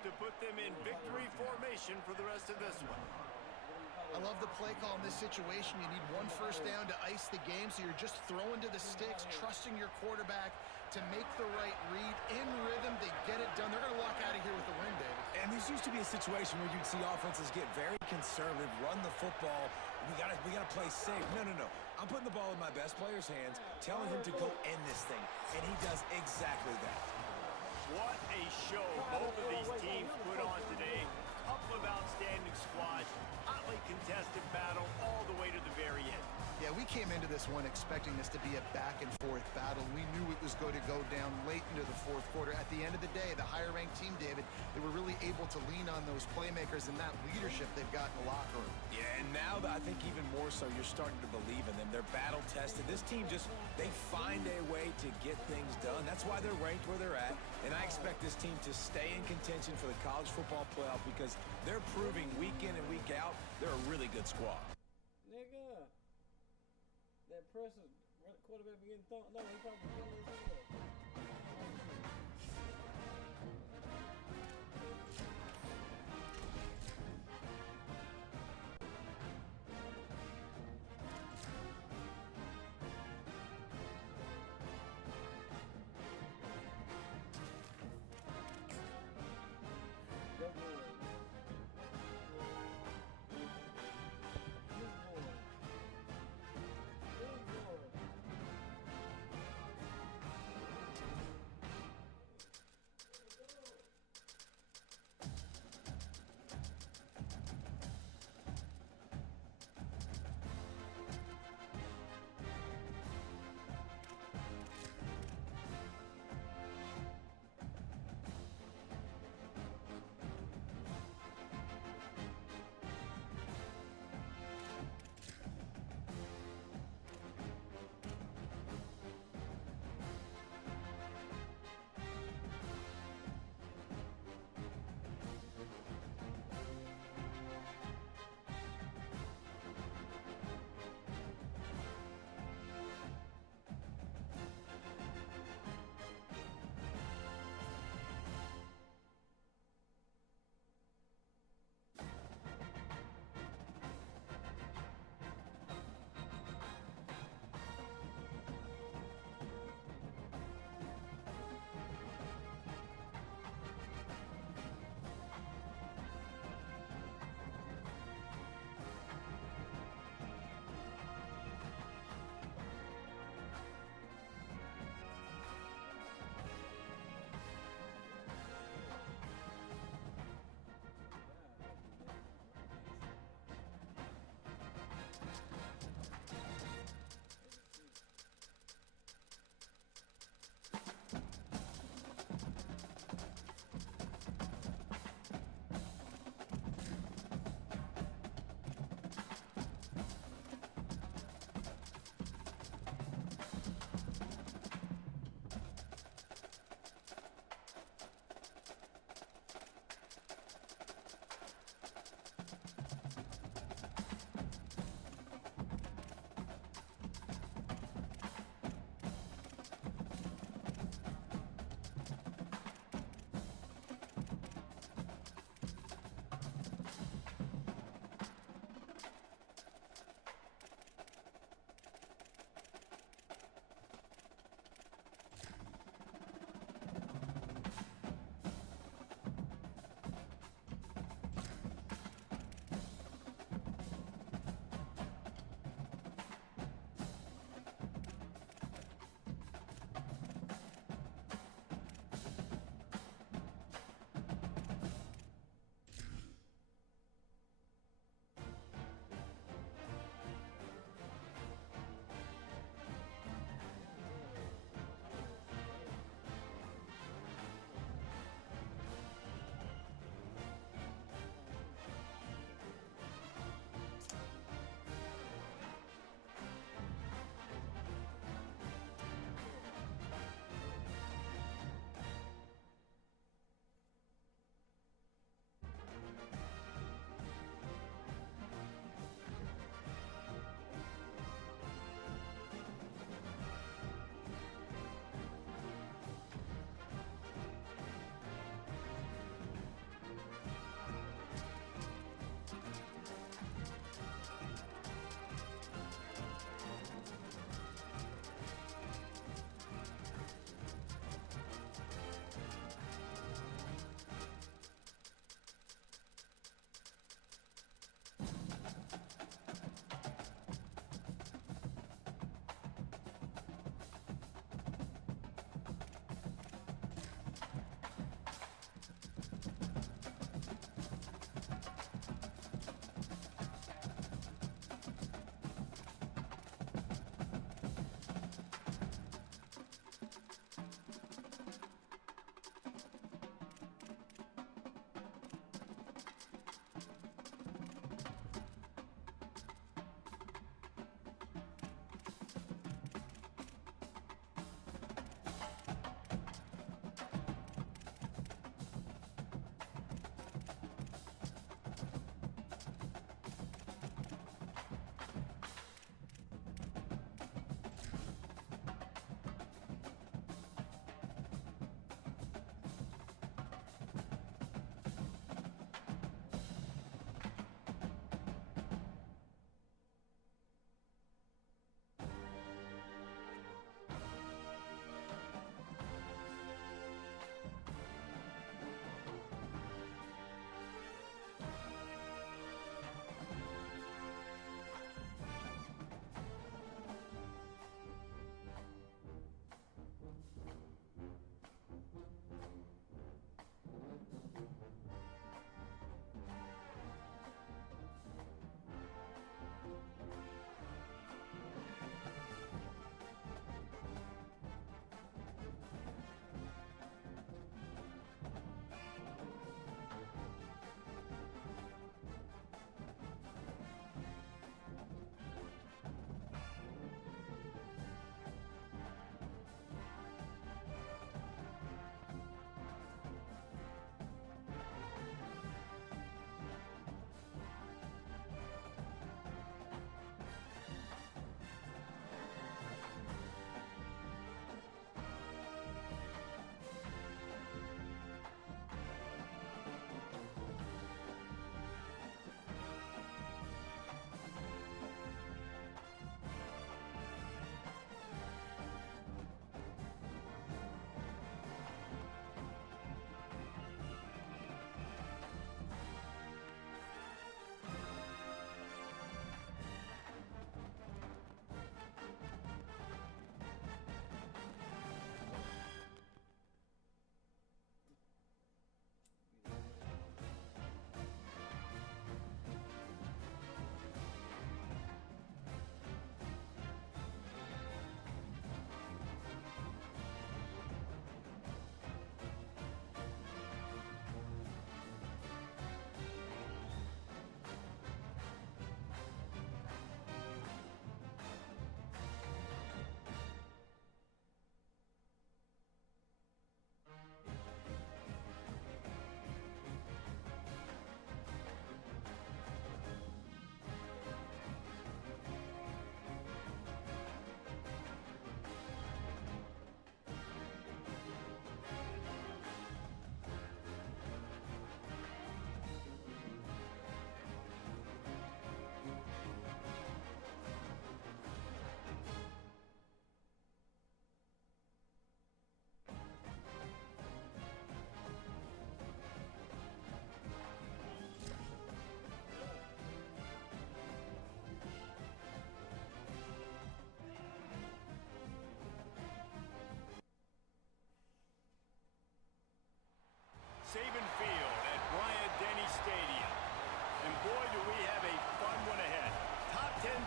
enough to put them in victory formation for the rest of this one. I love the play call in this situation. You need one first down to ice the game, so you're just throwing to the sticks, trusting your quarterback to make the right read. In rhythm, they get it done. They're going to walk out of here with the win, David. And this used to be a situation where you'd see offenses get very conservative, run the football. We gotta play safe. No. I'm putting the ball in my best player's hands, telling him to go end this thing, and he does exactly that. What a show both of these teams put on today. Couple of outstanding squads, hotly contested battle all the way to the very end. Yeah, we came into this one expecting this to be a back-and-forth battle. We knew it was going to go down late into the fourth quarter. At the end of the day, the higher-ranked team, David, they were really able to lean on those playmakers and that leadership they've got in the locker room. Yeah, and now I think even more so, you're starting to believe in them. They're battle-tested. This team they find a way to get things done. That's why they're ranked where they're at, and I expect this team to stay in contention for the college football playoff because they're proving week in and week out they're a really good squad. Nigga, that pressure quarterback be getting thrown. No, he probably getting his head up.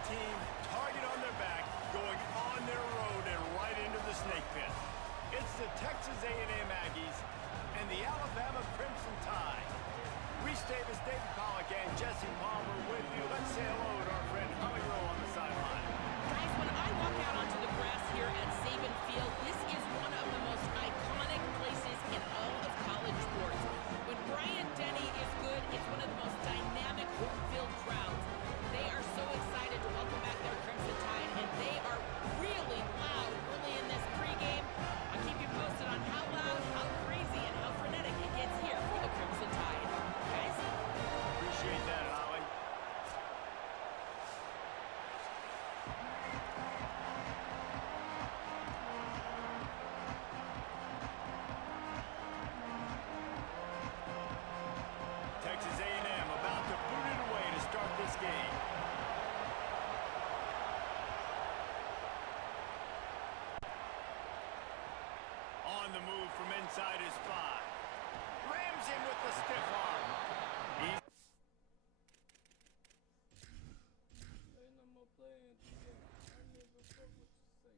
team, target on their back, going on their road and right into the snake pit. It's the Texas A&M Aggies and the Alabama Crimson Tide. Reese Davis, David Pollock, and Jesse Palmer with you. Let's say hello to our friend Holly Rowe on the sideline. Guys, when I walk out onto the grass here at Saban Field, this is one of the most iconic places in all of college sports. When Bryant Denny is good, it's one of the most dynamic home field crowds. They are so excited to welcome back their Crimson Tide, and they are really loud early in this pregame. I'll keep you posted on how loud, how crazy, and how frenetic it gets here for the Crimson Tide. Guys? Appreciate that, Holly. Texas A&M about to boot it away to start this game. On the move from inside his 5. Rams in with the stiff arm. He's Ain't no more playing today. I never fuck what you say.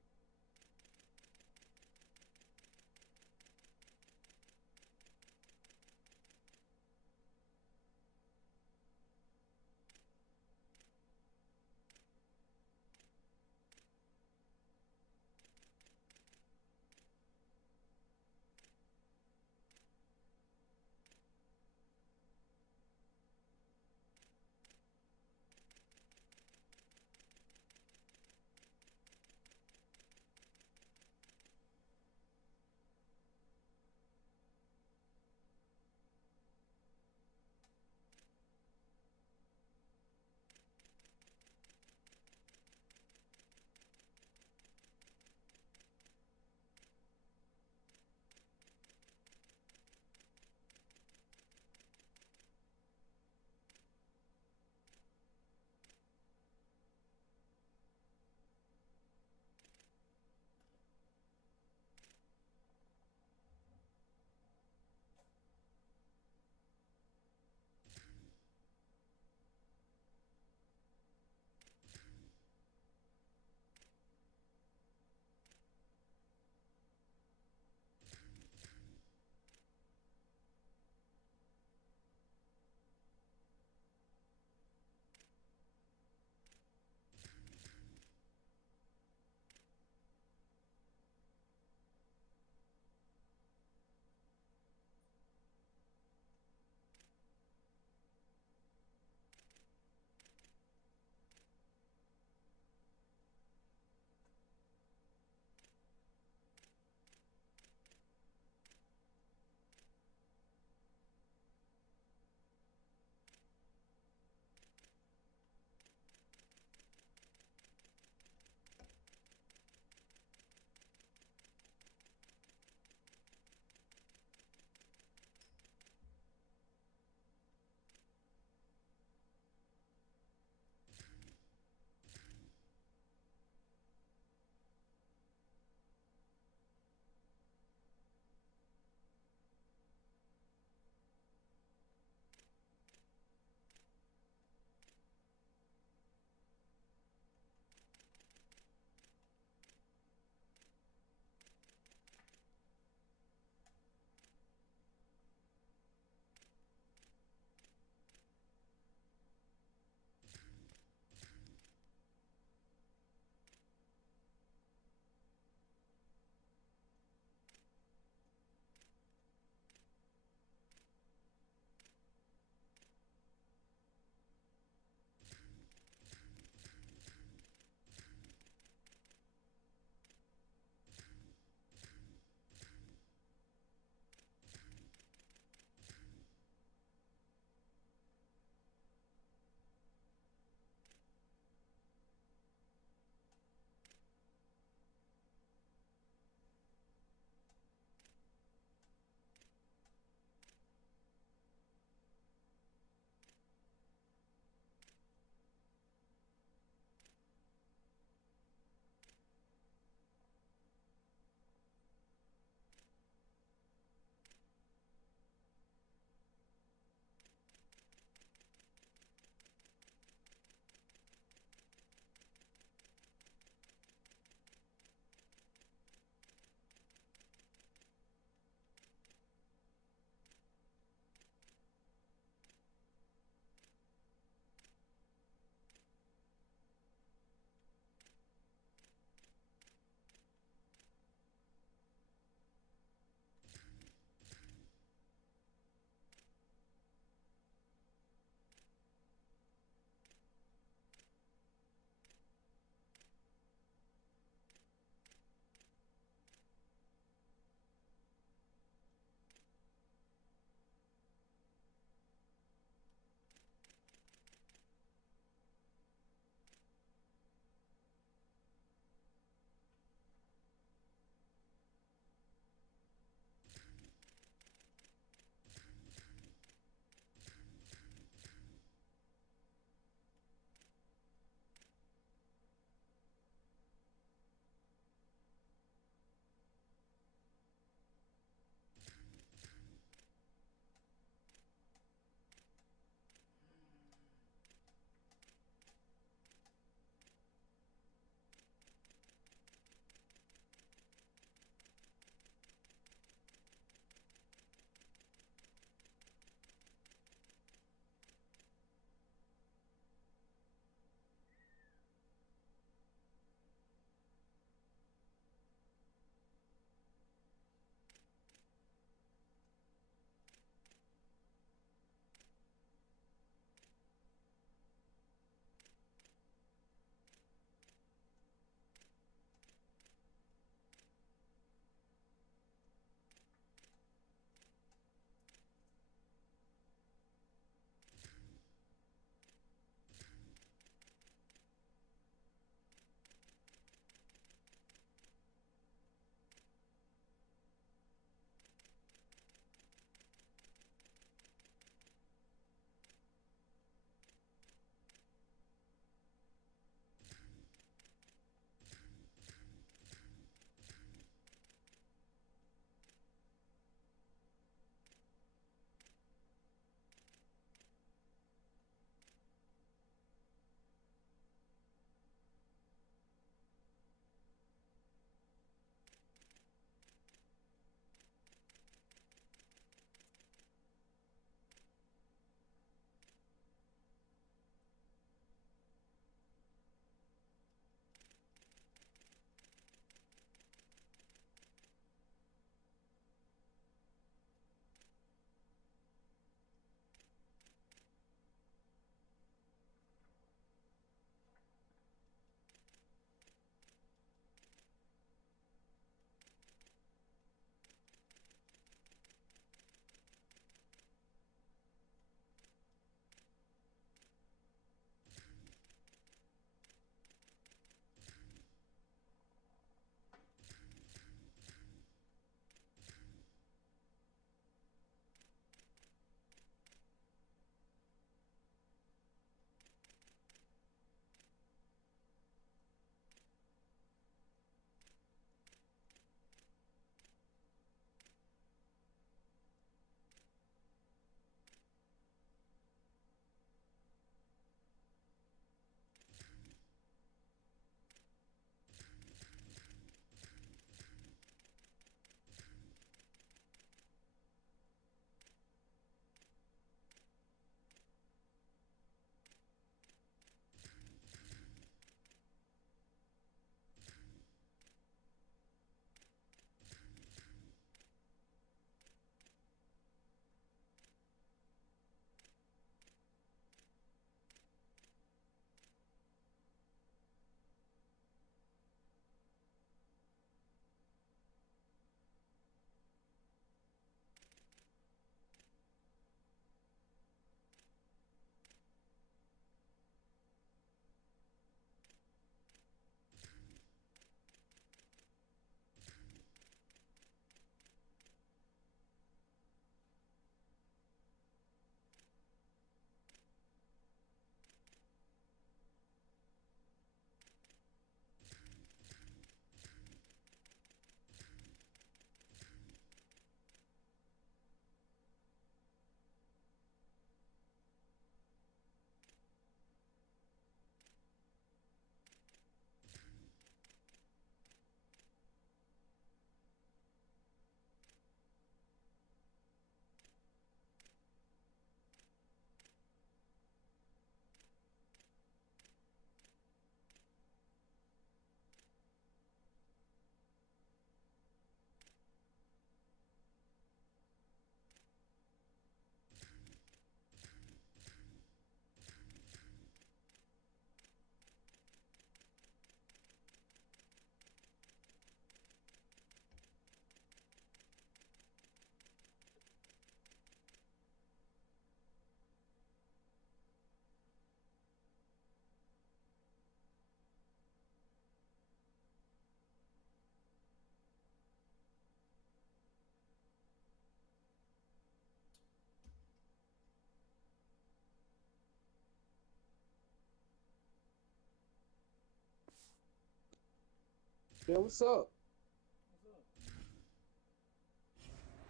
Yeah, what's up?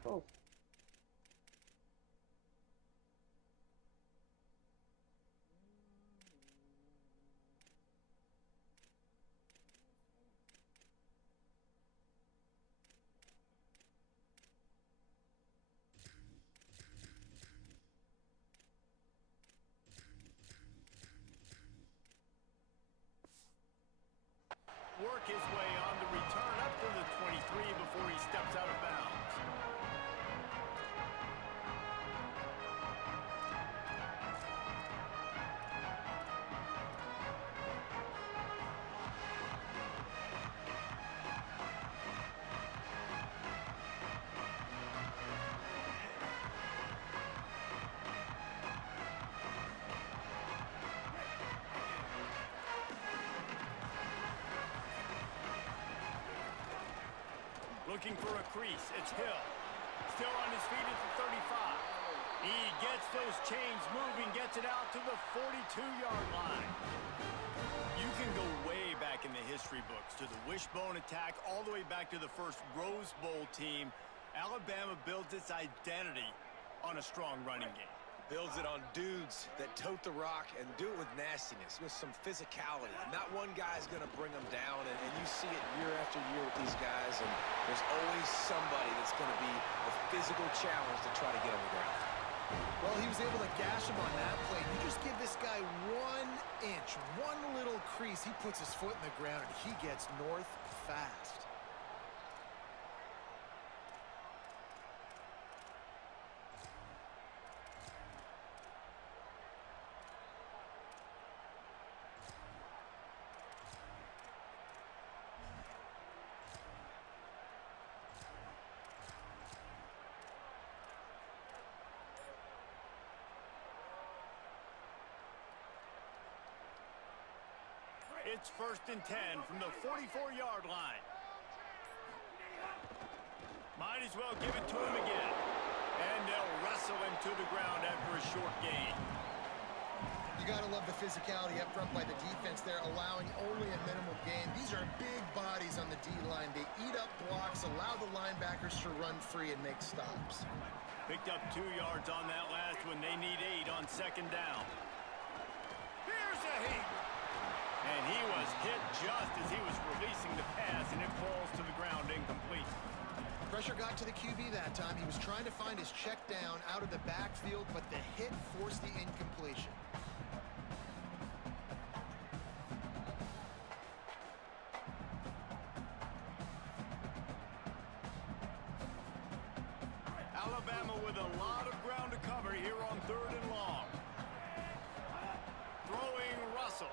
Oh. Work his way on the return up to the 23 before he steps out of bounds. Looking for a crease. It's Hill. Still on his feet at the 35. He gets those chains moving, gets it out to the 42-yard line. You can go way back in the history books to the wishbone attack all the way back to the first Rose Bowl team. Alabama builds its identity on a strong running game. Builds it on dudes that tote the rock and do it with nastiness, with some physicality. Not one guy's going to bring them down, and you see it year after year with these guys, and there's always somebody that's going to be a physical challenge to try to get on the ground. Well, he was able to gash him on that play. You just give this guy 1 inch, one little crease, he puts his foot in the ground, and he gets north fast. It's 1st and 10 from the 44-yard line. Might as well give it to him again. And they'll wrestle him to the ground after a short gain. You got to love the physicality up front by the defense there, allowing only a minimal gain. These are big bodies on the D-line. They eat up blocks, allow the linebackers to run free and make stops. Picked up 2 yards on that last one. They need 8 on 2nd down. Here's a heat. And he was hit just as he was releasing the pass, and it falls to the ground incomplete. Pressure got to the QB that time. He was trying to find his check down out of the backfield, but the hit forced the incompletion. Alabama with a lot of ground to cover here on 3rd and long. Throwing Russell.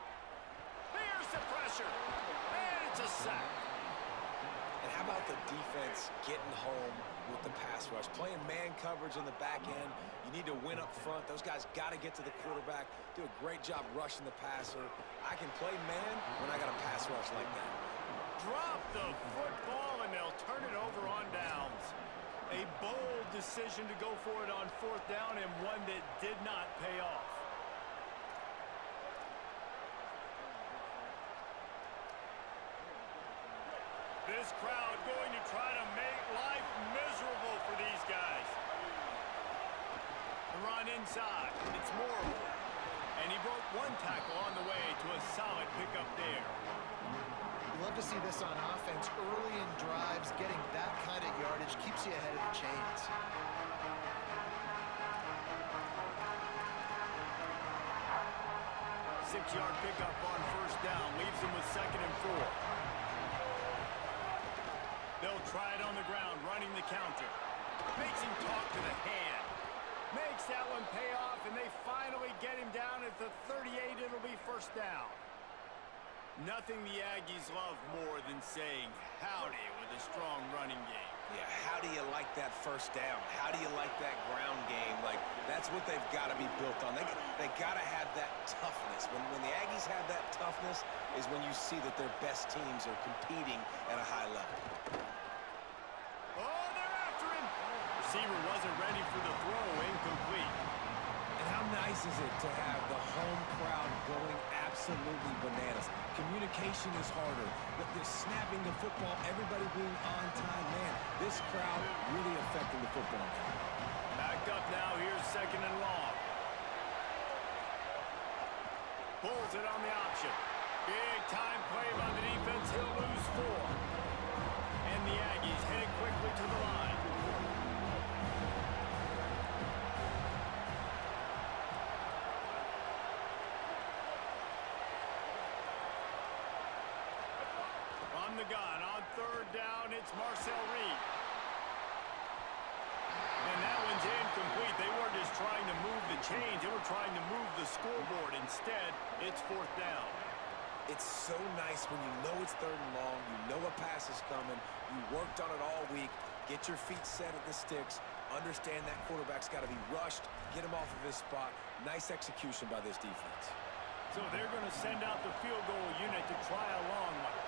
There's the pressure. And it's a sack. And how about the defense getting home with the pass rush? Playing man coverage in the back end. You need to win up front. Those guys got to get to the quarterback. Do a great job rushing the passer. I can play man when I got a pass rush like that. Drop the football, and they'll turn it over on downs. A bold decision to go for it on 4th down, and one that did not pay off. This crowd going to try to make life miserable for these guys. The run inside. It's Morrill. And he broke 1 tackle on the way to a solid pickup there. You love to see this on offense. Early in drives, getting that kind of yardage keeps you ahead of the chains. 6-yard pickup on 1st down. Leaves him with 2nd and 4. They'll try it on the ground, running the counter. Makes him talk to the hand. Makes that one pay off, and they finally get him down at the 38. It'll be 1st down. Nothing the Aggies love more than saying howdy with a strong running game. Yeah, how do you like that 1st down? How do you like that ground game? Like, that's what they've got to be built on. They got to have that toughness. When the Aggies have that toughness is when you see that their best teams are competing at a high level. Oh, they're after him. Receiver wasn't ready for the throw, incomplete. And how nice is it to have the home crowd going absolutely absolutely bananas. Communication is harder. They're snapping the football, everybody being on time. Man, this crowd really affecting the football game. Backed up now. Here's second and long. Pulls it on the option. Big time play by the defense. He'll lose 4. And the Aggies headed quickly to the line. On the gun, on third down, it's Marcel Reed. And that one's incomplete. They weren't just trying to move the chains. They were trying to move the scoreboard. Instead, it's fourth down. It's so nice when you know it's third and long, you know a pass is coming, you worked on it all week, get your feet set at the sticks, understand that quarterback's got to be rushed, get him off of his spot. Nice execution by this defense. So they're going to send out the field goal unit to try a long one.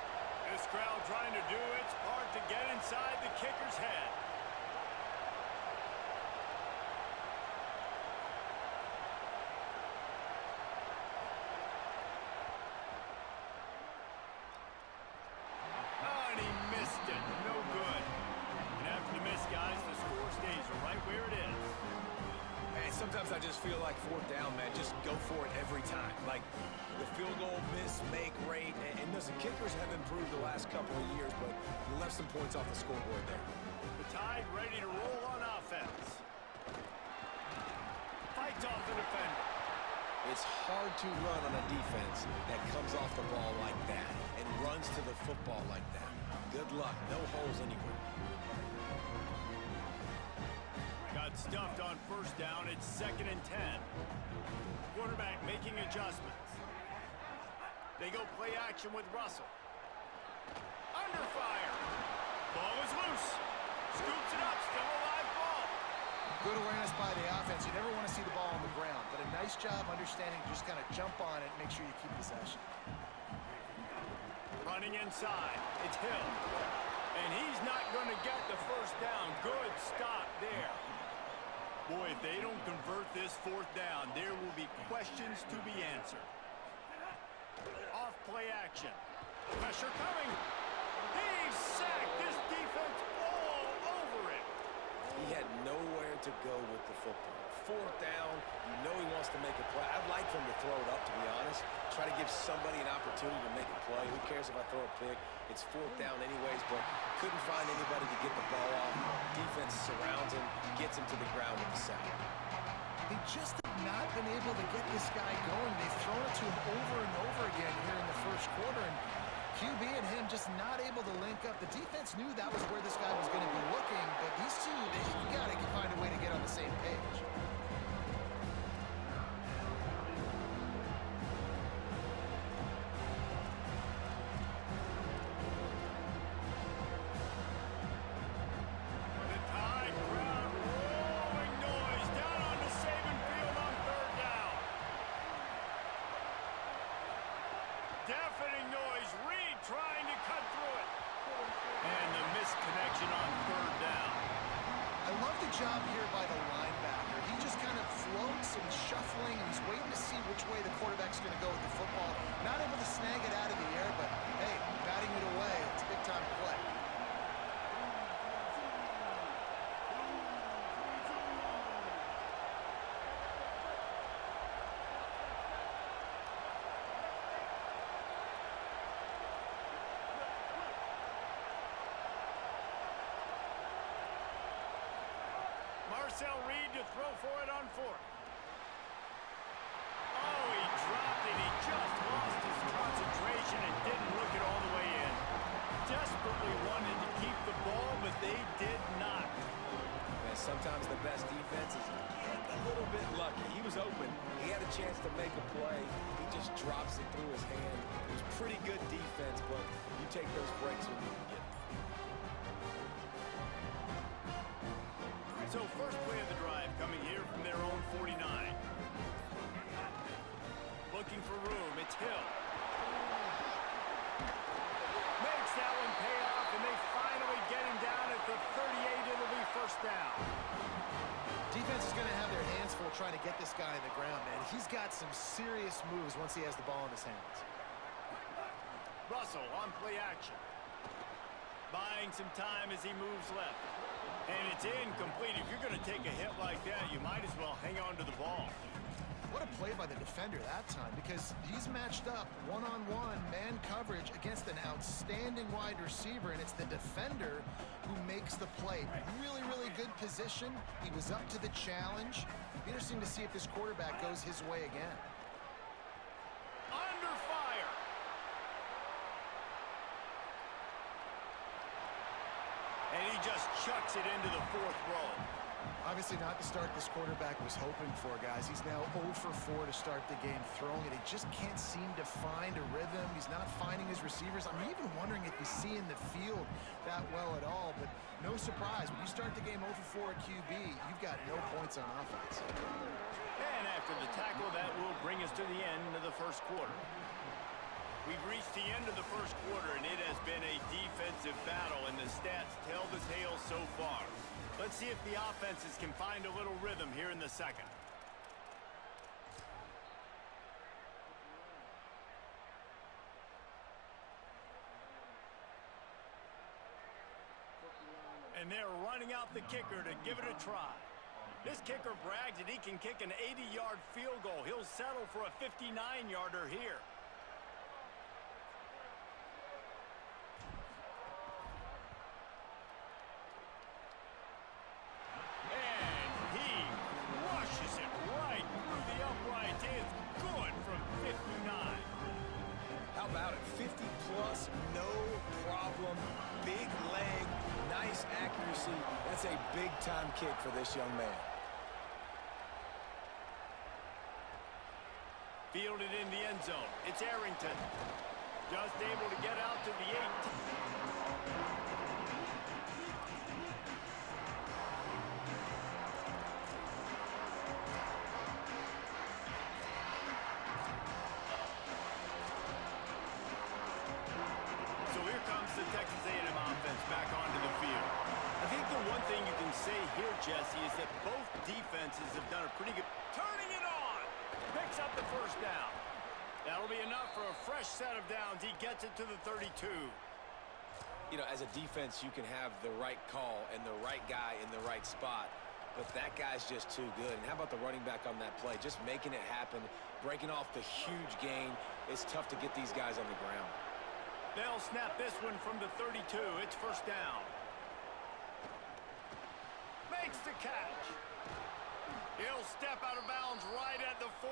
This crowd trying to do its part to get inside the kicker's head. Oh, and he missed it. No good. And after the miss, guys, the score stays right where it is. Man, sometimes I just feel like fourth down, man, just go for it every time. Like the field goal miss, make rate, and listen, kickers have improved the last couple of years, but you left some points off the scoreboard there. The Tide ready to roll on offense. Fights off the defender. It's hard to run on a defense that comes off the ball like that and runs to the football like that. Good luck. No holes anywhere. Got stuffed on first down. It's second and 10. Quarterback making adjustments. They go play action with Russell. Under fire. Ball is loose. Scoops it up. Still a live ball. Good awareness by the offense. You never want to see the ball on the ground, but a nice job understanding to just kind of jump on it and make sure you keep possession. Running inside. It's Hill. And he's not going to get the first down. Good stop there. Boy, if they don't convert this fourth down, there will be questions to be answered. Off play action. Pressure coming. He's sacked. This defense all over it. He had nowhere to go with the football. Fourth down, you know he wants to make a play. I'd like for him to throw it up, to be honest. Try to give somebody an opportunity to make a play. Who cares if I throw a pick? It's fourth down anyways, but couldn't find anybody to get the ball off. Defense surrounds him, gets him to the ground with the sack. They just have not been able to get this guy going. They've thrown it to him over and over again here in the first quarter, and QB and him just not able to link up. The defense knew that was where this guy was going to be looking, but these two, they've got to find a way to get on the same page. The Tide crowd rolling noise down onto Saban Field on third down. Deafening noise. Reed trying to cut through it. And the missed connection on third down. I love the job here by the linebacker. He just kind of floats and shuffling, and he's waiting to see which way the quarterback's going to go with the football. Not able to snag it out of the air, but hey, batting it away, it's a big-time play. Marcel Reed to throw for it on fourth. Oh, he dropped it. He just lost his concentration and didn't look it all the way in. Desperately wanted to keep the ball, but they did not. Man, sometimes the best defense is getting a little bit lucky. He was open. He had a chance to make a play. He just drops it through his hand. It was pretty good defense, but you take those breaks when you can get them. So first play of the drive coming here from their own 49. Looking for room. It's Hill. Makes that one pay off, and they finally get him down at the 38. It'll be first down. Defense is going to have their hands full trying to get this guy on the ground, man. He's got some serious moves once he has the ball in his hands. Russell on play action. Buying some time as he moves left. And it's incomplete. If you're going to take a hit like that, you might as well hang on to the ball. What a play by the defender that time, because he's matched up one-on-one man coverage against an outstanding wide receiver, and it's the defender who makes the play. Really, really good position. He was up to the challenge. Interesting to see if this quarterback goes his way again. Under fire. And he just chucks it into the fourth row. Obviously not the start this quarterback was hoping for, guys. He's now 0 for 4 to start the game throwing it. He just can't seem to find a rhythm. He's not finding his receivers. I'm even wondering if he's seeing the field that well at all. But no surprise, when you start the game 0 for 4 at QB, you've got no points on offense. And after the tackle, that will bring us to the end of the first quarter. We've reached the end of the first quarter, and it has been a defensive battle, and the stats tell the tale so far. Let's see if the offenses can find a little rhythm here in the second. And they're running out the kicker to give it a try. This kicker brags that he can kick an 80-yard field goal. He'll settle for a 59-yarder here. And he crushes it right through the upright. It's good from 59. How about it? 50-plus, no problem. Big leg, nice accuracy. That's a big-time kick for this young man. Fielded in the end zone. It's Arrington. Just able to get out to the 8. So here comes the Texas A&M offense back onto the field. I think the one thing you can say here, Jesse, is that both defenses have done a pretty good... Turning it on! Picks up the first down. That'll be enough for a fresh set of downs. He gets it to the 32. You know, as a defense, you can have the right call and the right guy in the right spot, but that guy's just too good. And how about the running back on that play? Just making it happen, breaking off the huge gain. It's tough to get these guys on the ground. They'll snap this one from the 32. It's first down. Makes the catch. He'll step out of bounds right at the 4.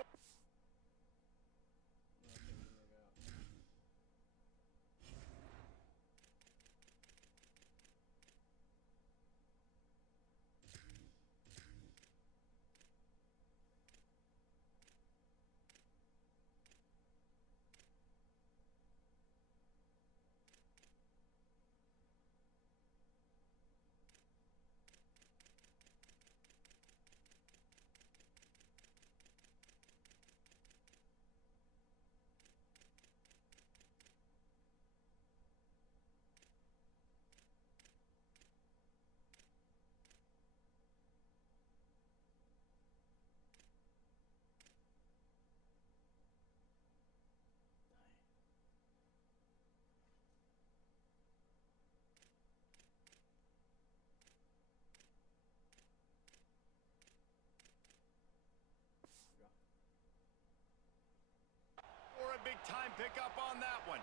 Or a big time pickup on that one.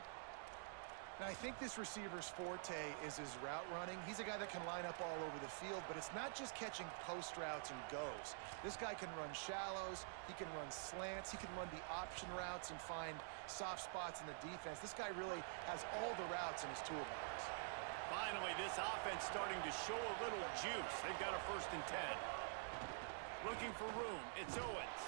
Now, I think this receiver's forte is his route running. He's a guy that can line up all over the field, but it's not just catching post routes and goes. This guy can run shallows, he can run slants, he can run the option routes and find soft spots in the defense. This guy really has all the routes in his toolbox. Finally, this offense starting to show a little juice. They've got a 1st and 10. Looking for room. It's Owens.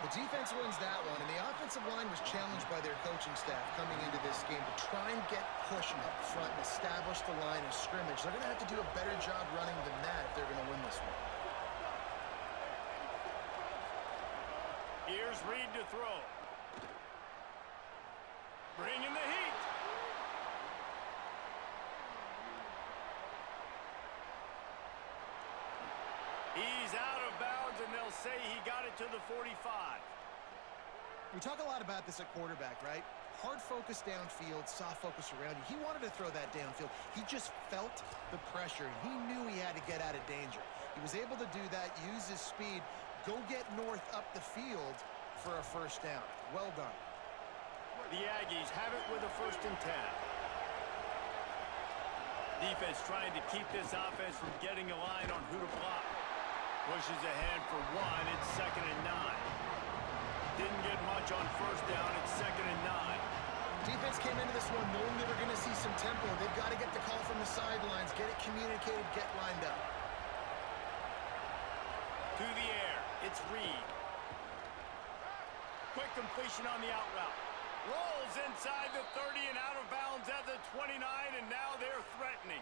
The defense wins that one, and the offensive line was challenged by their coaching staff coming into this game to try and get push up front and establish the line of scrimmage. They're going to have to do a better job running than that if they're going to win this one. Here's Reed to throw. Bringing the heat. He's out of bounds, and they'll say he got it to the 45. We talk a lot about this at quarterback, right? Hard focus downfield, soft focus around you. He wanted to throw that downfield. He just felt the pressure. He knew he had to get out of danger. He was able to do that, use his speed, go get north up the field for a first down. Well done. The Aggies have it with a 1st and 10. Defense trying to keep this offense from getting a line on who to block. Pushes ahead for 1. It's 2nd and 9. Didn't get much on 1st down. It's 2nd and 9. Defense came into this one knowing they were going to see some tempo. They've got to get the call from the sidelines, get it communicated, get lined up. To the air. It's Reed. Quick completion on the out route. Rolls inside the 30 and out of bounds at the 29, and now they're threatening.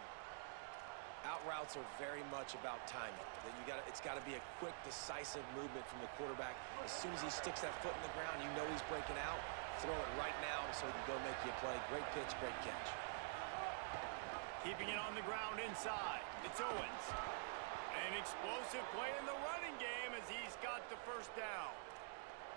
Out routes are very much about timing. That it's got to be a quick, decisive movement from the quarterback. As soon as he sticks that foot in the ground, you know he's breaking out. Throw it right now so he can go make you a play. Great pitch, great catch. Keeping it on the ground inside. It's Owens. An explosive play in the running game as he's got the 1st down.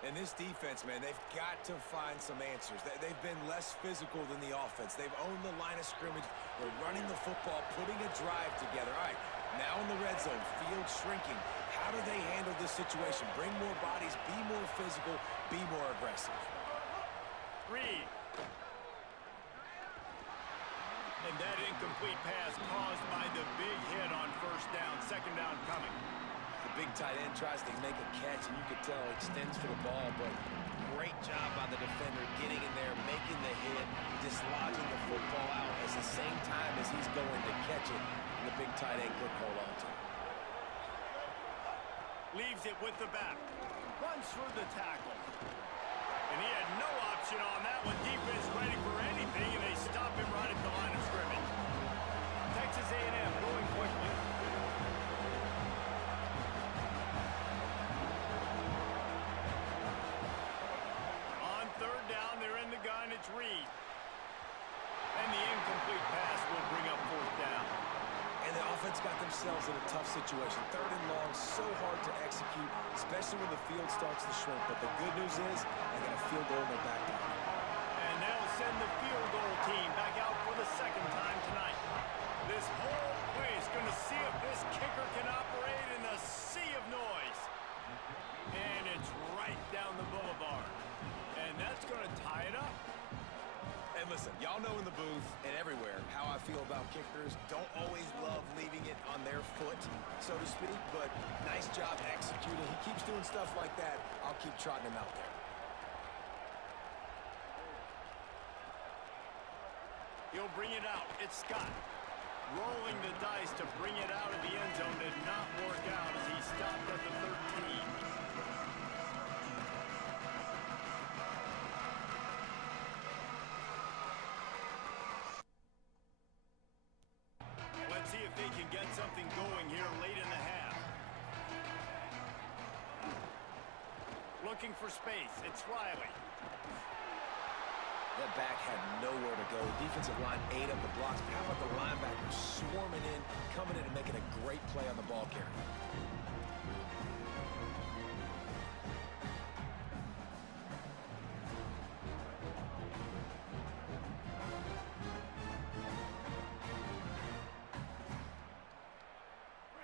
And this defense, man, they've got to find some answers. They've been less physical than the offense. They've owned the line of scrimmage. They're running the football, putting a drive together. All right, now in the red zone, field shrinking. How do they handle this situation? Bring more bodies, be more physical, be more aggressive. Reed. And that incomplete pass caused by the big hit on 1st down. 2nd down coming. The big tight end tries to make a catch, and you can tell he extends for the ball, but great job by the defender getting in there, making the hit, dislodging the football out at the same time as he's going to catch it, and the big tight end couldn't hold on to it. Leaves it with the back. Runs through the tackle. And he had no option on that one. Defense ready for anything, and they stop him right at the line of scrimmage. Texas A&M going quickly. On 3rd down, they're in the gun. It's Reed. And the incomplete pass will bring up 4th down. And the offense got themselves in a tough situation. 3rd and long, so hard to execute, especially when the field starts to shrink. But the good news is they got a field goal in their back pocket. And they'll send the field goal team back out for the 2nd time tonight. This whole place going to see if this kicker can operate in the sea of noise. And it's right down the boulevard. And that's going to tie it up. And listen, y'all know in the booth and everywhere how I feel about kickers. Don't always love leaving it on their foot, so to speak, but nice job executing. He keeps doing stuff like that. I'll keep trotting him out there. He'll bring it out. It's Scott. Rolling the dice to bring it out of the end zone did not work out as he stopped at the 13. Let's see if they can get something going here late in the half. Looking for space. It's Riley. That back had nowhere to go. Defensive line ate up the blocks. But how about the linebackers swarming in, coming in and making a great play on the ball carrier?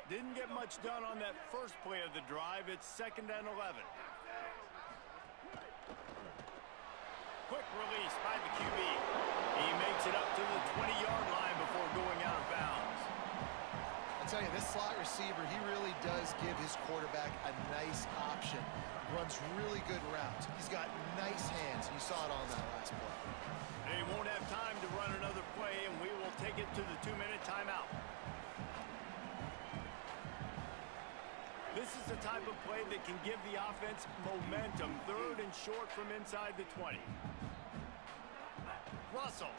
Didn't get much done on that first play of the drive. It's 2nd and 11. Quick release by the QB. He makes it up to the 20-yard line before going out of bounds. I tell you, this slot receiver, he really does give his quarterback a nice option. Runs really good routes. He's got nice hands. You saw it on that last play. They won't have time to run another play, and we will take it to the 2-minute timeout. This is the type of play that can give the offense momentum. 3rd and short from inside the 20. Russell.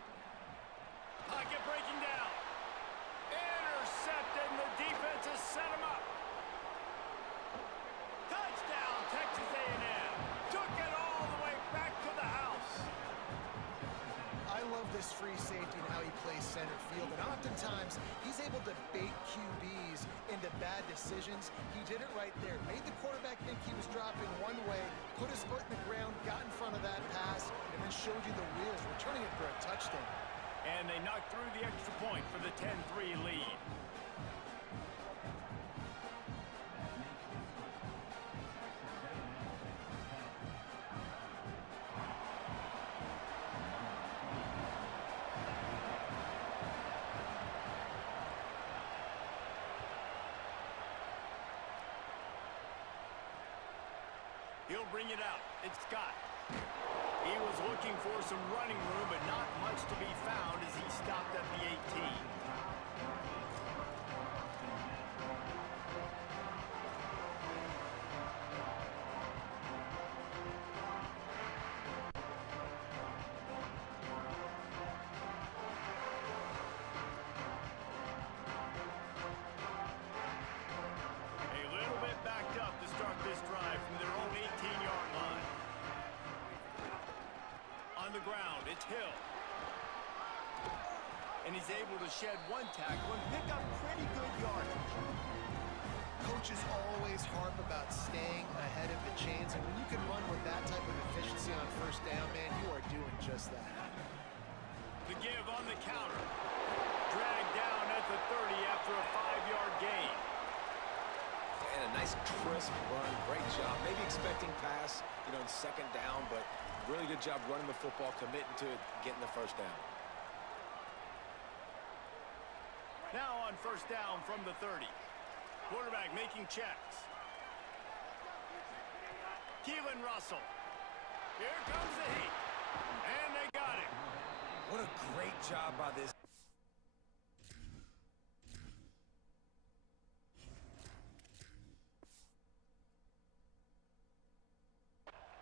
Pocket breaking down. Intercepted, and the defense has set him up. Touchdown, Texas A&M. Took it all the way back to the house. I love this free safety and how he plays center field, and oftentimes he's able to bait QBs into bad decisions. He did it right there. Made the quarterback think he was dropping one way, put his foot in the ground, got in front of that pass, and then showed you the wheels, returning it for a touchdown. And they knocked through the extra point for the 10-3 lead. He'll bring it out. It's Scott. He was looking for some running room, but not much to be found as he stopped at the 18. A little bit backed up to start this drive from their own 18-yard line. On the ground, it's Hill. And he's able to shed one tackle and pick up pretty good yardage. Coaches always harp about staying ahead of the chains, and when you can run with that type of efficiency on first down, man, you are doing just that. The give on the counter. Dragged down at the 30 after a 5-yard gain. And a nice crisp run. Great job. Maybe expecting pass, in second down, but really good job running the football, committing to it, getting the first down. Now on first down from the 30. Quarterback making checks. Keelan Russell. Here comes the heat. And they got it. What a great job by this.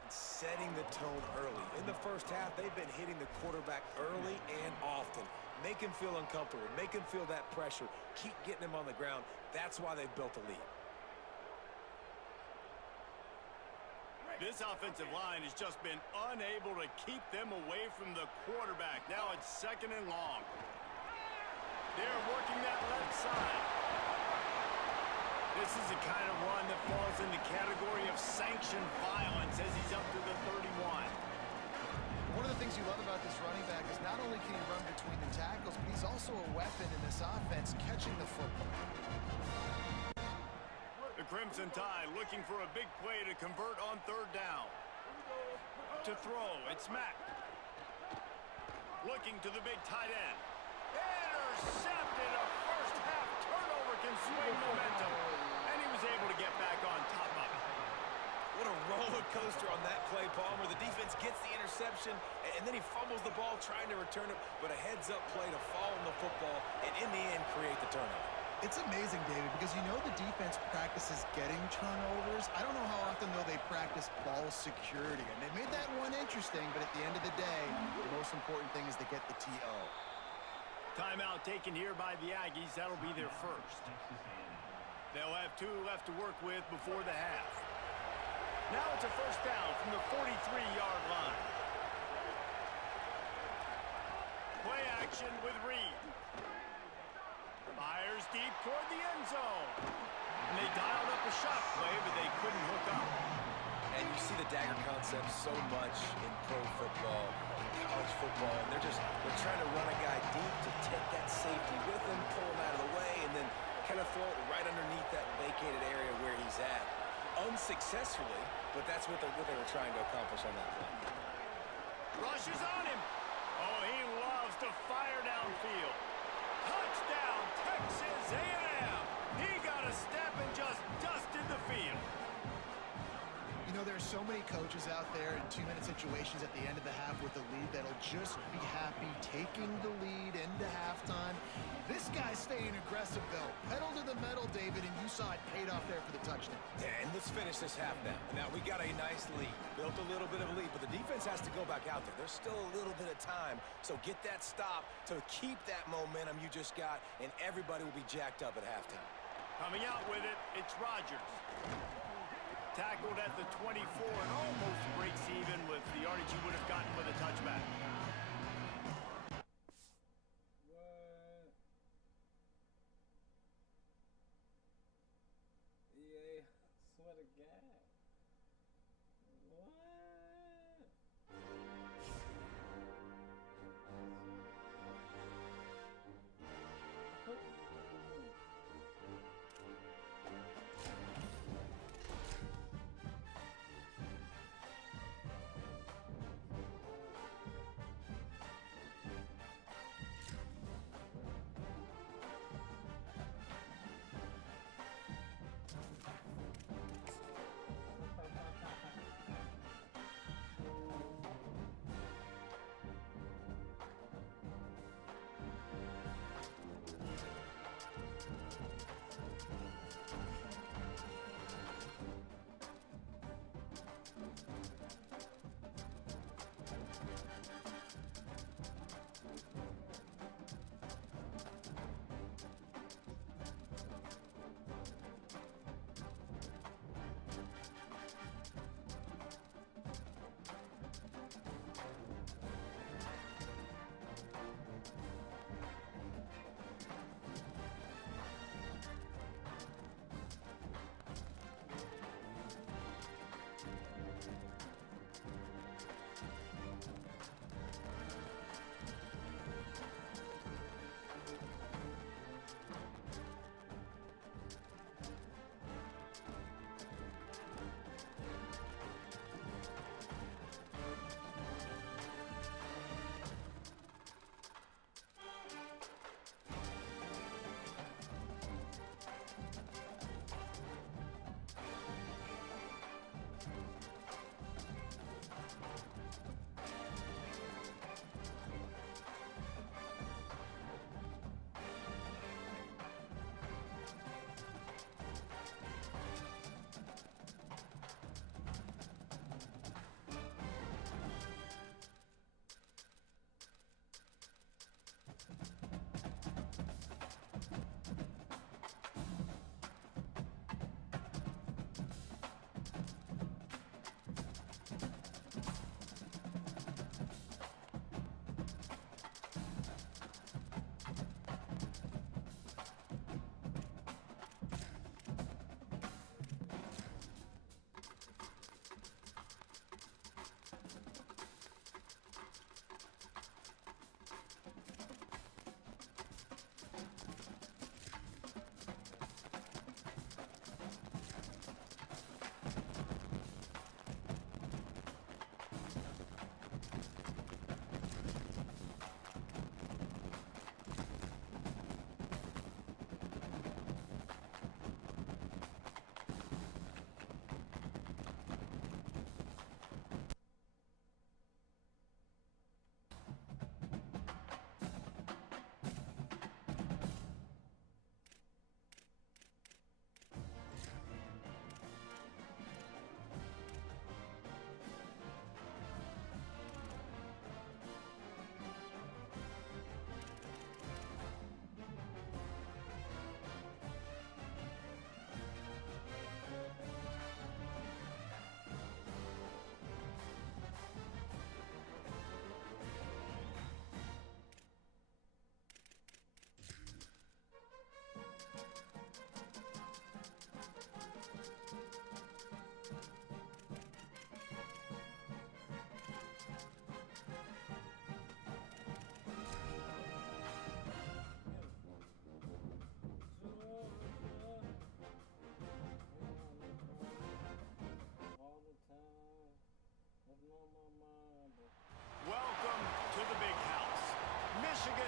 Setting the tone early. In the first half, they've been hitting the quarterback early and often. Make him feel uncomfortable. Make him feel that pressure. Keep getting him on the ground. That's why they've built a lead. This offensive line has just been unable to keep them away from the quarterback. Now it's second and long. They're working that left side. This is the kind of run that falls in the category of sanctioned violence as he's up to the 31. One of the things you love about this running back is not only can he run between the tackles, but he's also a weapon in this offense, catching the football. The Crimson Tide looking for a big play to convert on third down. To throw, it's Mack. Looking to the big tight end. Intercepted. A first half turnover can swing momentum. And he was able to get back on top of it. What a roller coaster on that play, Palmer. The defense gets the interception, and then he fumbles the ball trying to return it, but a heads-up play to fall on the football, and in the end, create the turnover. It's amazing, David, because you know the defense practices getting turnovers. I don't know how often, though, they practice ball security. And they made that one interesting, but at the end of the day, the most important thing is to get the TO. Timeout taken here by the Aggies. That'll be their first. They'll have 2 left to work with before the half. Now it's a first down from the 43-yard line. Play action with Reed. Fires deep toward the end zone. And they dialed up a shot play, but they couldn't hook up. And you see the dagger concept so much in pro football, in college football, and they're trying to run a guy deep to take that safety with him, pull him out of the way, and then kind of throw it right underneath that vacated area where he's at. Unsuccessfully, but that's what they were trying to accomplish on that play. Rush is on him. Oh, he loves to fire downfield. Touchdown, Texas A&M. He got a step and just dusted the field. You know, there's so many coaches out there in 2-minute situations at the end of the half with the lead that'll just be happy taking the lead into halftime. This guy's staying aggressive, though. Pedal to the metal, David, and you saw it paid off there for the touchdown. Yeah, and let's finish this half now. Now, we got a nice lead. Built a little bit of a lead, but the defense has to go back out there. There's still a little bit of time, so get that stop to keep that momentum you just got, and everybody will be jacked up at halftime. Coming out with it, it's Rodgers. Tackled at the 24 and almost breaks even with the yardage he would have gotten with a touchback. What?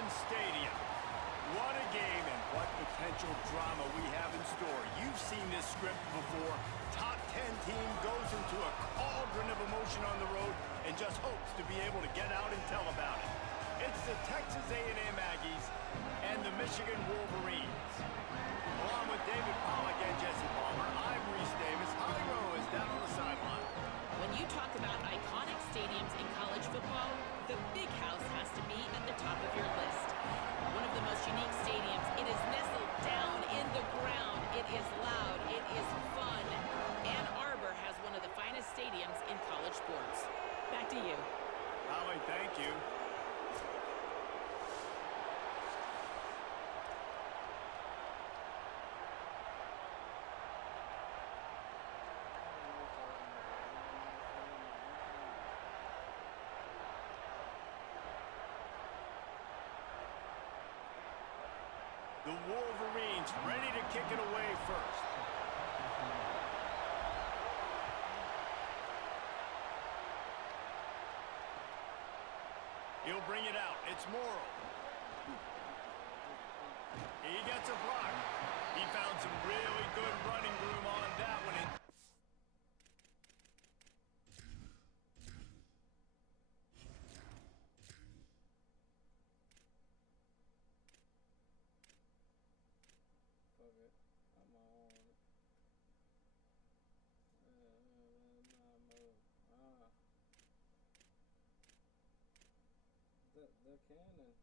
Mercedes-Benz Stadium. What a game and what potential drama we have in store. You've seen this script before. Top 10 team goes into a cauldron of emotion on the road and just hopes to be able to get out and tell about it. It's the Texas A&M Aggies and the Michigan Wolverines. Along with David Pollack and Jesse Palmer, I'm Reese Davis. Holly Rowe is down on the sideline. When you talk about iconic stadiums in college football, the Big House has to be at the top of your list. One of the most unique stadiums. It is nestled down in the ground. It is loud. It is fun. Ann Arbor has one of the finest stadiums in college sports. Back to you. Holly, thank you. The Wolverines ready to kick it away first. He'll bring it out. It's Morrow. He gets a block. He found some really good running room on that one. Fuck it. I'm on it. The cannon.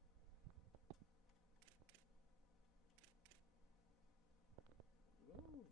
Ooh,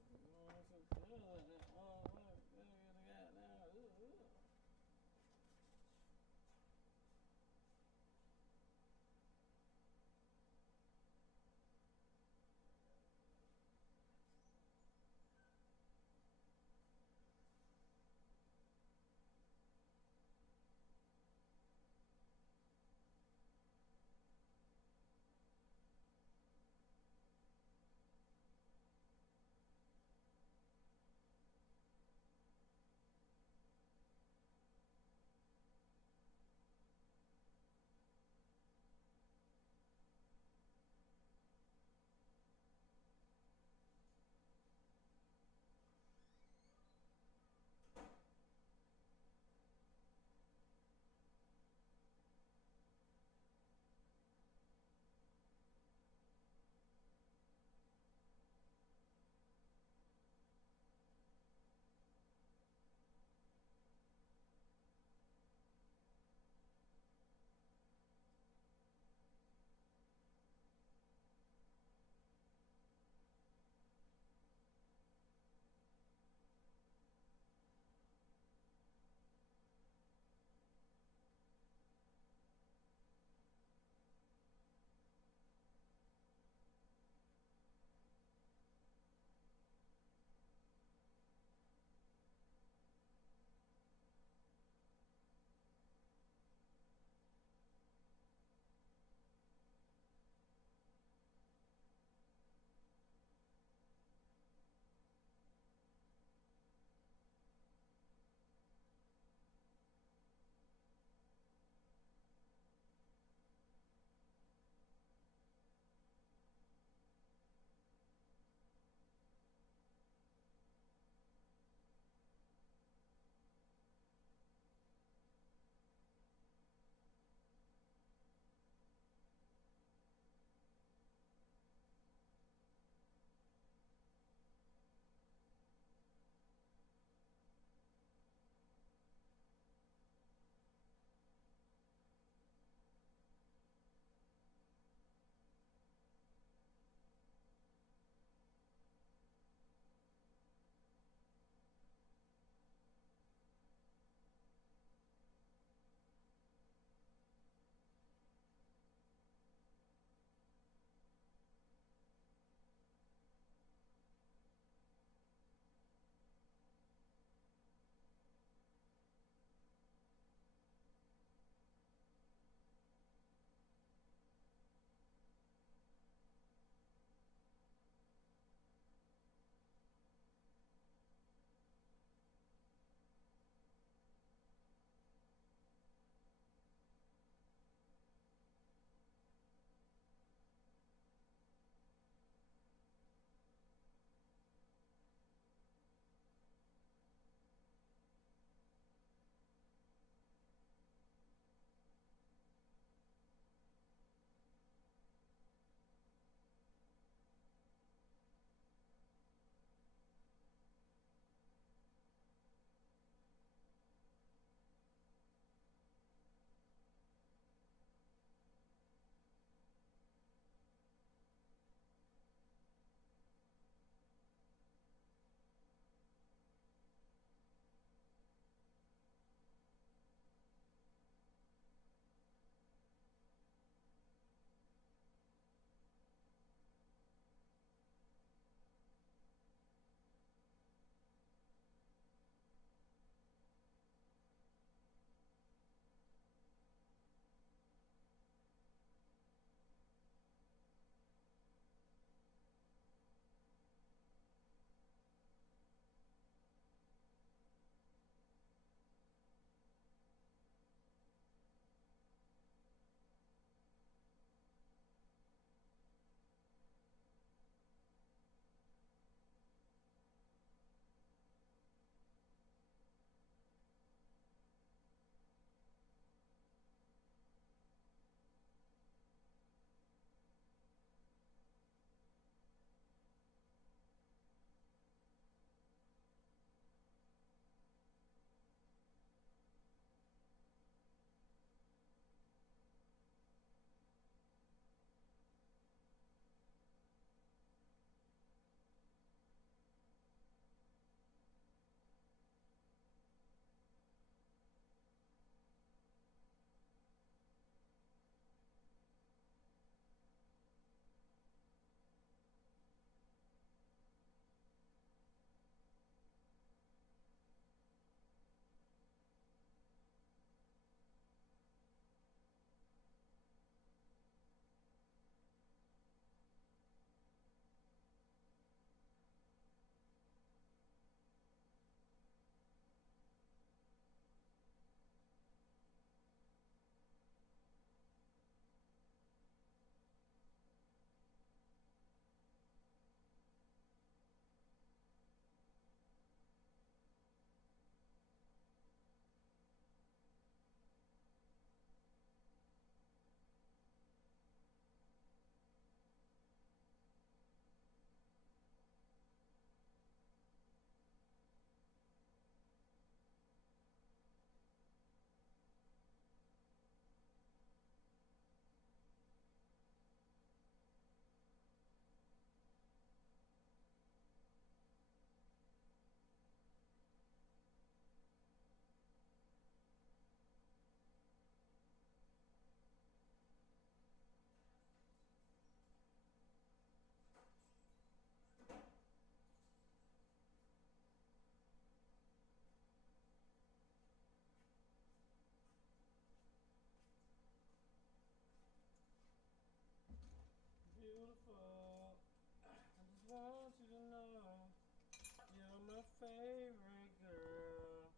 favorite girl.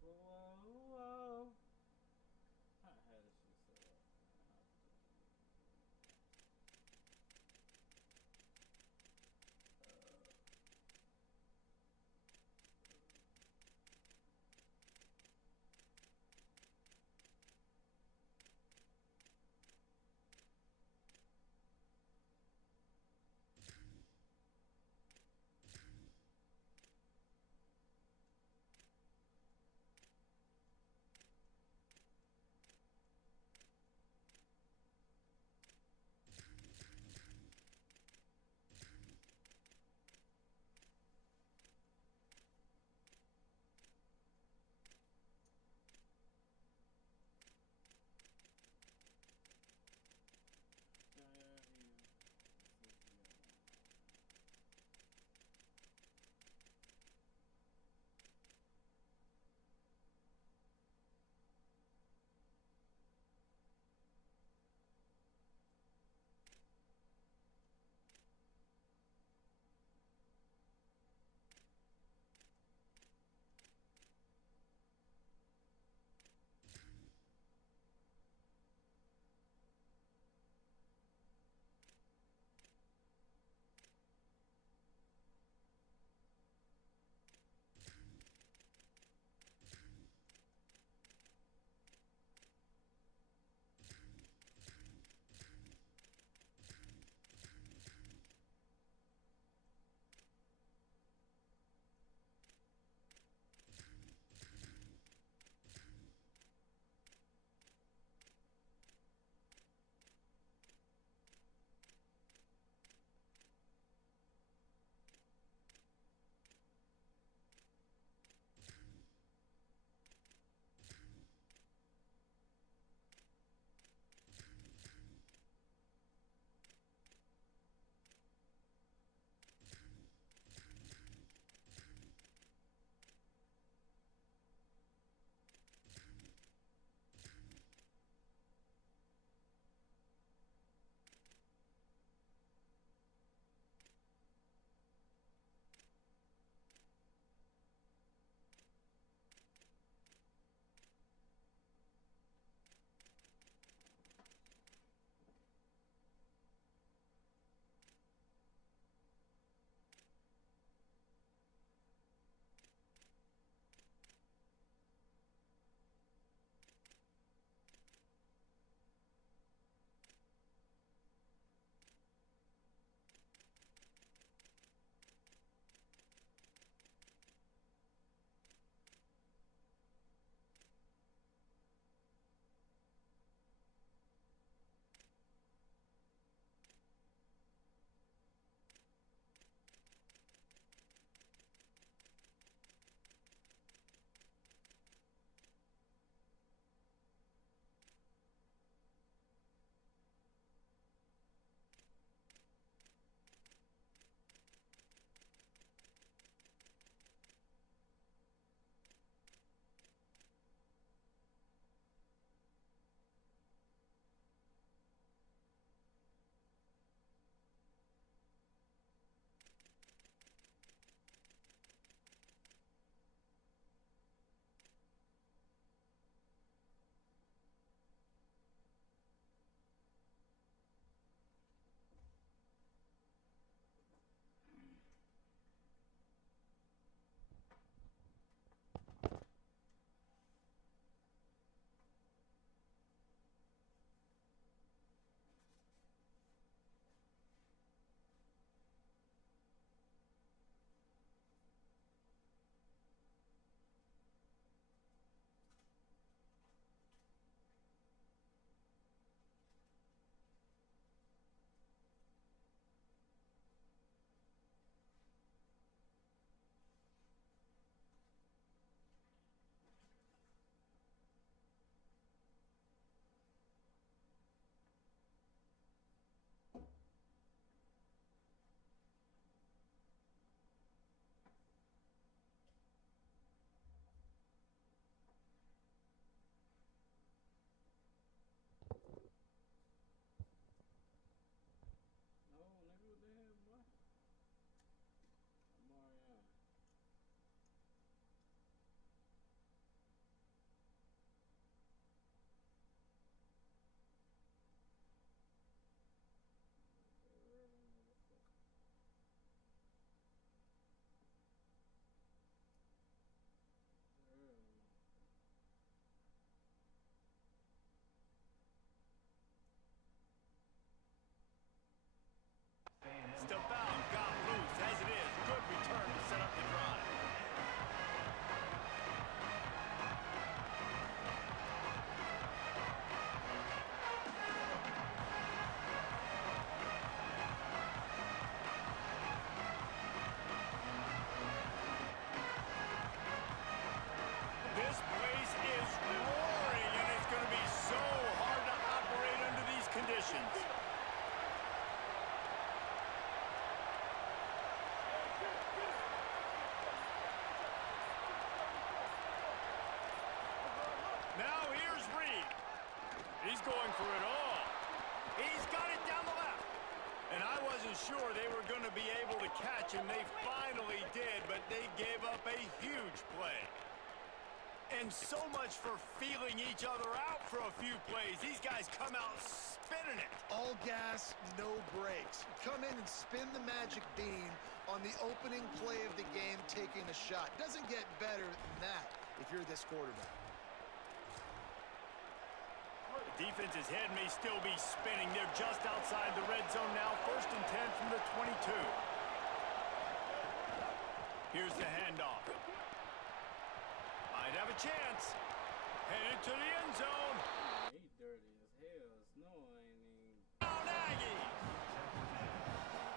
Whoa, whoa. I had this shit set up. He's going for it all. He's got it down the left. And I wasn't sure they were going to be able to catch him. They finally did, but they gave up a huge play. And so much for feeling each other out for a few plays. These guys come out spinning it. All gas, no brakes. Come in and spin the magic bean on the opening play of the game, taking a shot. Doesn't get better than that if you're this quarterback. The defense's head may still be spinning. They're just outside the red zone now. 1st and 10 from the 22. Here's the handoff. Might have a chance. Headed to the end zone. He dirty as hell. Snow ain't even. Down Aggies.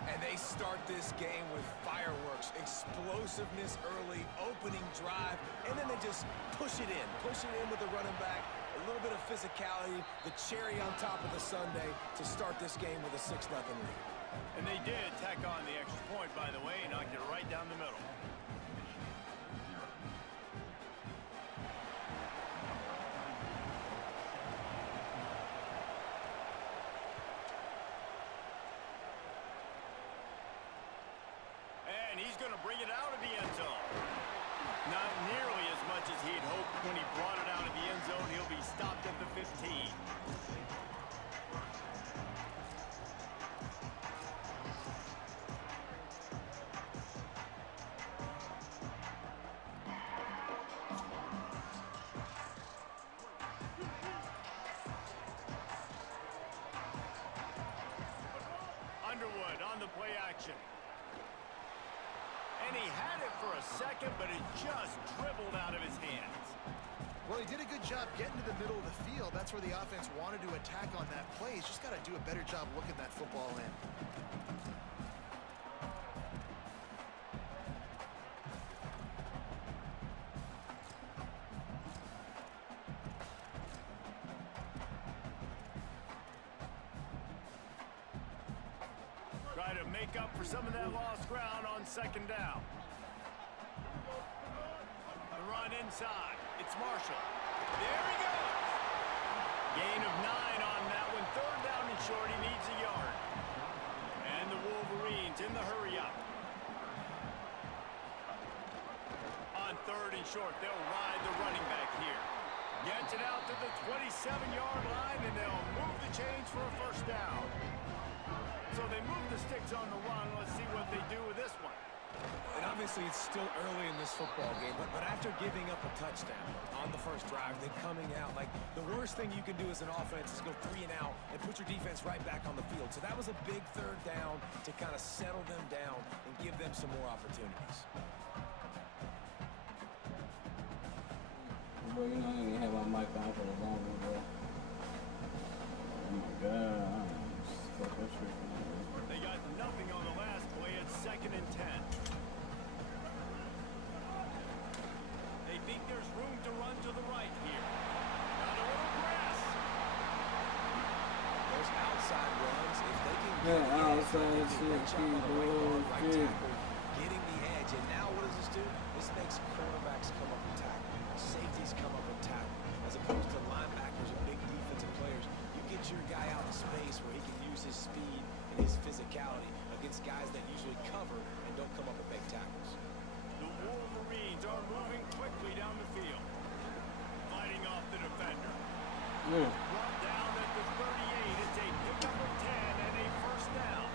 And they start this game with fireworks, explosiveness early, opening drive, and then they just push it in with the running back, a little bit of physicality, the cherry on top of the sundae to start this game with a 6-0 lead. And they did tack on the extra point, by the way, and knocked it right down the middle. And he's going to bring it out of the end zone. Not nearly as much as he'd hoped when he brought it out of the end zone. He'll be stopped at the 15. Underwood on the play action. And he had it for a second, but it just dribbled out of his hands. Well, he did a good job getting to the middle of the field. That's where the offense wanted to attack on that play. He's just got to do a better job looking that football in. Try to make up for some of that lost ground on 2nd down. The run inside. It's Marshall. There he goes. Gain of 9 on that one. 3rd down and short. He needs a yard. And the Wolverines in the hurry up. On 3rd and short, they'll ride the running back here. Gets it out to the 27-yard line, and they'll move the chains for a 1st down. So they move the sticks on the run. Let's see what they do with this one. And obviously it's still early in this football game, but after giving up a touchdown on the 1st drive, then coming out, like the worst thing you can do as an offense is go 3 and out and put your defense right back on the field. So that was a big 3rd down to kind of settle them down and give them some more opportunities. Bro, you know, I didn't have my mic on for the long one, bro. Oh my God. Fuck that shit. They got nothing on the last play. It's 2nd and 10. They think there's room to run to the right here. Got a little press. Those outside runs, if they can Yeah, get outside shit, getting the edge. And now what does this do? This makes quarterbacks come up and tackle. Safeties come up and tackle. As opposed to linebackers or big defensive players. You get your guy out in space where he can use his speed and his physicality against guys that usually cover and don't come up and make tackles. The Wolverines are moving quickly down the field. Fighting off the defender. Brought down at the 38. It's a pickup of 10 and a 1st down.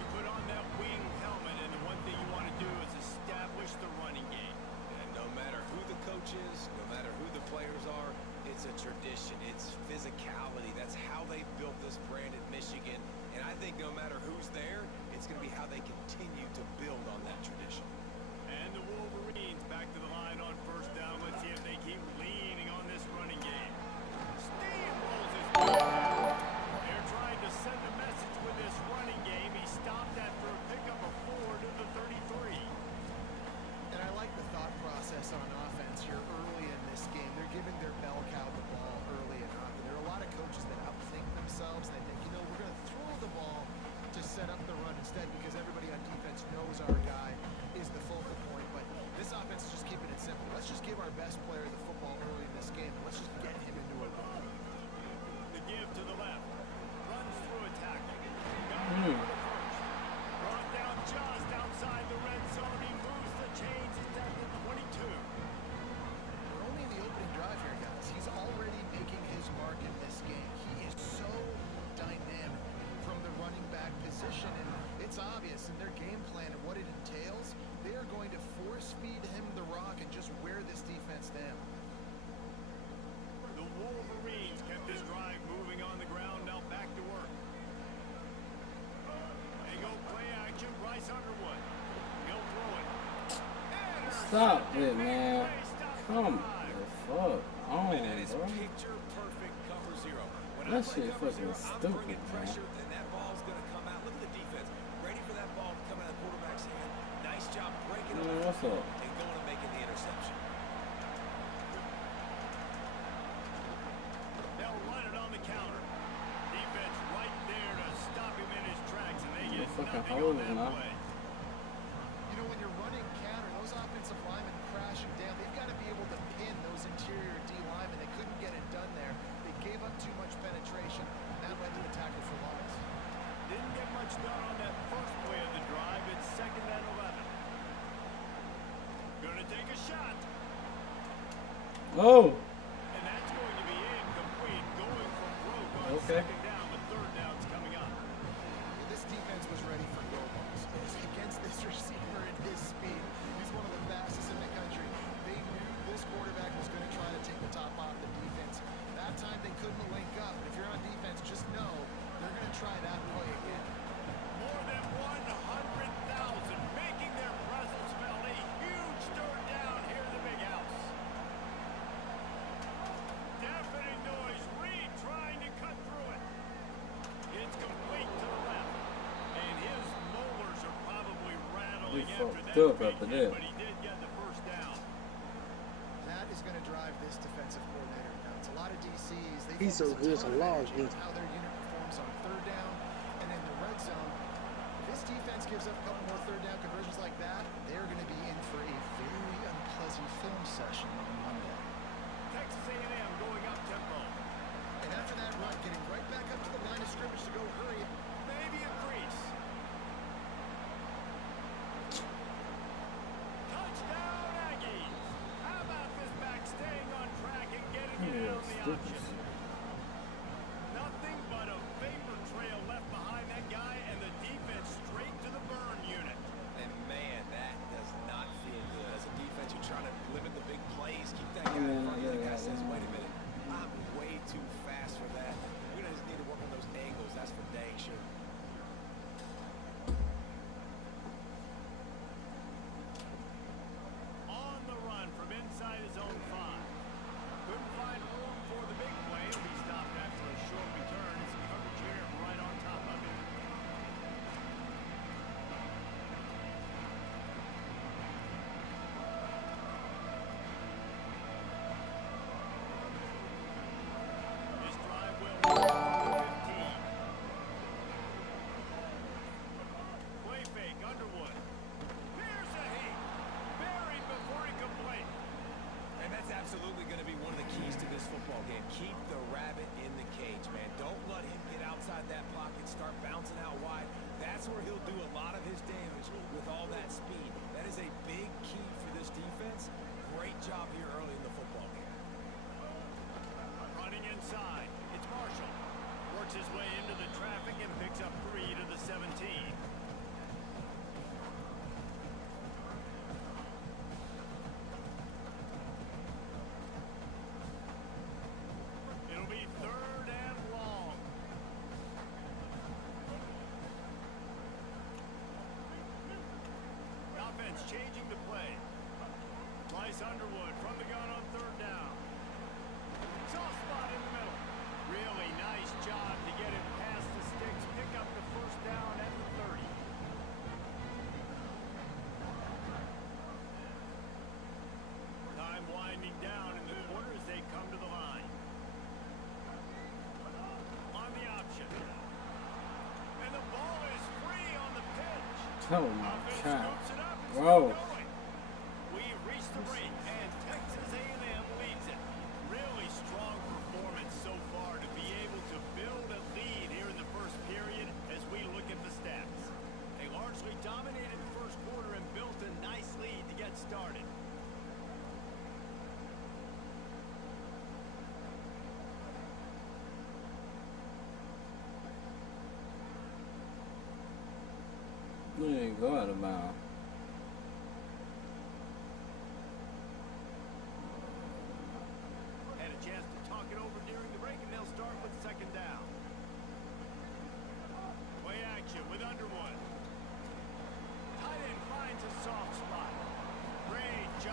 You put on that wing helmet, and the one thing you want to do is establish the running game. And no matter who the coach is, no matter who the players are, it's a tradition. It's physicality. That's how they built this brand at Michigan. And I think no matter who's there, it's going to be how they continue to build on that tradition. And the Wolverines back to the line on 1st down. Let's see if they keep leaning on this running game. Steamrolls his ball. They're trying to send a message with this running game. He stopped after a pickup of 4 to the 33. And I like the thought process on offense here early in this game. They're giving their bell cow the ball early enough. And there are a lot of coaches that outthink themselves. And they think, you know, we're going to throw the ball to set up the run instead because everybody on defense knows our guy is the focal point. But this offense is just keeping Stop it, man. Come the fuck on, And that is bro. picture perfect cover zero. When That I play shit cover fucking zero, I'm stupid, bringing man. pressure, and that ball's gonna come out. Look at the defense, ready for that ball to come out of the quarterback's hand. Nice job breaking Man, it what's up? and going and making the interception. They'll run it on the counter. Defense right there to stop him in his tracks, and they get fucking nothing on holes that now. play. You know, when you're running counter, those offensive linemen crashing down, they've got to be able to pin those interior D linemen. They couldn't get it done there. They gave up too much penetration. That led to the tackle for loss. Didn't get much done on that first play of the drive. It's 2nd and 11. Gonna take a shot, Oh, and that's going to be incomplete. Going for broke on Okay. 2nd down, but 3rd down's coming up. This defense was ready for go balls. Against this receiver and his speed, he's one of the fastest in the country. They knew this quarterback was going to try to take the top off the defense. That time they couldn't link up. If you're on defense, just know they're going to try that play again. More than 100,000 making their presence felt. A huge 3rd down here in the big house. Deafening noise. Reed trying to cut through it. It's complete to the left. And his molars are probably rattling He after fucked that up big after hit, that. but he did get the 1st down. That is going to drive this defensive coordinator nuts. A lot of DCs, they He's so focus a good ton to of log energy on in. how their unit performs on 3rd down and in the red zone. If this defense gives up a couple more 3rd down conversions like that, they're going to be in for a very unpleasant film session on Monday. Texas A&M going up tempo. And after that run, getting right back up to the line of scrimmage to go hurry it. Maybe a crease. Touchdown Aggies. How about this back staying on track and getting it Yeah, on the stupid option? shit. Nothing but a vapor trail left behind that guy and the defense straight to the burn unit. And man, that does not feel good. As a defense, you're trying to limit the big plays, keep that guy in front of you. The guy says, wait a minute, I'm way too fast for that. We're going to just need to work on those angles. That's for dang sure. On the run from inside his own 5. Couldn't find room for the big play. He'll be stopped after a short return. It's coverage here right on top of him. This drive will run 15. Play fake, Underwood. Here's a hit. Buried before he could blink. And that's absolutely going to be one of the keys to this football game. Keep the rabbit in the cage, man. Don't let him get outside that pocket, start bouncing out wide. That's where he'll do a lot of his damage with all that speed. That is a big key for this defense. Great job here early in the football game. Running inside. It's Marshall. Works his way into the traffic and picks up 3 to the 17. It'll be 3rd and long. Offense changing the play. Bryce Underwood from the gun on 3rd down. Soft spot in the middle. Really nice job to get him past the sticks. Pick up the 1st down at the 30. Time winding down in the quarter as they come to the line. On the option. And the ball is free on the pitch. Oh my Offense God. scoops it up. It's Bro. going. We reach the break, and Texas A&M leads it. Really strong performance so far to be able to build a lead here in the first period as we look at the stats. They largely dominated the first quarter and built a nice lead to get started. You didn't go out of bounds. Had a chance to talk it over during the break, and they'll start with 2nd down. Play action with Underwood. Tight end finds a soft spot. Great job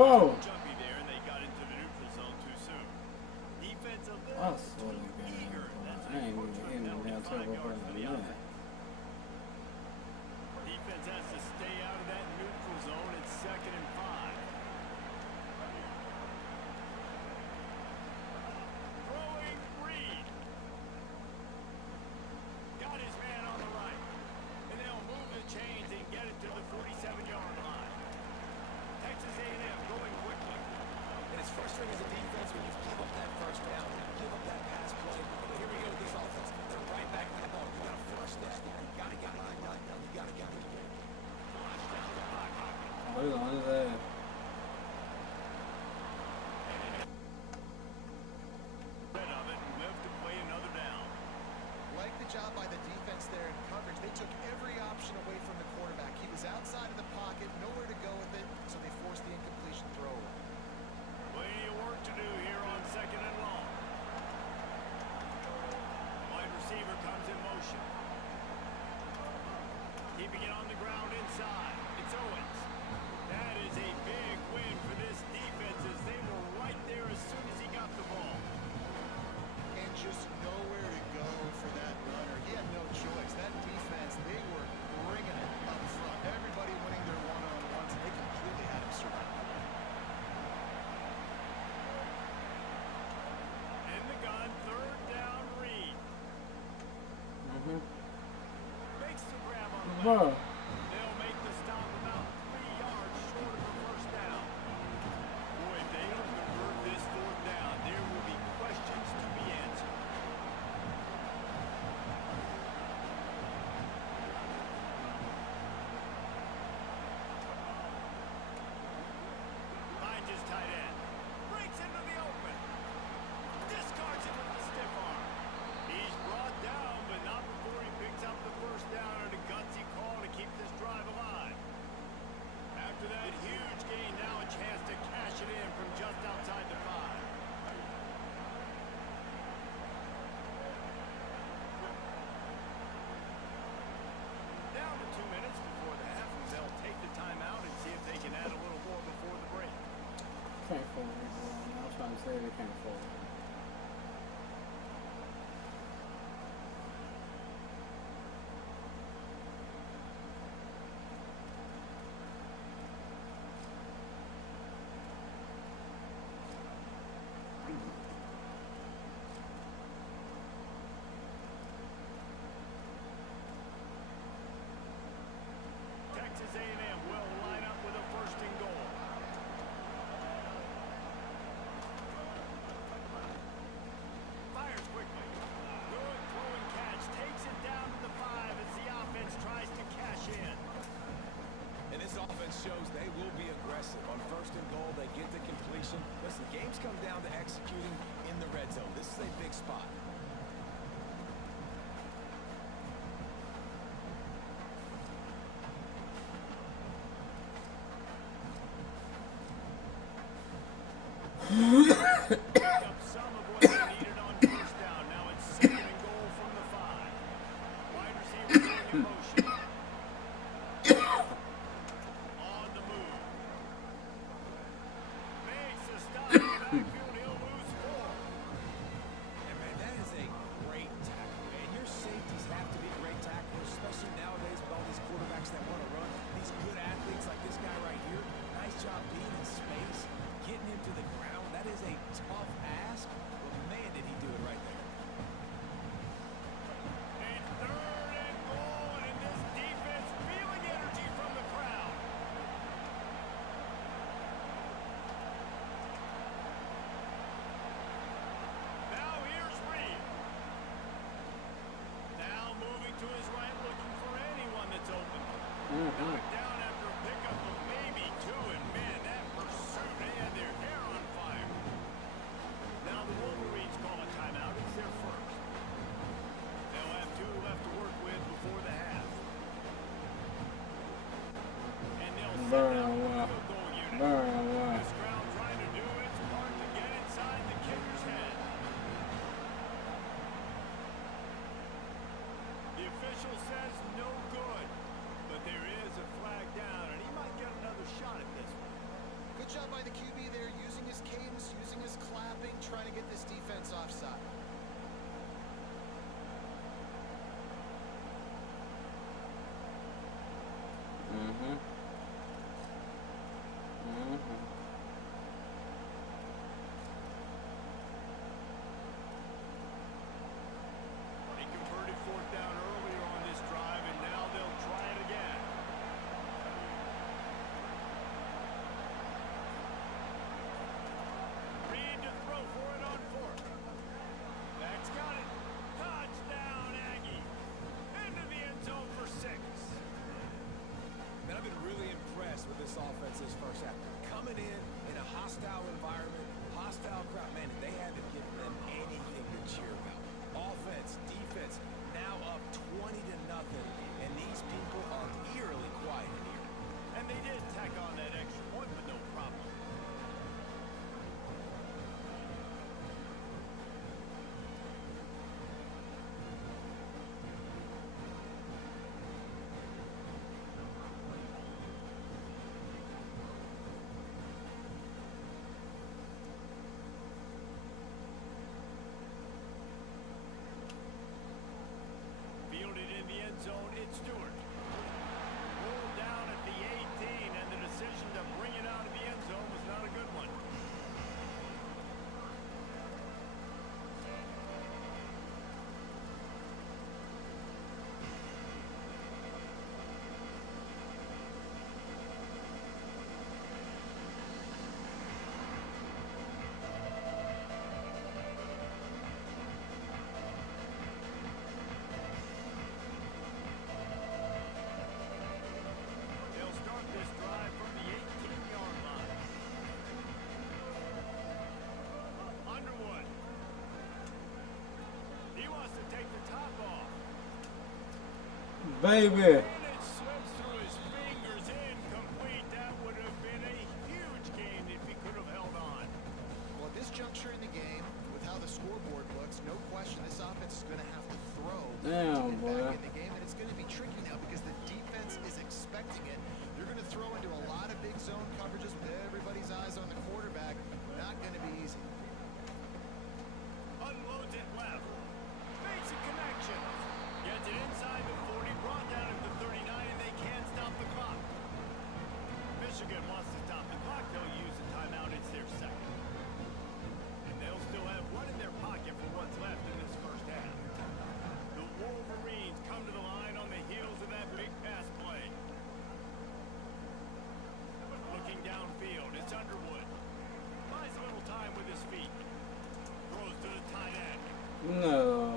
Whoa. Jumpy there, and they got into the neutral zone too soon. Defense a little I swear to God, eager. That's I ain't even hitting the damn 5 turbo yards for the button. outside. Defense has to stay out of that neutral zone. It's 2nd and 5. Throwing Reed. Got his man on the right. And they'll move the chains and get it to the 47-yard line. Texas A&M going quickly. And it's frustrating as a defense when you give up that first down, give up that pass play. But here we go with this offense. They're right back to the ball. You got to force that. You got to get it. You got to get it. Oh, he's on his ass. Rid of it and live to play another down. Like the job by the defense there in coverage. They took every option away from the quarterback. He was outside of the pocket, nowhere to go with it, so they forced the incompletion throw. Plenty of work to do here on 2nd and long. Wide receiver comes in motion. Keeping it on the ground inside. It's Owens. That is a big win for this defense as they were right there as soon as he got the ball. And just nowhere to go for that runner. He had no choice. That defense, they were bringing it up front. Everybody winning their one-on-ones, and they completely had him surrounded. In the gun, 3rd down, Reed. Makes the grab on the Bro. back. They'll make the stop about 3 yards short of the 1st down. Boy, if they don't convert this 4th down, there will be questions to be answered. Finds his tight end. Breaks into the open. Discards it with the stiff arm. He's brought down, but not before he picks up the 1st down and a gutsy call to keep this drive alive. After that huge gain, now a chance to cash it in from just outside the 5. Down to 2 minutes before the half, and they'll take the timeout and see if they can add a little more before the break. Can't fold it, bro. I was trying to say they can't fold it. Texas A&M will line up with a 1st and goal. Fires quickly. Good throw and catch. Takes it down to the 5 as the offense tries to cash in. And this offense shows they will be aggressive. On 1st and goal, they get the completion. Listen, games come down to executing in the red zone. This is a big spot. Picked up some of what they needed on 1st down. Now it's 2nd and goal from the 5. Wide receiver going in motion. On the move. Makes a stop in the backfield. He'll lose 4. And man, that is a great tackle. And your safeties have to be great tacklers, especially nowadays with all these quarterbacks that want to run. These good athletes like this guy right here. Nice job being in space, getting him to the ground. That is baby. And it slips through his fingers, incomplete. That would have been a huge gain if he could have held on. Well, at this juncture in the game, with how the scoreboard looks, no question this offense is going to have to throw to Damn, get boy. back in the game, and it's going to be tricky now because the defense is expecting it. They're going to throw into a lot of big zone coverages with everybody's eyes on the quarterback. Not going to be easy. Unloads it left. Makes a connection. Gets it inside the 40, brought down at the 39, and they can't stop the clock. Michigan wants to stop the clock. They'll use a timeout. It's their second. And they'll still have one in their pocket for what's left in this first half. The Wolverines come to the line on the heels of that big pass play. Looking downfield, it's Underwood. Buys a little time with his feet. Throws to the tight end. No.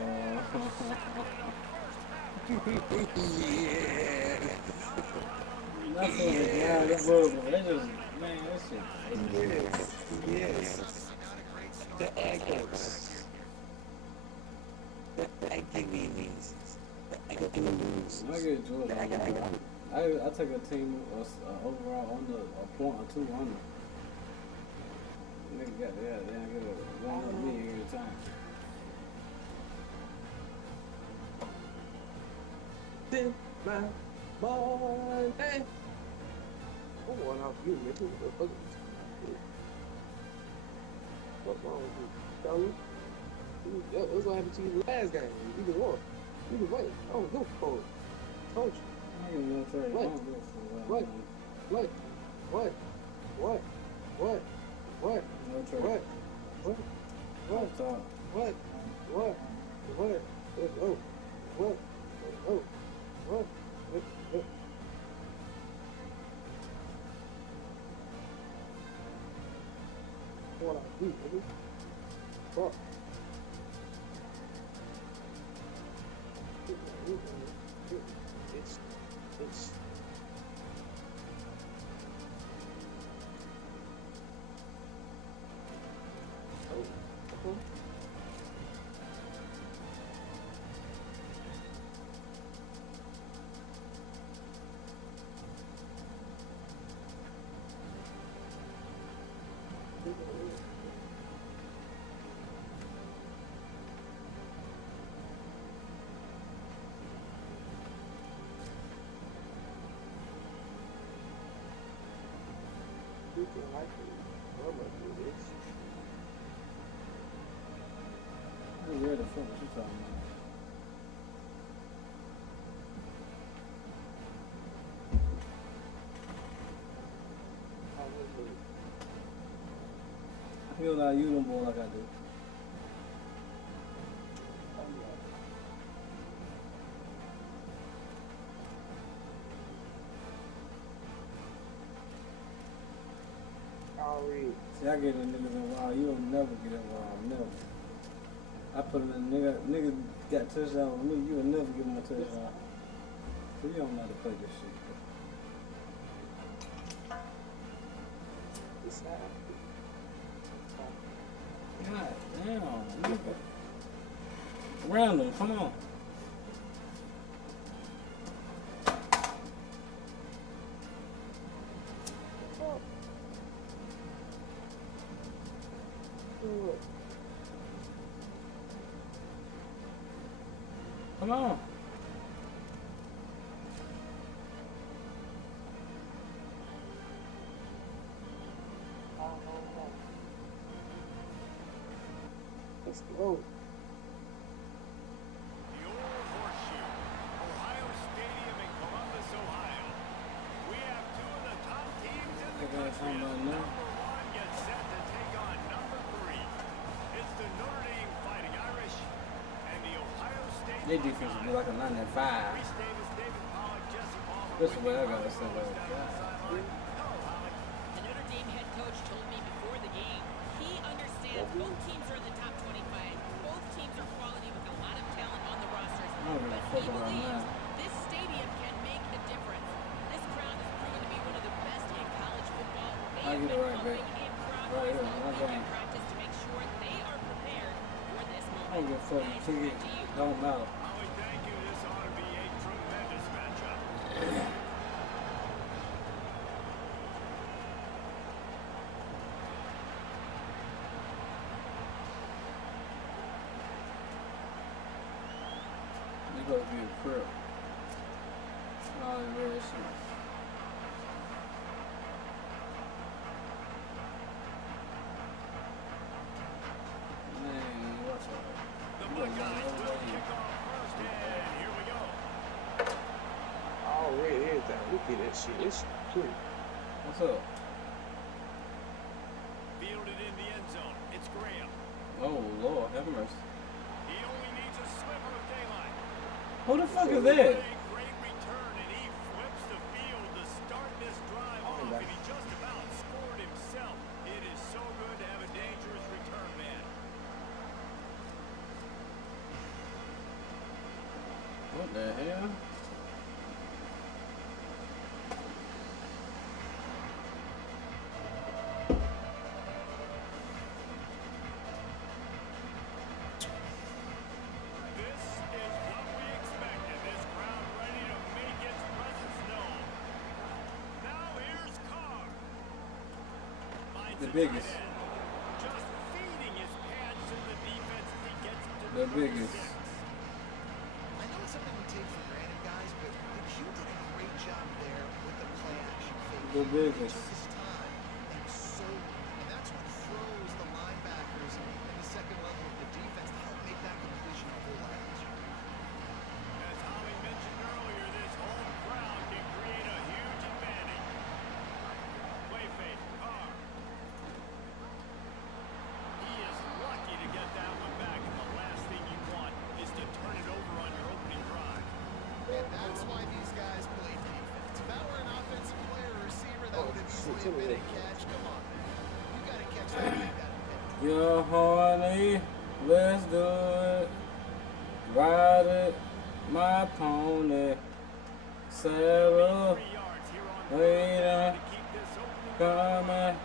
Nothing is down the book. They just, man, that shit. Yes. The Eagles. The Eagles. The Eagles. I get Georgia. I take a team overall under a point or two under. Nigga got that. Then I get a one on me every time. Then my Monday. I'm going off you, man. Who the fuck is this? What's wrong with you, fellas? That's what happened to you last game. You can walk. You can wait. I don't go for it. Told you. I ain't gonna tell you. What? I don't go for that, What? man. What? What? What? What? What? No trade. What? What? What? Talk. What? What? What? Oh. What? Oh. What? What? What I do, nigga? Fuck. It's oh, okay. You can like it. I'm gonna do this. Where the fuck was you talking about? I feel like you don't ball like I do. See, I get in niggas involved. You don't never get involved. Never. I put him in nigga got touchdown with me. You will never give him a touchdown. So you don't know how to play this shit. God damn, nigga. Random, come on. Come on. Let's go. The old horseshoe, Ohio Stadium in Columbus, Ohio. We have two of the top teams in the country. Number one gets set to take on number three. It's the Notre Dame Fighting Irish and the Ohio State. Their defense would be like a 9-5. Reese Davis, David Pollock, Jesse Palmer. That's the way I gotta say that. The Notre Dame head coach told me before the game, he understands both teams are in the top 25. Both teams are quality with a lot of talent on the rosters. I don't give a But fuck he about believes that. this stadium can make a difference. This crowd has proven to be one of the best in college football. They I'll have get it been right pumping back. in crowd Right noise here, all right week in back. practice to make sure they are prepared for this I don't moment. give a fuck. Guys, Ticket back to you. don't matter. Molly, thank you. This ought to be a tremendous match. supposed to be a crib. All that red shit. Man, watch out. The You gotta Buckeyes run will away. kick off first, and here we go. Already everything. Look at that shit. It's pretty. What's up? Fielded in the end zone. It's Graham. Oh, Lord, have mercy. He only needs a sliver of daylight. Who the fuck is that? Great return, and he flips the field to start this drive off, and he just about scored himself. It is so good to have a dangerous return man. What the hell? This is what we expected. This crowd ready to make its presence known. Now here's Carr. Finds The a biggest. tight end. Just feeding his pads to the defense as he gets it to The 36. biggest. I know it's something we take for granted, guys, but the Q did a great job there with the play action fake. The He biggest. took his time and sold it. And that's what froze the linebackers and the second level of the defense to help make that completion a whole lot easier. As Holly mentioned earlier, this home crowd can create a huge advantage. Play fake, Carr. He is lucky to get that one back, and the last thing you want is to turn it over on your opening drive. And that's why these guys play defense. If I were an offensive player or receiver, that would have shit, easily been a catch. Come on, man. You got to catch that. You got to pick. You're horny, let's do it. Ride it, my pony. Sarah, 3 yards here on waiting, to keep this opening. come and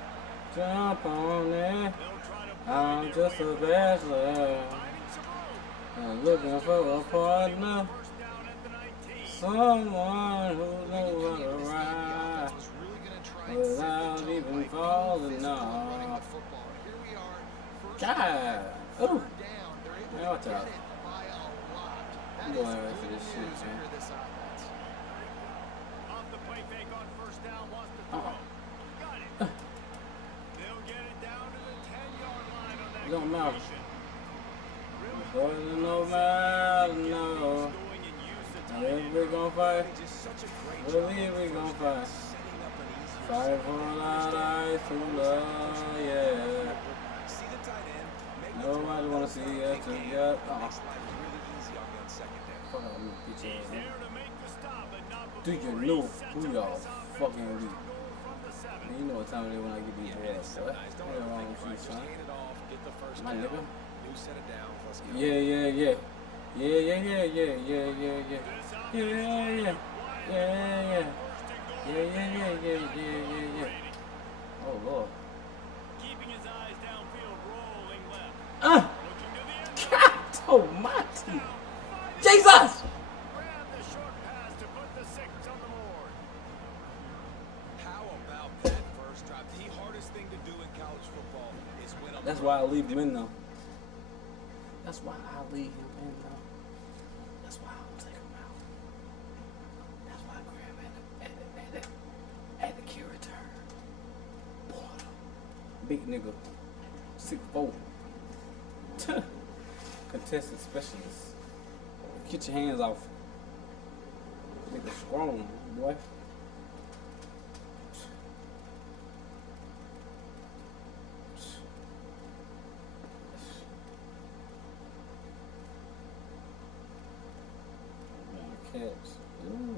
jump on it. They'll try to bully I'm their just way a through. bachelor. Finding some room. I'm looking for a partner. First down at the 19. Someone who When knows you how come to into this game, the ride offense was really going to try and set the without tone even by being falling physical and running off. the football. And here we are, first God. and Ooh. down. They're able Man, watch to get out. it by a lot. That I'm is going after good this shit, news man. for this offense. Off the play fake on first down, wants to throw. Got it. They'll get it down to the 10-yard line on that It don't matter. completion. Really Doesn't no matter, no. going and use the tight If end. we gon' fight, Just such a great believe job we on gon' first down, fight. setting up an easier Fight second for down. our lives to love, yeah. See the tight end, make the Nobody throw, wanna let see him us pick game. together. It makes life really easy on you on second down. Fuck, I'm gonna beat your He's ass. there to make the stop, but not Do before you he know sets who up y'all this offense. fucking First with? and goal from the 7. Man, you know what time it is when I get these boys, So boy. nice. Don't Ain't wrong overthink it, with you, right? Just son. hand it off, get the first My down. nigga. New set of downs. Let's go. Yeah, yeah, yeah. Yeah, yeah, yeah, yeah, yeah, yeah, yeah. This Yeah, offense yeah, trying yeah. to widen Yeah, yeah, the first and goal. yeah, yeah, yeah, yeah, yeah, yeah, yeah. Brady. Oh, Lord. Keeping his eyes downfield, rolling left. Ah! Looking to the end zone. God almighty! Now, fighting. Jesus! Grab the short pass to put the 6 on the board. How about that first drive? The hardest thing to do in college football is win on That's the why I road. leave him in though. That's why I leave him in though. That's why I don't take him out. That's why I grab at the key return. Boy, big nigga. 6'4". Contested specialist. Get your hands off. Nigga strong, boy. Catch. Ooh.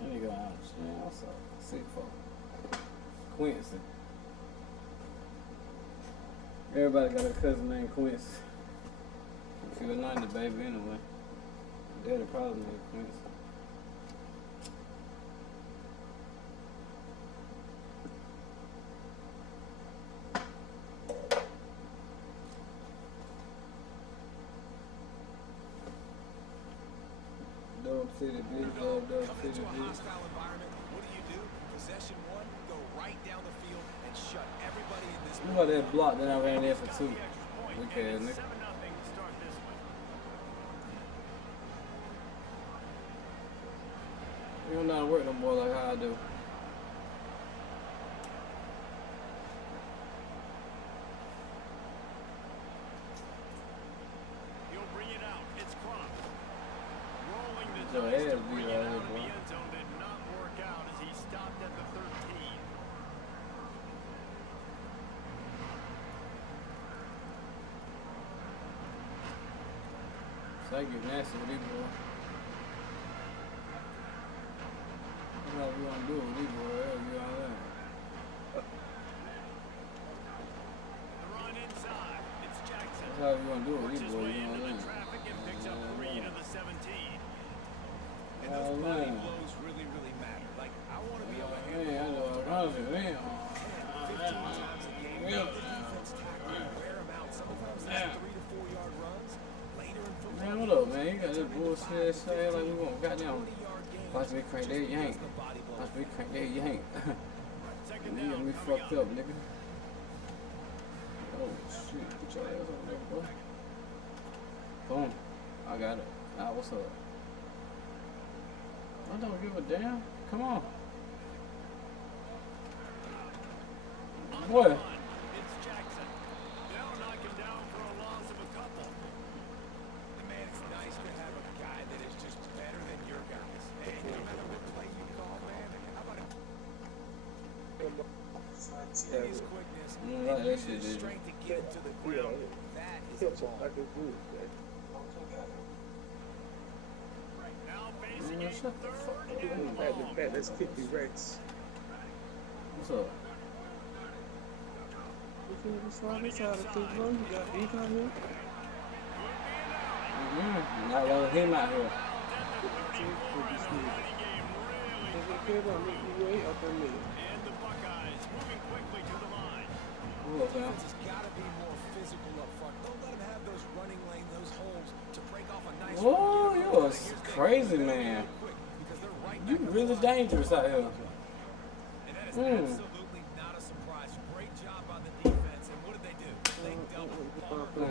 That nigga understand. What's up? 6'4". Quincy. Everybody got a cousin named Quincy. If you're 90, baby, anyway. Daddy probably named Quincy. Dub City, big dub, Dub Come City, into a big. hostile environment, what do? Possession one, go right down the field and shut everybody in this What about that block that I ran there for 2? Extra point, Okay, and it's nigga. 7-0 don't know how to work no more like how I do. He'll bring it out. It's Crump. Rolling the Your dice ass to beat bring it out out here, of the bro. end zone did not work out as he stopped at the 13. So I get nasty with these boys. That's what we want to do with these boys. You know what I'm The run inside. It's Jackson. That's how we want to do it with Works these his boys. way You know into what the I'm traffic and picks up 3 to the 17. And those Oh, body man. blows really, really matter. Like, I want to be able to Man, handle I know what I'm saying. 15 times a game. Make the defense tackle and wear them out. Sometimes that's 3 to 4 yard runs. Later in football, Man, what up, man? You got this bullshit saying like we gonna goddamn 20-yard games. watch me crank that yank. The body blow. Watch me crank that yank. Second You got down me coming fucked up. up, nigga. Oh shit, put your ass on there, bro. Boom. I got it. Ah, what's up? I don't give a damn. Come on. Boy. It's Jackson. They'll knock him down for a loss of a couple. And man, it's nice to have a guy that is just better than your guys. And no matter what play you call, man, how about his quickness Yeah, and that use shit his is- strength to get it to the ground? That is a ball. Now facing Man, a shut the fuck third up. and Bad, long. bad. That's 50 Rex. What's up? If you ever saw this out of the room, you got ink on here? Not letting him out here. If you care about me, you way up in me. And the Buckeyes moving quickly to the line. What up, fam? Defense has got to be more physical up front. Don't let him have those running lane, those holes to break off a nice Whoa, run. you Get a it quick. crazy man. Quick, because they're right You back really up front. dangerous out here. And that is Mm. absolutely not a surprise. Great job by the defense. And what did they do? They doubled Parker.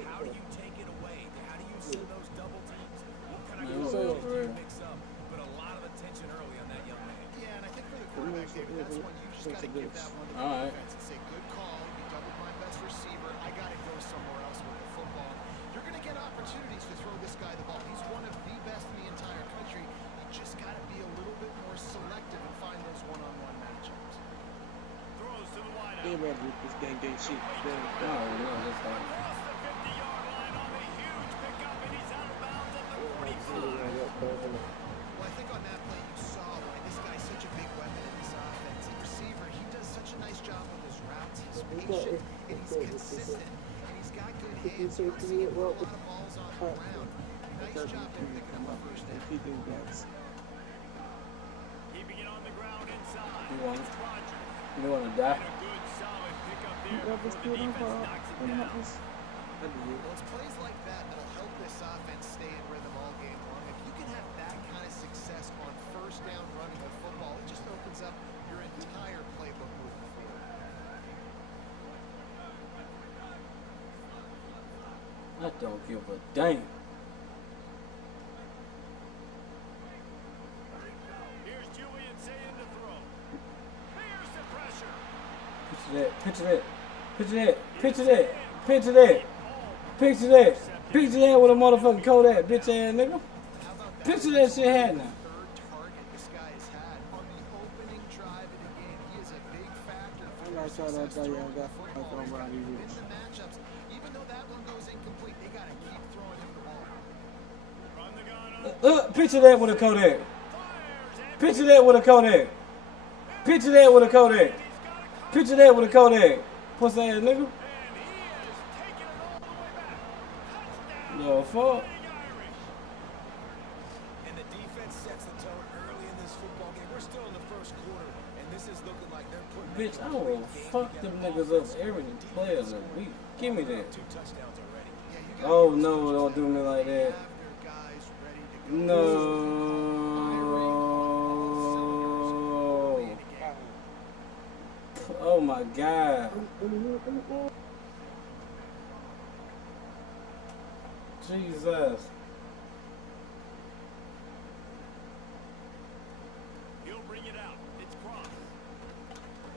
How do you take it away? How do you send those double teams? What kind of Man, coverage what's up, do you bro? mix up? But a lot of attention early on that young man. Yeah, and I think for the quarterback, David, that's one you just got to give that one to the All right. defense and say, good call. You doubled my best receiver. I got to go somewhere else with the football. You're going to get opportunities to throw this guy the ball. He's one of the best in the entire country. You just got to be a little bit more selective and find those one-on-one matchups. Throws to the wideout. They ready with this gang shit. I don't know, that's like, Across the 50-yard line on a huge pickup, and he's out of bounds at the 45. Well, I think on that play you saw why this guy's such a big weapon in this offense. The receiver, he does such a nice job with his routes. He's patient, and he's consistent, and he's got good hands. You don't see him put a lot of balls on the ground. Nice job there picking up a first down. Keeping backs. Keeping it on the ground inside. You want- It's Rogers. you want to die? And a good solid pickup You there got this before the kid on defense fire. knocks it I'm not down. this. I do. Well, it's plays like that that'll help this offense stay in rhythm all game long. If you can have that kind of success on first down running the football, it just opens up your entire playbook moving forward. I don't give a damn. Here's Julian saying to throw. Here's the pressure. Picture that, picture that, picture that, picture that, picture that, picture that, picture that with a motherfucking Kodak, bitch ass nigga. How about that? Picture that shit happening. Third target this guy has had on the opening drive of the game. He is a big factor for I'm their not trying to success tell you I throwing got the football. fucked on He's by gotta these win rules. the matchups. Even though that one goes incomplete, they got to keep throwing him the ball. Run the gun up. Picture that with a Kodak. Picture that with a Kodak. Picture that with a Kodak. Picture that with a Kodak. Pussy ass nigga. And he is taking it all the way back. Touchdown. The fuck? Big Irish. And the defense sets the tone early in this football game. We're still in the first quarter, and this is looking like they're putting Bitch, I will fuck them niggas up every play of the week. Give me that. 2 touchdowns already. Yeah, you got Oh no, don't do me like that. have their guys ready to go. No. Oh my God. Jesus.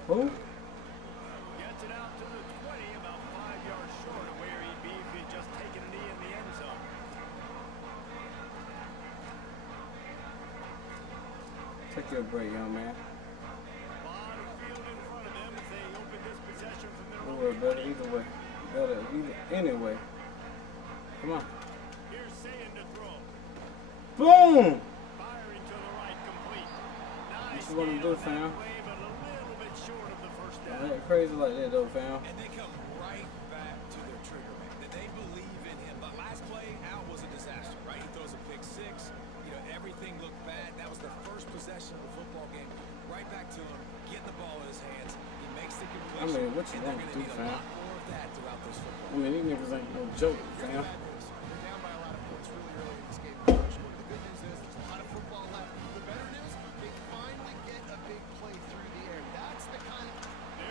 Who? Gets it out to the 20, about 5 yards short of where he'd be if he had just taken a knee in the end zone. Take your break, young man. A lot of field in front of them as they open this possession from their Don't own worry about it 20. either way. Better either anyway. Come on. Here's Sayin to throw. Boom! Firing to the right, complete. Nice you wanna gain do, on that fam? play, but a little bit short of the first Don't down. act crazy like that though, fam. And they come right back to their trigger man. That they believe in him. The last play, Al was a disaster, right? He throws a pick six. You know, everything looked bad. That was the first possession of the football game. Right back to him, getting the ball in his hands. He makes the completion. I mean, what you and they're want to going to do, need a fam? lot more of that throughout this football. I mean, these niggas ain't no joke, Here's the fam. bad news. They're down by a lot of points really early in this game in the first quarter. The good news is there's a lot of football left. The better news, they finally get a big play through the air. That's the kind of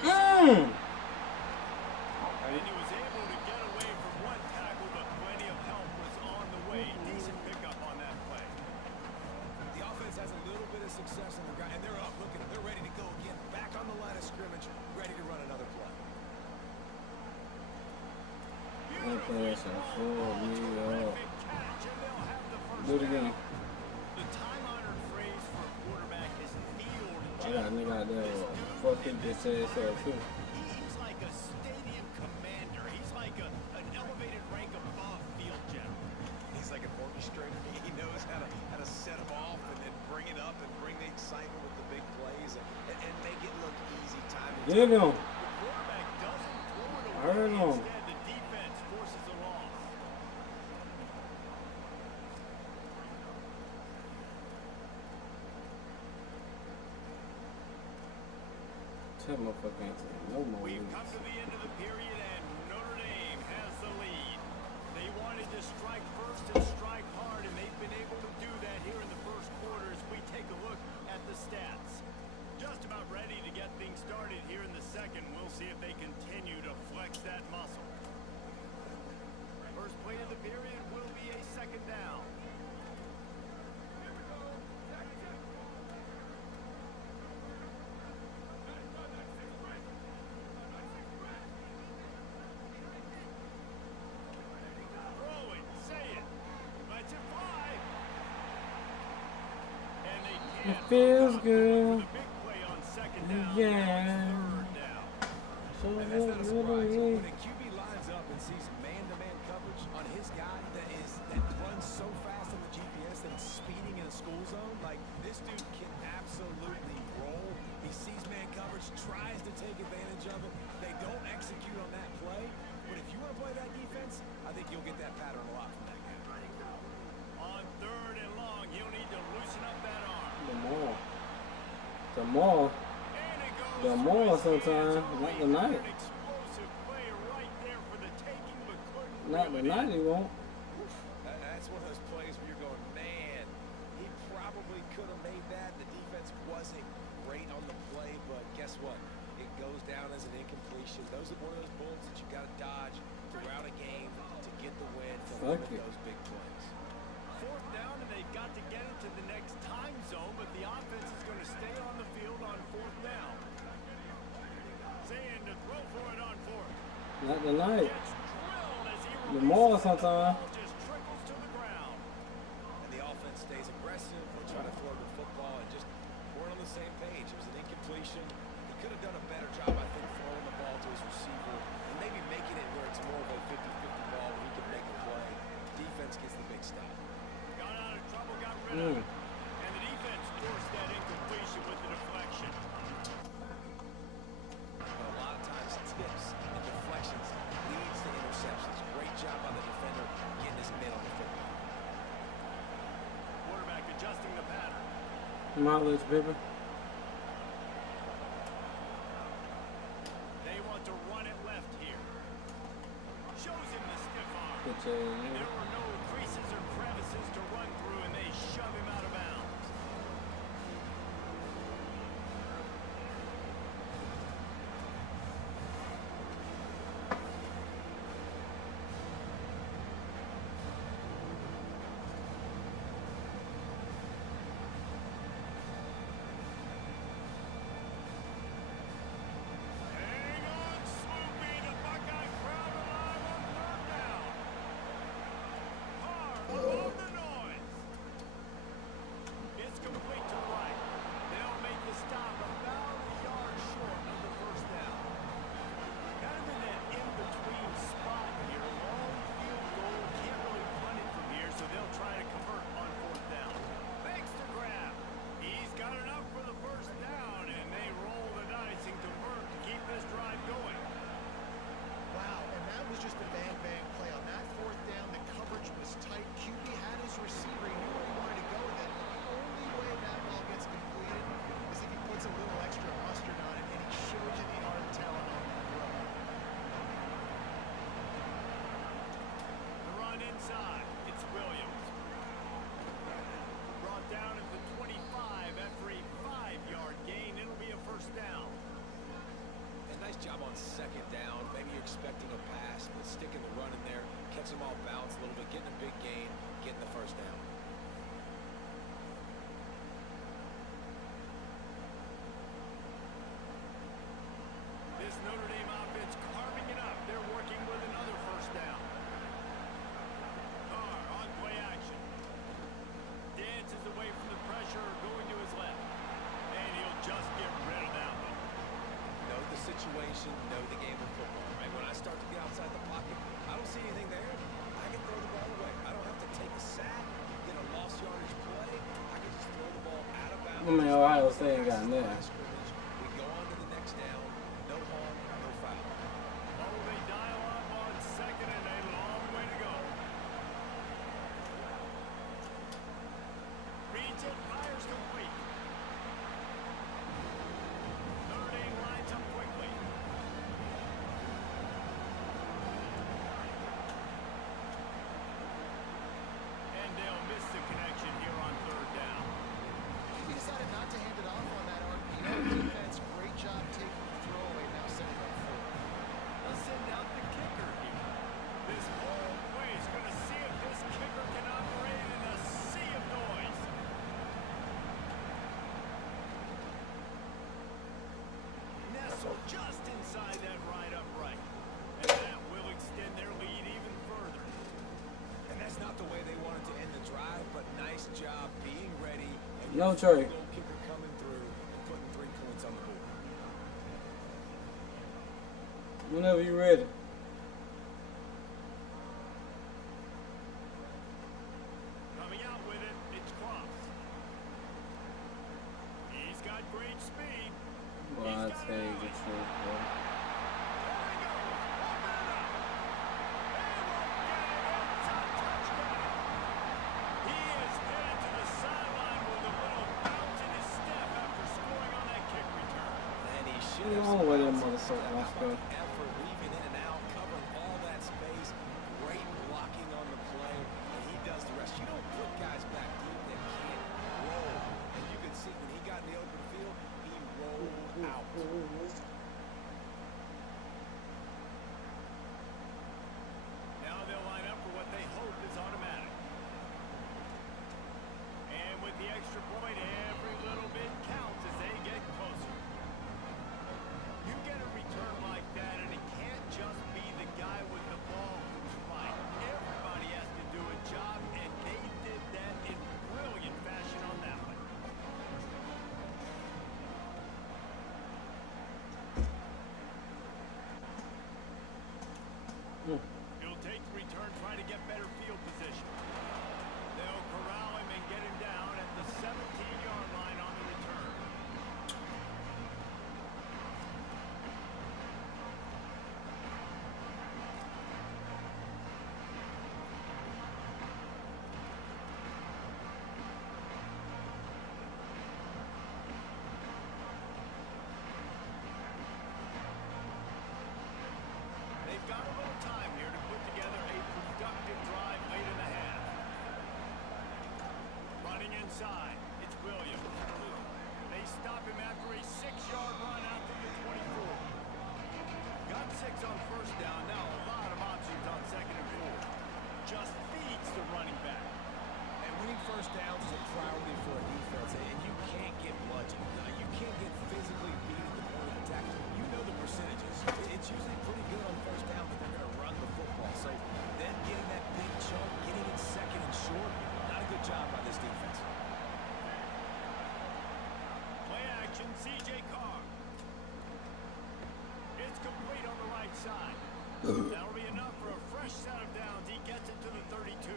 Mmm! And he was able to get away from one tackle, but plenty of help was on the way. Decent pickup on that play. The offense has a little bit of success on the ground, and they're up. Look at them. They're ready to go again. Back on the line of scrimmage, ready to run another play. That pass will fool me up. Terrific catch, and they'll have the first Do it again. down. The time-honored phrase for a quarterback is field I got a nigga out there fucking bitch ass up too. He's like a stadium commander. He's like an elevated rank above field general. He's like an orchestrator. He knows how to set them off and then bring it up and bring the excitement with the big plays and make it look easy time and Get him! The quarterback doesn't throw it away. Hurt him. Instead, the defense forces a loss. Tell motherfucker ain't saying no more. We've leads. come to the end of the period, and Notre Dame has the lead. They wanted to strike first and strike hard, and they've been able to do that here in the first quarter as we take a look at the stats. Just about ready to get things started here in the second. We'll see if they continue to flex that muscle. First play of the period will be a second down. Throw it, say it. Let's it fly. And they It can't feels hook up good. for the big play on second down. Yeah. Third down. So And that's not a surprise. really, When a QB lines up and sees man-to-man coverage on his guy that runs so fast on the GPS that it's speeding in a school zone, like this dude can absolutely roll. He sees man coverage, tries to take advantage of it. They don't execute on that play. But if you want to play that defense, I think you'll get that pattern a lot from that guy. On third and long, he'll need to loosen up that arm. the more. The more. And it goes The for more his sometimes, hands. not Only tonight. An explosive play right there for the taking, but couldn't Not reel it tonight, in. he won't. That's one of those plays where you're going, man, he probably could have made that. The defense wasn't great on the play, but guess what? It goes down as an incompletion. Those are one of those bullets that you got to dodge throughout a game to get the win, to Fuck limit it. those big plays. Fourth down, and they've got to get into the next time zone, but the offense is going to stay on the field on fourth down. Saying to throw for it on fourth. Not tonight. Gets drilled as he The more releases it. sometime. The ball just trickles to the ground. And the offense stays aggressive. They try to throw the football and just weren't on the same page. It was an incompletion. He could have done a better job, I think, throwing the ball to his receiver and maybe making it where it's more of a 50-50 ball where he can make a play. Defense gets the big stop. Got out of trouble, got rid of Mm. it. And the defense forced that incompletion with the deflection. But a lot of times tips and deflections leads to interceptions. Great job by the defender getting his mid on the football. Quarterback adjusting the pattern. Mileage, baby. They want to run it left here. Shows him the stiff arm. Bitch And ass. there were no creases or crevices to run through, and they shove him out of bounds. expecting a pass, but sticking the run in there, catch them all bounce a little bit, getting a big gain, getting the first down. This Notre Dame offense carving it up. They're working with another first down. Carr on play action. Dances away from the pressure, going to his left. And he'll just get rid of that one. Know the situation, know the game of football, right? When I start to get outside the pocket, I don't see anything there. I can throw the ball away. I don't have to take a sack, get a lost yardage play. I can just throw the ball out of bounds. I mean, Ohio State ain't got there. We go on to the next down. No harm, no foul. Oh, they dial up on second and a long way to go. Reads it, fires complete. Notre Dame lines up quickly. And they'll miss the connection here on third down. He decided not to hand it off on that RPO. Defense, great job taking the throw away. Now sending it forward. They'll send out the kicker here. This whole play is going to see if this kicker can operate in a sea of noise. Nestle just inside that right upright. And that will extend their lead even further. And that's not the way they wanted to end the drive, but nice job being ready. And No your Trey. field goal kicker coming through and putting 3 points on the board. Whenever you're ready. Coming out with it, it's Cross. He's got great speed. Well, I tell you the truth, bro. There he goes. Open it up. They will get it. It's a touchdown. He is headed to the sideline with a little bounce in his step after scoring on that kick return. And he should Get have on with it, surprised motherfucker. himself. Let's go. How about the effort weaving in and out, covering all that space, great blocking on the play, and he does the rest. You don't put guys back deep that can't roll. And you can see when he got in the open field, he rolled out. Now they'll line up for what they hope is automatic. And with the extra point, every little bit counts as they get closer. You get a return like that, and it can't just be the guy with the ball who's right. Everybody has to do a job, and they did that in brilliant fashion on that one. He'll take the return, try to get better field position. They'll corral him and get him down at the 17-yard line on the return. They've got a little time here to put together a productive drive late in the half. Running inside, it's Williams. They stop him after a 6-yard run out to the 24. Got 6 on first down, now a lot of options on second and 4. Just feeds the running back. And winning first downs is a priority for a defense, and you can't get bludgeoned. You can't get physically beat at the point of attack. You know the percentages. It's usually pretty good on first down that they're going to run the football. So then getting that big chunk, getting it second and short, not a good job by this defense. Play action, C.J. Carr. It's complete on the right side. That'll be enough for a fresh set of downs. He gets it to the 32.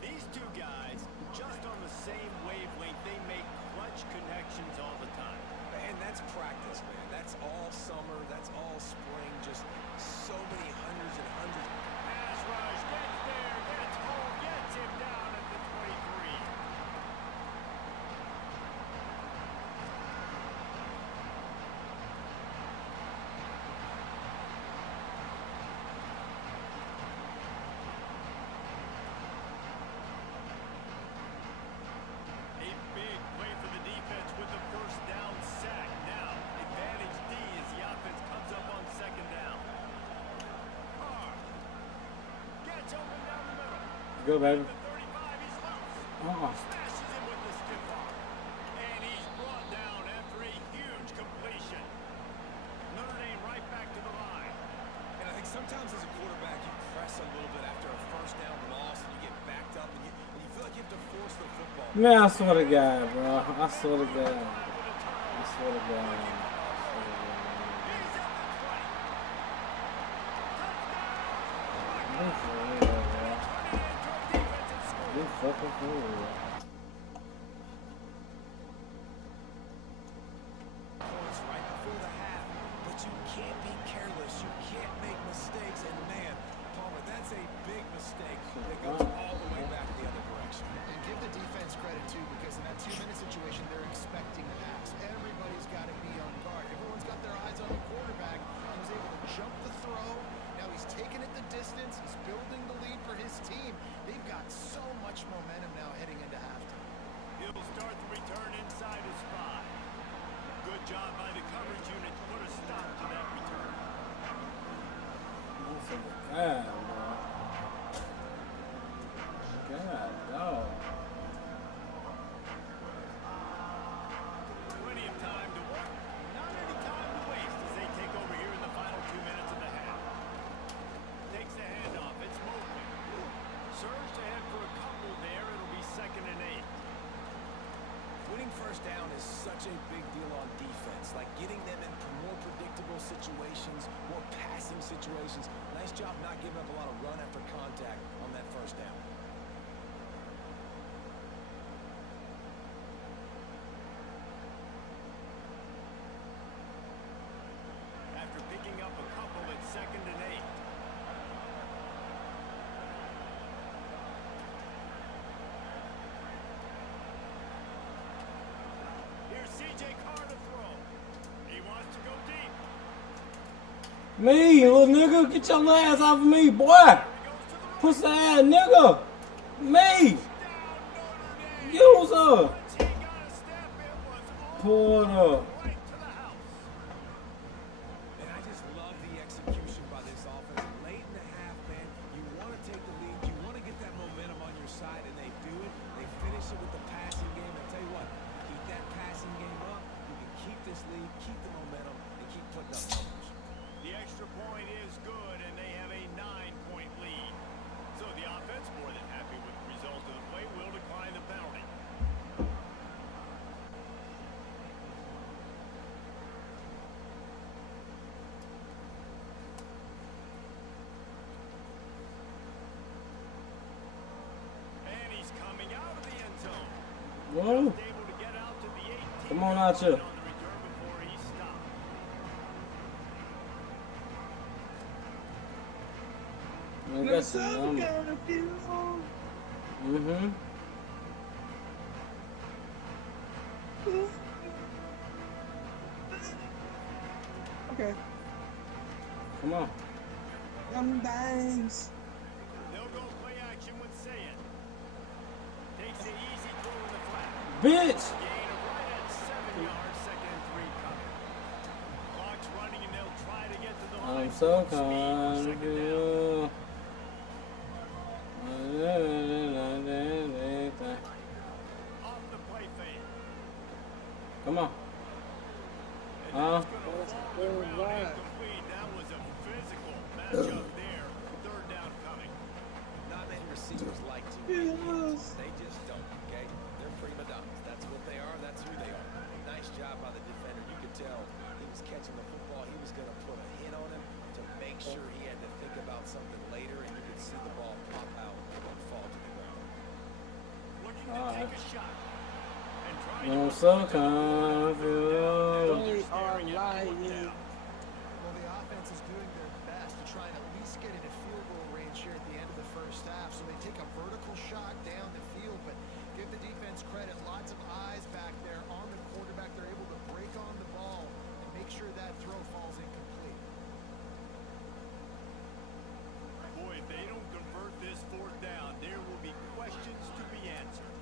These two guys, just on the same wavelength, they make clutch connections all the time. And that's practice, man. That's all summer. That's all spring. Just so many hundreds and hundreds. Pass rush, gets there, gets home, gets him down at the 23. A big play for the defense with the first down sack. Now, advantage D as the offense comes up on second down. Go, baby. The 35, he's loose. Oh. Smashes him with the stiff arm. And he's brought down after a huge completion. Notre Dame right back to the line. And I think sometimes as a quarterback, you press a little bit after a first down loss, and you get backed up, and you feel like you have to force the football. Man, I swear to God, bro. I swear to God. I swear to God. You fucking for real. Points right before the half, but you can't be careless. You can't make mistakes. And man, Palmer, that's a big mistake that goes all the way back the other direction. And give the defense credit, too, because in that 2-minute situation, they're expecting the pass. Everybody's got to be on guard. Everyone's got their eyes on the quarterback. He was able to jump the throw. Now he's taking it the distance. He's building the lead for his team. They've got so much momentum now heading into halftime. He'll start the return inside his 5. Good job by the coverage unit to put a stop to that return. God, bro. God, dog. Plenty of time to work. Not any time to waste as they take over here in the final 2 minutes of the half. Takes the handoff. It's Mobley. Surged ahead for a couple there. It'll be 2nd and 8. Winning first down is such a big deal on defense, like getting them in more predictable situations, more passing situations. Nice job not giving up a lot of run after contact on that first down. After picking up a couple, it's 2nd and 8. Here's C.J. Carr to throw. He wants to go deep. Me, little nigga, get your ass off of me, boy. He goes to the Pussy ass nigga. Me. down Notre Dame. User. Once he got a step, it was Pull it up. right to the house. And I just love the execution by this offense. Late in the half, man, you want to take the lead. You want to get that momentum on your side, and they do it. They finish it with the passing game. I'll tell you what, keep that passing game up. You can keep this lead, keep the momentum, and keep putting up numbers. The extra point is good, and they have a 9-point lead. So the offense, more than happy with the result of the play, will decline the penalty. And he's coming out of the end zone. Whoa. Able to get out to the 18. Come on out here. On the return before he stopped. Man, got some number. Mm-hmm. Okay. Come on. Sometimes. They'll go play action with Sayed. Takes the easy throw in the flat. Bitch. Gain of right at 7 yards, 2nd and 3 coming. Clock's running and they'll try to get to the line. I'm so Speed for 2nd down. confused. Off the play fake. Come on. And Huh? that's gonna fall around incomplete. That was a physical matchup there. 3rd down coming. Not many receivers like to make hits. They just don't, okay? They're prima donnas. That's what they are. That's who they are. Nice job by the defender. You could tell he was catching the football. He was going to put a hit on him to make sure he had to think about something later, and you could see the ball pop out and fall to the ground. Looking to take a shot. And trying I'm to so confused. They are lying. Well, the offense is doing their best to try and at least get into field goal range here at the end of the first half. So they take a vertical shot down the field, but give the defense credit. Lots of eyes back there on the quarterback. They're able to break on the ball and make sure that throw falls incomplete. Boy, if they don't convert this 4th down, there will be questions to be answered.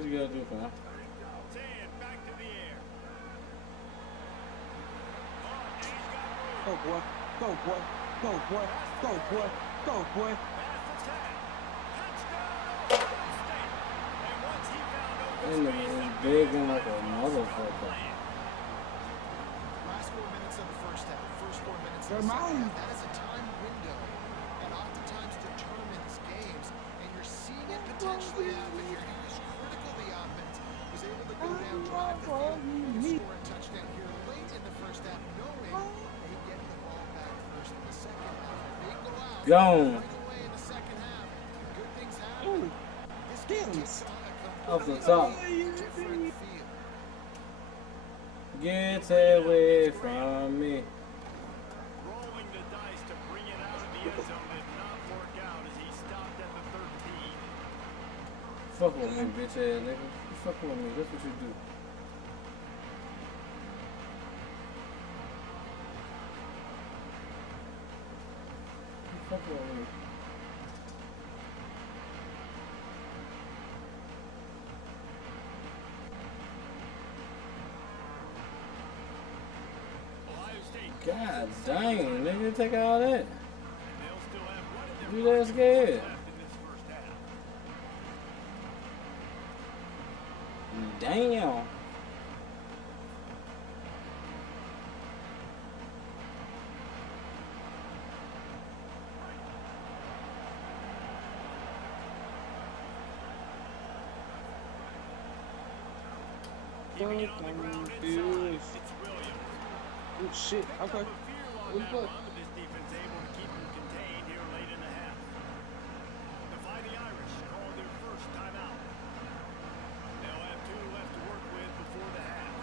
what you gotta do, fam? Saying back to the air. Oh, and he's got room. Go, boy. Go, boy. Go, boy. Go, boy. Go, boy. Pass attack. Touchdown, Ohio State. And once he found That open nigga space, is begging like a motherfucker. Last 4 minutes of the first half, first 4 minutes of They're the second mine. half. That is a time window that oftentimes determines games, and you're seeing it potentially happen here. He was critical of the offense, was able to go down, drive the field, and score a touchdown here late in the first half, knowing they get the ball back first in the second half. They go out Gone. right away in the second half. Good things happen. Ooh. This game Skins. takes on a Off the completely top. different feel. Get away from me. rolling the dice to bring it out of the end zone did not work out as he stopped at the 13. Fuck with me, bitch ass nigga. You fuck with me. That's what you do. You fuck with me. Ohio State God dang, nigga, take all that. and they'll still have one of You their that scared? left in this first half. Damn. Keeping it on the ground inside. It's Williams. Oh, shit. Picked Okay. up a few on Good that play. run, but this defense able to keep him contained here late in the half. The Fighting Irish called their first timeout. They'll have 2 left to work with before the half.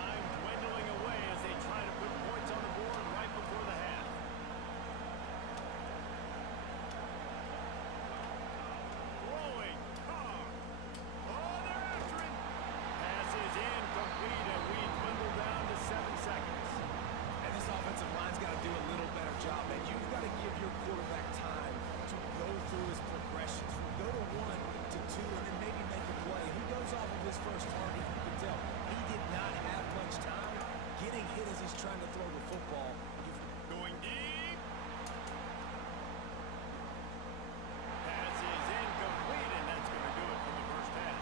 Time dwindling away as they try to put points on the board right before the half. Throwing. Carr. Oh, they're after him. Pass is incomplete, and we dwindle down to 7 seconds. And this offensive line's got to do a little better job, man. You've got to give your quarterback time to go through his progressions, from go to 1 to 2, and then maybe make a play. He goes off of his first target. You can tell he did not have much time getting hit as he's trying to throw the football. Going deep. Pass is incomplete, and that's going to do it for the first half.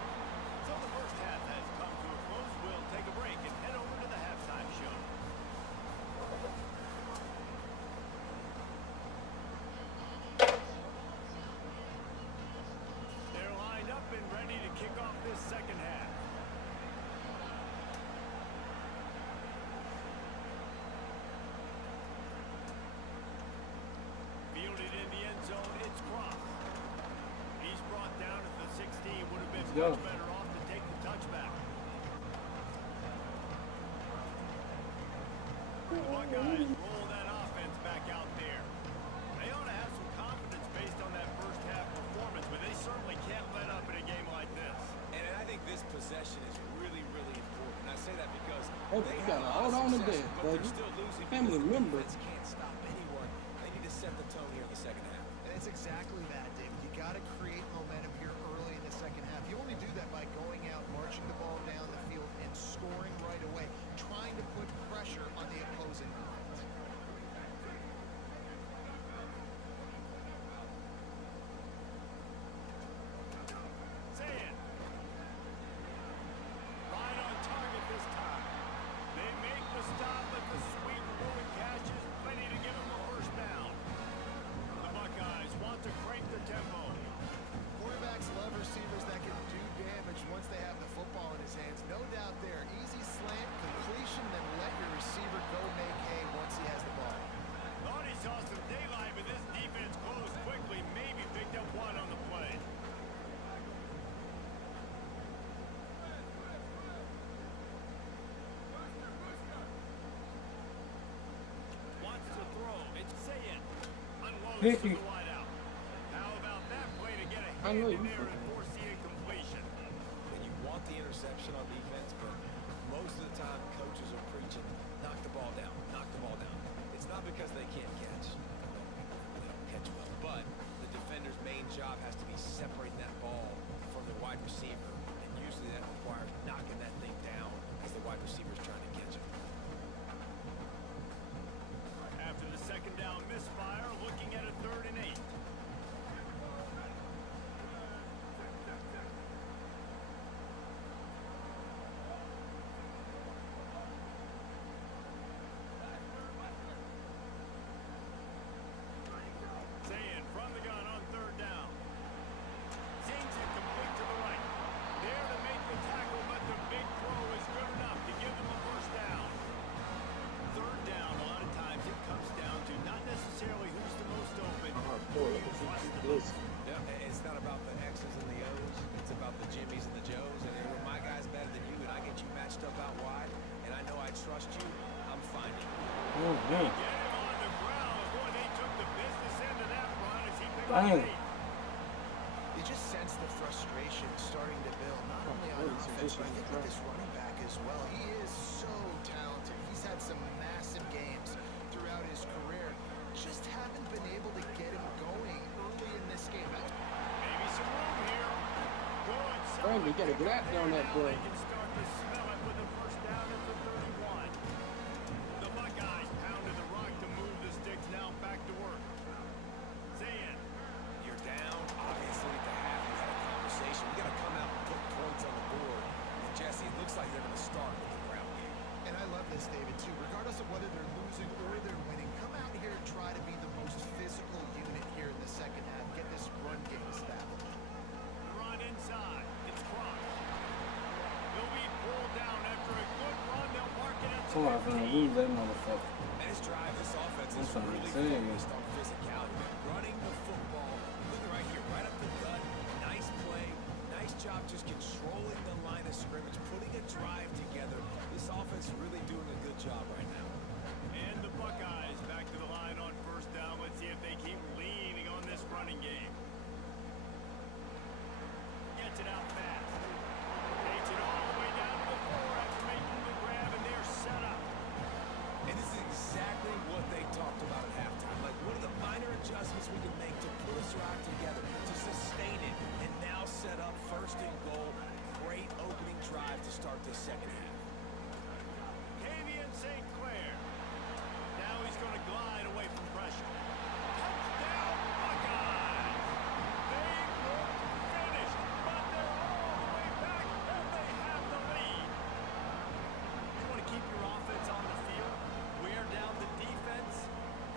So the first half has come to a close. We'll take a break and head over to the halftime show. They're lined up and ready to kick off this second half. Fielded in the end zone, it's Cross. He's brought down at the 16. Would have been Let's go. much better off to take the touchback. The Buckeyes roll that offense back out there. They ought to have some confidence based on that first half performance, but they certainly can't let up in a game like this. And I think this possession is really, really important. I say that because Oh, they you have gotta a lot hold of on to success, that, but baby. they're still losing Family because the member. defense can't stop anyone. They need to set the tone here in the second half. And it's exactly that, David. You got to create momentum here early in the second half. You only do that by going out, marching the ball down the field, and scoring right away, trying to put pressure on the opposing offense. Say it. Right on target this time. They make the stop at the sweet rolling catches. Plenty to give them a first down. The Buckeyes want to crank the tempo. Quarterbacks love receivers that can do damage once they have the football in his hands. No doubt there. Easy slant, completion, then let your receiver go make hay once he has the ball. Thought he saw some daylight, but this defense closed quickly. Maybe picked up 1 on the play. Wants to throw. It's Saying. Unloads to Picky. the wideout. How about that play to get a I know hand in you there fucking- and force the incompletion? And you want the interception on defense, but most of the time coaches are preaching, knock the ball down, knock the ball down. It's not because they can't catch. They don't catch well. But the defender's main job has to be separating that ball from the wide wide receiver, and usually that requires knocking that thing down as the wide receiver's trying to catch it. After the second down misfire, looking at a 3rd and 8. Saying from the gun on 3rd down. Zings it complete to the right. There to make the tackle, but the big throw is good enough to give them a 1st down. 3rd down, a lot of times it comes down to not necessarily who's the most open, who you trust the most. Yeah, it's not about the X's and the O's. It's about the Jimmys and the Joes. And when my guy's better than you and I get you matched up out wide, and I know I trust you, I'm finding you. Mm-hmm. Get him on the ground. Boy, they took the business end of that run as he picked Bang. up 8. You just sense the frustration starting to build, not only on offense, but I think with this running back as well. He is so talented. He's had some massive games throughout his career. Just haven't been able to get him going early in this game. Maybe some room here. Good. Brandon, you gotta get out there on that boy. They can start to smell it with a 1st down at the 31. The Buckeyes pounded the rock to move the sticks. Now back to work. Zayn. You're down. Obviously, at the half, you had a conversation. We got to come out and put points on the board. And Jesse, it looks like they're going to start with the ground game. And I love this, David, too. Regardless of whether they're losing or they're winning, come out here and try to be the most physical unit here in the second half. Get this run game established. Run inside. It's Cross. He'll be pulled down after a good run. They'll mark it at So I'm gonna lose that motherfucker. And this drive, this offense is That's what I'm really saying. focused on physicality. Man. Running the football. Look at right here, right up the gut. Nice play. Nice job just controlling the line of scrimmage, putting a drive together. This offense really doing a good job right now. And the Buckeyes back to the line on 1st down. Let's see if they keep leaning on this running game. Gets it out fast. Takes it all the way down to the 4 after making the grab, and they're set up. And this is exactly what they talked about at halftime. Like, what are the minor adjustments we can make to put a drive together, to sustain it, and now set up 1st and goal. Great opening drive to start this second half. Kavian St. Clair. Now he's going to glide away from pressure. Touchdown, Buckeyes! They look finished, but they're all the way back, and they have the lead. You want to keep your offense on the field, wear down the defense,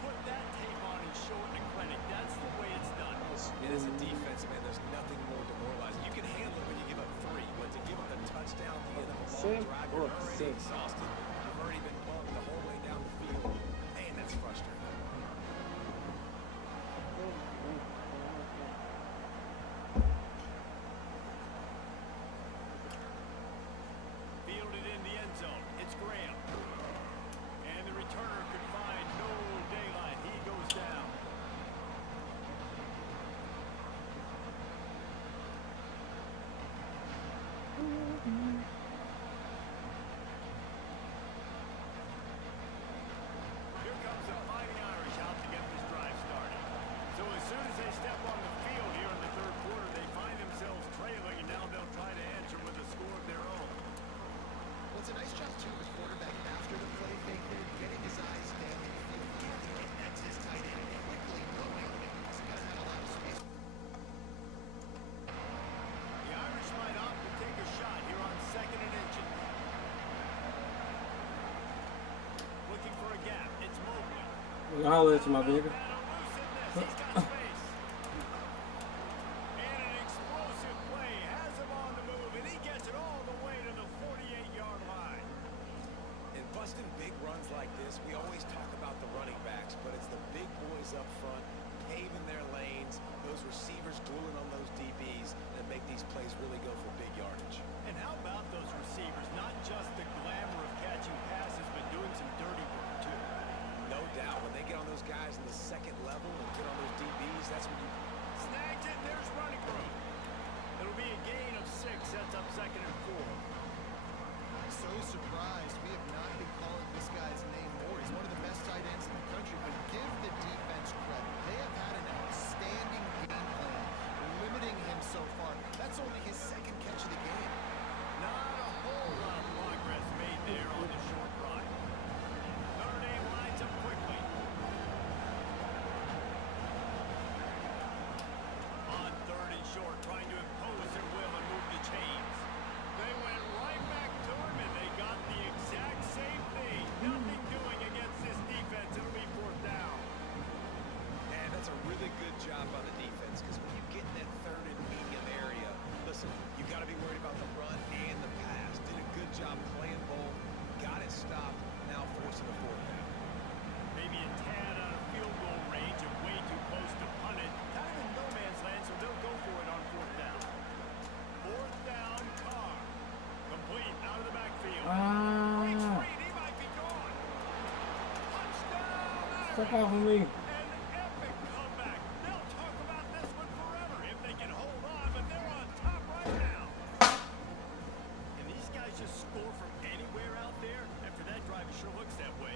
put that tape on and show it to clinic. That's the way it's done. And as a defense, man, there's nothing more demoralizing. You can handle it when you give up 3, but to give up a touchdown at the end of a long drive, you're already exhausted. You've already been bumped the whole way down the field. Man, that's frustrating. Fielded in the end zone. It's Graham. And the returner could find no daylight. He goes down. Here comes the Fighting Irish out to get this drive started. So as soon as they step on the field here in the 3rd quarter, they find themselves trailing, and now they'll try to answer with a score of their own. Well, it's a nice job, too, with quarterback after the play fake there, getting his eyes down in the field. He had to get next to his tight end quickly, knowing that he's going to have a lot of space. The Irish might opt to take a shot here on 2nd and inches. Looking for a gap. It's Mobley. I'll let you, my baby. He's got space. And an explosive play has him on the move, and he gets it all the way to the 48-yard line. And busting big runs like this, we always talk about the running backs, but it's the big boys up front, paving their lanes, those receivers gluing on those DBs that make these plays really go for big yardage. And how about those receivers? Not just the glamour of catching passes, but doing some dirty work, too. No doubt. When they get on those guys in the 2nd level and get on those DBs, that's when you... Snagged it, there's running room. It'll be a gain of 6, sets up 2nd and 4. So surprised. We have not been calling this guy's name more. He's one of the best tight ends in the country, but give the defense credit. They have had an outstanding game plan, limiting him so far. That's only his 2nd job by the defense, because when you get in that third and medium area, listen, you got to be worried about the run and the pass. Did a good job playing both, got it stopped, now forcing a fourth down. Maybe a tad out of field goal range and way too close to punt it. Kind of in no man's land, so they'll go for it on fourth down. Fourth down, Carr. Complete out of the backfield. Breaks free, and he might be gone. Touchdown! Fuck off of me. An epic comeback. They'll talk about this one forever if they can hold on, but they're on top right now. Can these guys just score from anywhere out there? After that drive, it sure looks that way.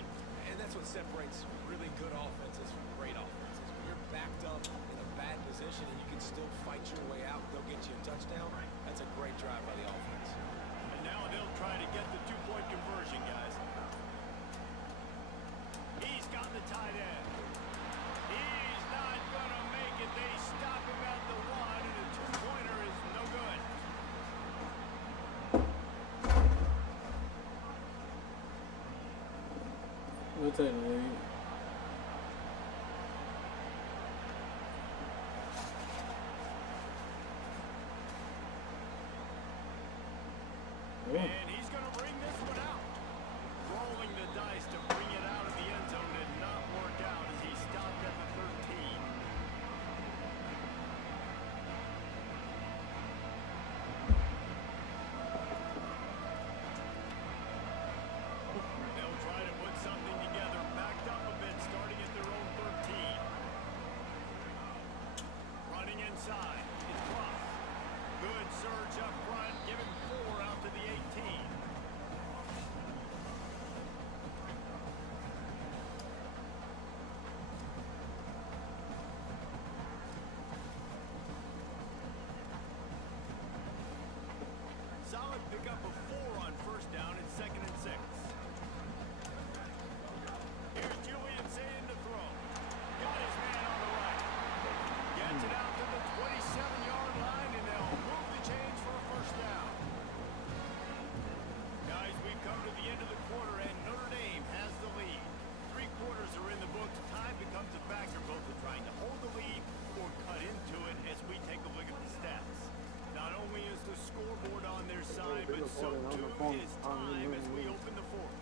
And that's what separates really good offenses from great offenses. When you're backed up in a bad position and you can still fight your way out and they'll get you a touchdown, that's a great drive by the offense. And now they'll try to get the two-point conversion, guys. He's got the tight end. He's not going to make it. They stop him at the one, and the two-pointer is no good. We'll take the lead. And he's going to bring this one out. Rolling the dice to bring it out of the end zone did not work out as he stopped at the 13. They'll try to put something together, backed up a bit, starting at their own 13. Running inside, it's Clough. Good surge up front, giving 4 out to the 18. Solid pickup of 4 on first down and 2nd and 6. Here's Julian saying to throw. Got his man on the right. Gets it out to the 27-yard line, and they'll move the chains for a first down. Guys, we've come to the end of the quarter, and Notre Dame has the lead. 3 quarters are in the books. Time becomes a factor, both in trying to hold the lead or cut into it as we take a look at the stats. Not only is the scoreboard on their side, but so too is time as we open the fourth.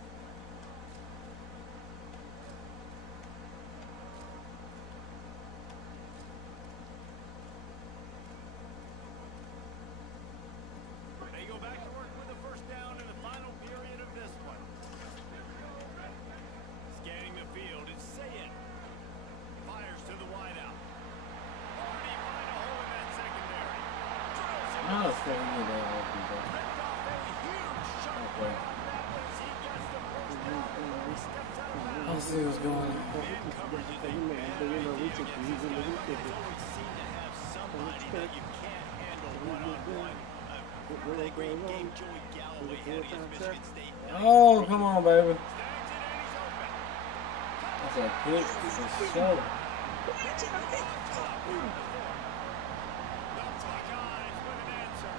They go back to work with the first down in the final period of this one. Scanning the field is Sayed. Fires to the wideout. Already find a hole in that secondary. Drills him. I was thinking you that open, bro. Picked off a huge shot Okay. on that one as he gets the first down before he steps out of bounds. Let's see what's going on. Man coverage is a bad idea against this guy. It's always seem to have somebody that you can't handle one-on-one. Really great game Joey Galloway had against Michigan State. Oh, come on, baby. Snags it and he's open. That's a pick for sure. The Buckeyes with an answer.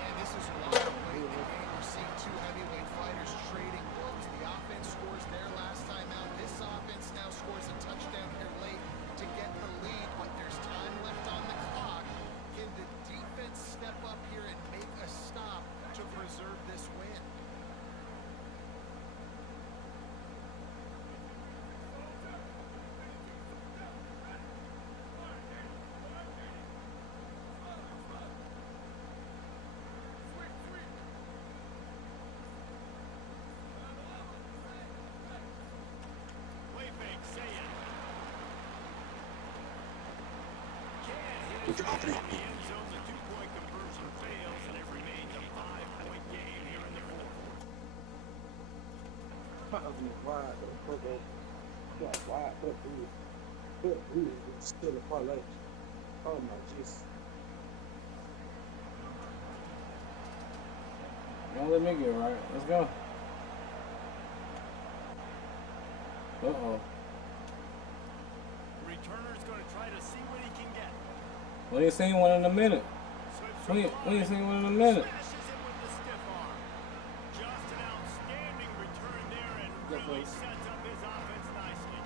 And this is why late in the game we're seeing 2 heavyweight fighters trading blows. The offense scores their last time out. This offense now scores a touchdown here late to get the lead, but there's time left on the clock. Can the defense step up here and make a stop to preserve this win? Play fake, Sayed. Can't hit it in the end zone. The 2-point conversion fails, and it remains a 5-point game here in the fourth. Wide, yeah, wide, but we still a parlay. Oh my Jesus. Don't let me get right. Let's go. Uh-oh. Returner's going to try to see what he can get. We ain't seen one in a minute. Slips We from ain't seen one in a minute. Smashes it with the stiff arm. Just an outstanding return there and really sets up his offense nicely.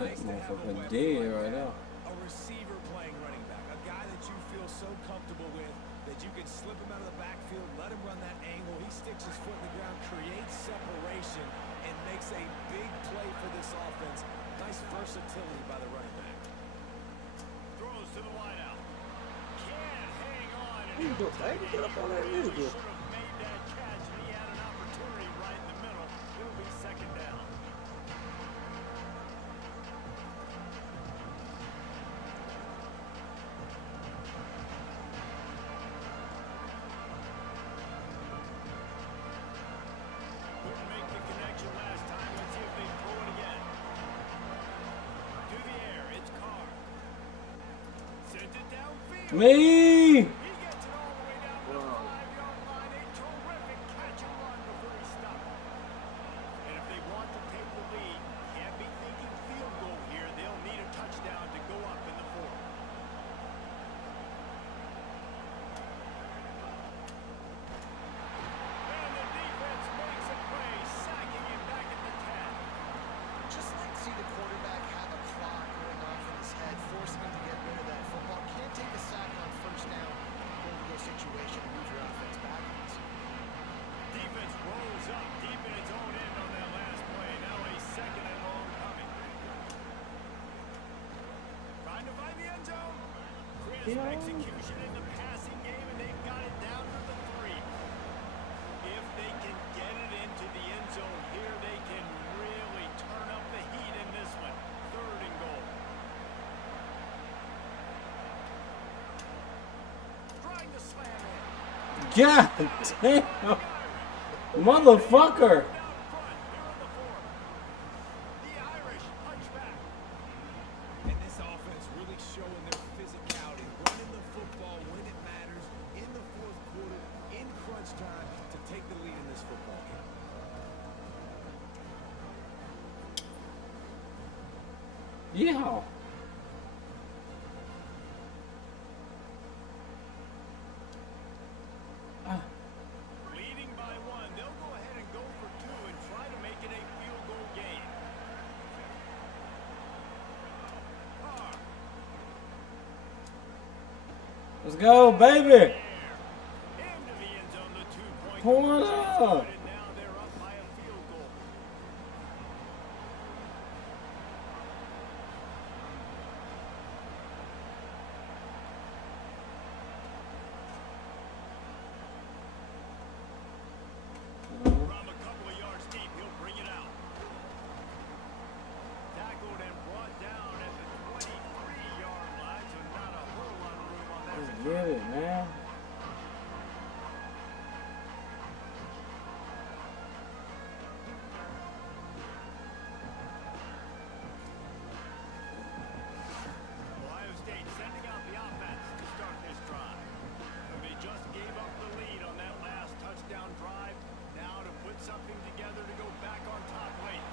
nice to have a Motherfucker weapon dead like right that. now. A receiver playing running back, a guy that you feel so comfortable with that you can slip him out of the backfield, let him run that angle. He sticks his foot in the ground, creates separation, and makes a big play for this offense. Nice versatility by the running back. Throws to the wideout. Can't hang on. How you doing, baby? Get up on that Really nigga. should have made that catch, and he had an opportunity right in the middle. It'll be second down. Couldn't make the connection last time. Let's see if they throw it again. To the air, it's Carr. Sends it downfield. Me! He gets it all the way down to the 5-yard line. A terrific catch and run before he stopped. And if they want to take the lead, can't be thinking field goal here. They'll need a touchdown to go up in the fourth. And the defense makes a play, sacking him back at the 10. Just like to see the quarterback have a clock going off in his head, forcing him to get rid of that football. Can't take a sack on first down. Goal to go situation and move your offense backwards. Defense rolls up deep in its own end on that last play. Now a second and long coming. Trying to find the end zone. Crisp execution in the passing game, and they've got it down to the 3. If they can get it into the end zone here, they can really turn up the heat in this one. Third and goal. Trying to slam it. God damn. Motherfucker. Down front, here on the 4. The Irish punch back. And this offense really showing their physicality, running the football when it matters, in the fourth quarter, in crunch time, to take the lead in this football game. Yeah. Leading by 1, they'll go ahead and go for 2 and try to make it a field goal game. Carr, Let's go, baby. into the end zone, the 2-point Pour it conversion up. started. Now they're up by a field goal. From a couple of yards deep, he'll bring it out. Tackled and brought down at the 23-yard line, so not a whole lot of room on that. Let's get it, man. Ohio State sending out the offense to start this drive. And they just gave up the lead on that last touchdown drive. Now to put something together to go back on top late.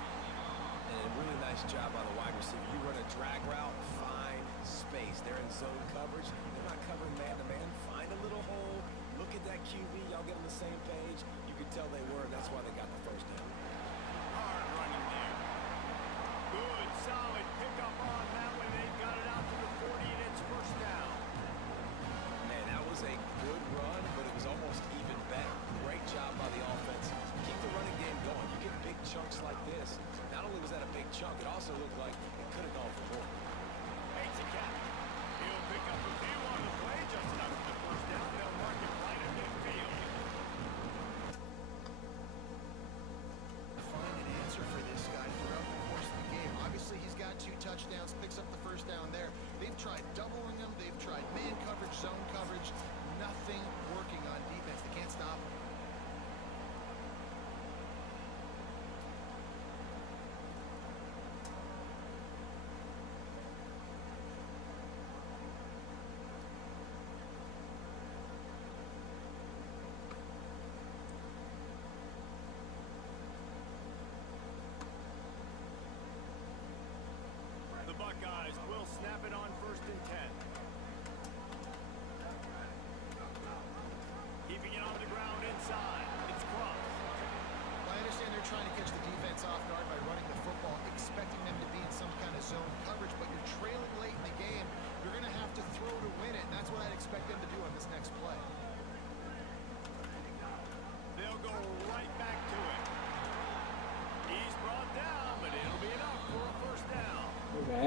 And a really nice job by the wide receiver. You run a drag route, find space. They're in zone coverage. They're not covering man-to-man. Find a little hole. Look at that QB. Y'all get on the same page. You could tell they were, and that's why they got the first down. Hard running there. Good, solid pickup on that one. They've got it out to the 40, and it's first down. Man, that was a good run, but it was almost even better. Great job by the offense. Keep the running game going. You get big chunks like this. Not only was that a big chunk, it also looked like it could have gone for more. Makes a catch. He'll pick up a few on the play, just enough for the first down. They'll mark it right at midfield. Find an answer for this guy throughout the course of the game. Obviously, he's got 2 touchdowns, picks up the first down there. They've tried doubling him. They've tried man coverage, zone coverage. Nothing working on defense. They can't stop him.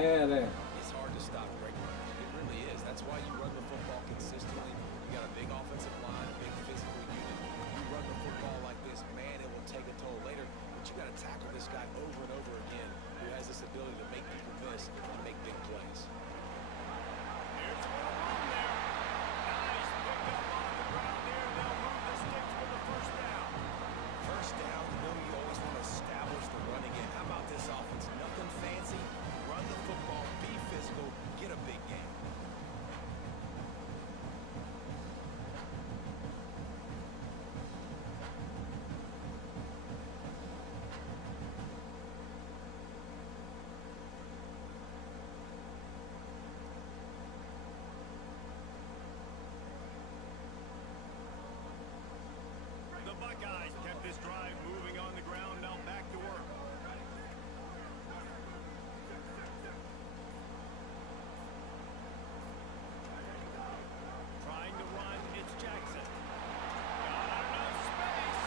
had that. It's hard to stop great runners. It really is. That's why you run the football consistently. You got a big offensive line, a big physical unit. You run the football like this, man, it will take a toll later. But you got to tackle this guy over and over again who has this ability to make people miss and make big plays. Here's one on there. Nice pick up on the ground there. They'll move the sticks for the first down. First down, you know you always want to establish the run again. How about this offense? Nothing fancy. Run the football, be physical, get a big game. The Buckeyes kept this drive moving on the ground. Now back to work. Trying to run, it's Jackson. Got enough space.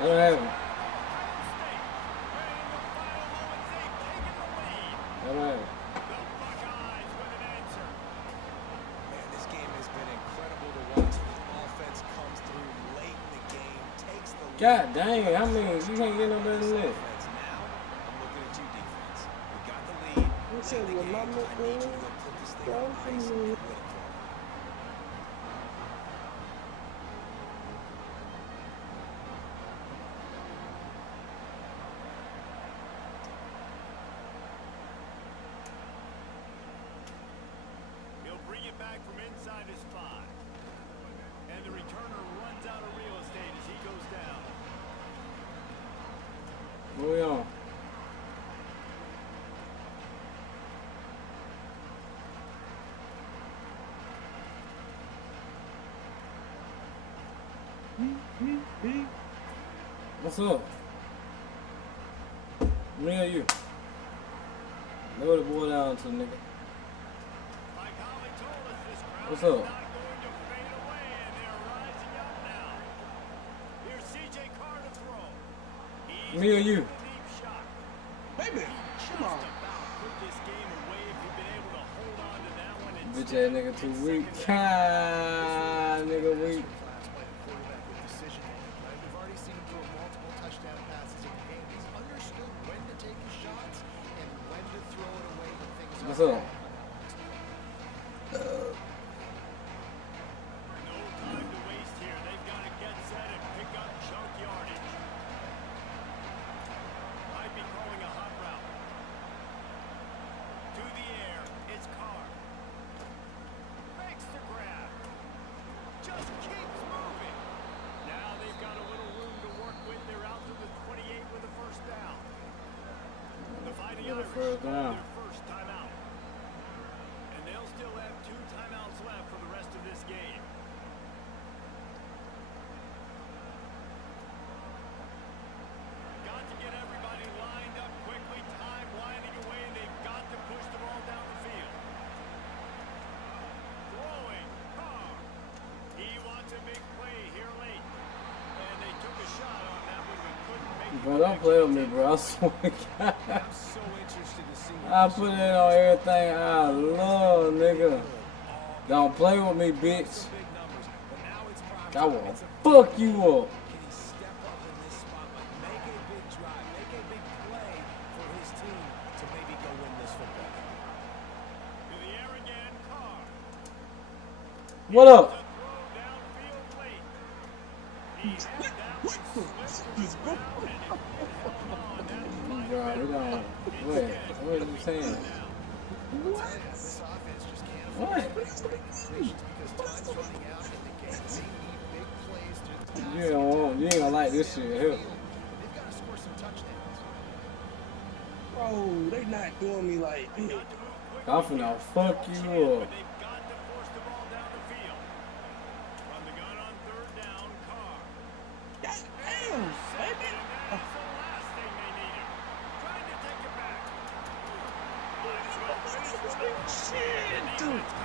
What happened? Ohio State ready in the final moments. They've taken the lead. What happened? The Buckeyes with an answer. Man, this game has been incredible to watch. The offense comes through late in the game, takes the lead. God dang it. I mean, you can't get no better than this. Offense. Now, I'm looking at you, defense. We got the lead. You said Late in the your game, mama I need you to go put this thing on girl ice from and you. win it for me. He'll bring it back from inside his 5. And the returner runs out of real estate as he goes down. What we on? What's up? Me or you? Lower the boy down to nigga. Mike Holly told us this crowd What's is up? not going to fade away, and they're rising up now. Here's C.J. Carr to throw. He's Me or you? got the deep shot. Baby, Just come on. about put this game away if you've been able to hold on to that one. Bitch ass nigga too weak. Nigga weak. Class by the quarterback with decision making, right? We've already seen him throw multiple touchdown passes in the game. He's understood when to take his shots and when to throw it away when things What's are up? No time to waste here. They've got to get set and pick up chunk yardage. Might be throwing a hot route. To the air, it's Carr. Makes the grab. Just keeps moving. Now they've got a little room to work with. They're out to the 28 with a first down. The Fighting With a Irish first call down. their first timeout. And they'll still have 2 timeouts left for the rest of this game. Got to get everybody lined up quickly, time winding away, and they've got to push the ball down the field. Throwing, Carr. He wants a big play here late. And they took a shot on that one, but couldn't make it. Bro, don't play with me, bro. I swear to God. I'm so interested to see I put it on everything I love, nigga. Don't play with me, bitch. big numbers, but now it's prime I time. will It's a fuck you up. Can he step up in this spotlight, make a big drive, make a big play for his team to maybe go win this football game? To the air again, Carr. What up? The throw downfield late. He had that What one the slipped f- around, and it held on. That might Bro, have we been don't. What are you saying? This offense just can't What? afford situations because time's running out in the game. They need big plays through the You ain't gonna like this shit here. They've got to score some touchdowns. Bro, they not doing me like this. I'm finna fuck you up. They've got to force the ball down the field. From the gun on 3rd down, Carr. God damn, baby. And that is the last thing they needed. Trying to take it back. Might as well finish with it. Shit, dude.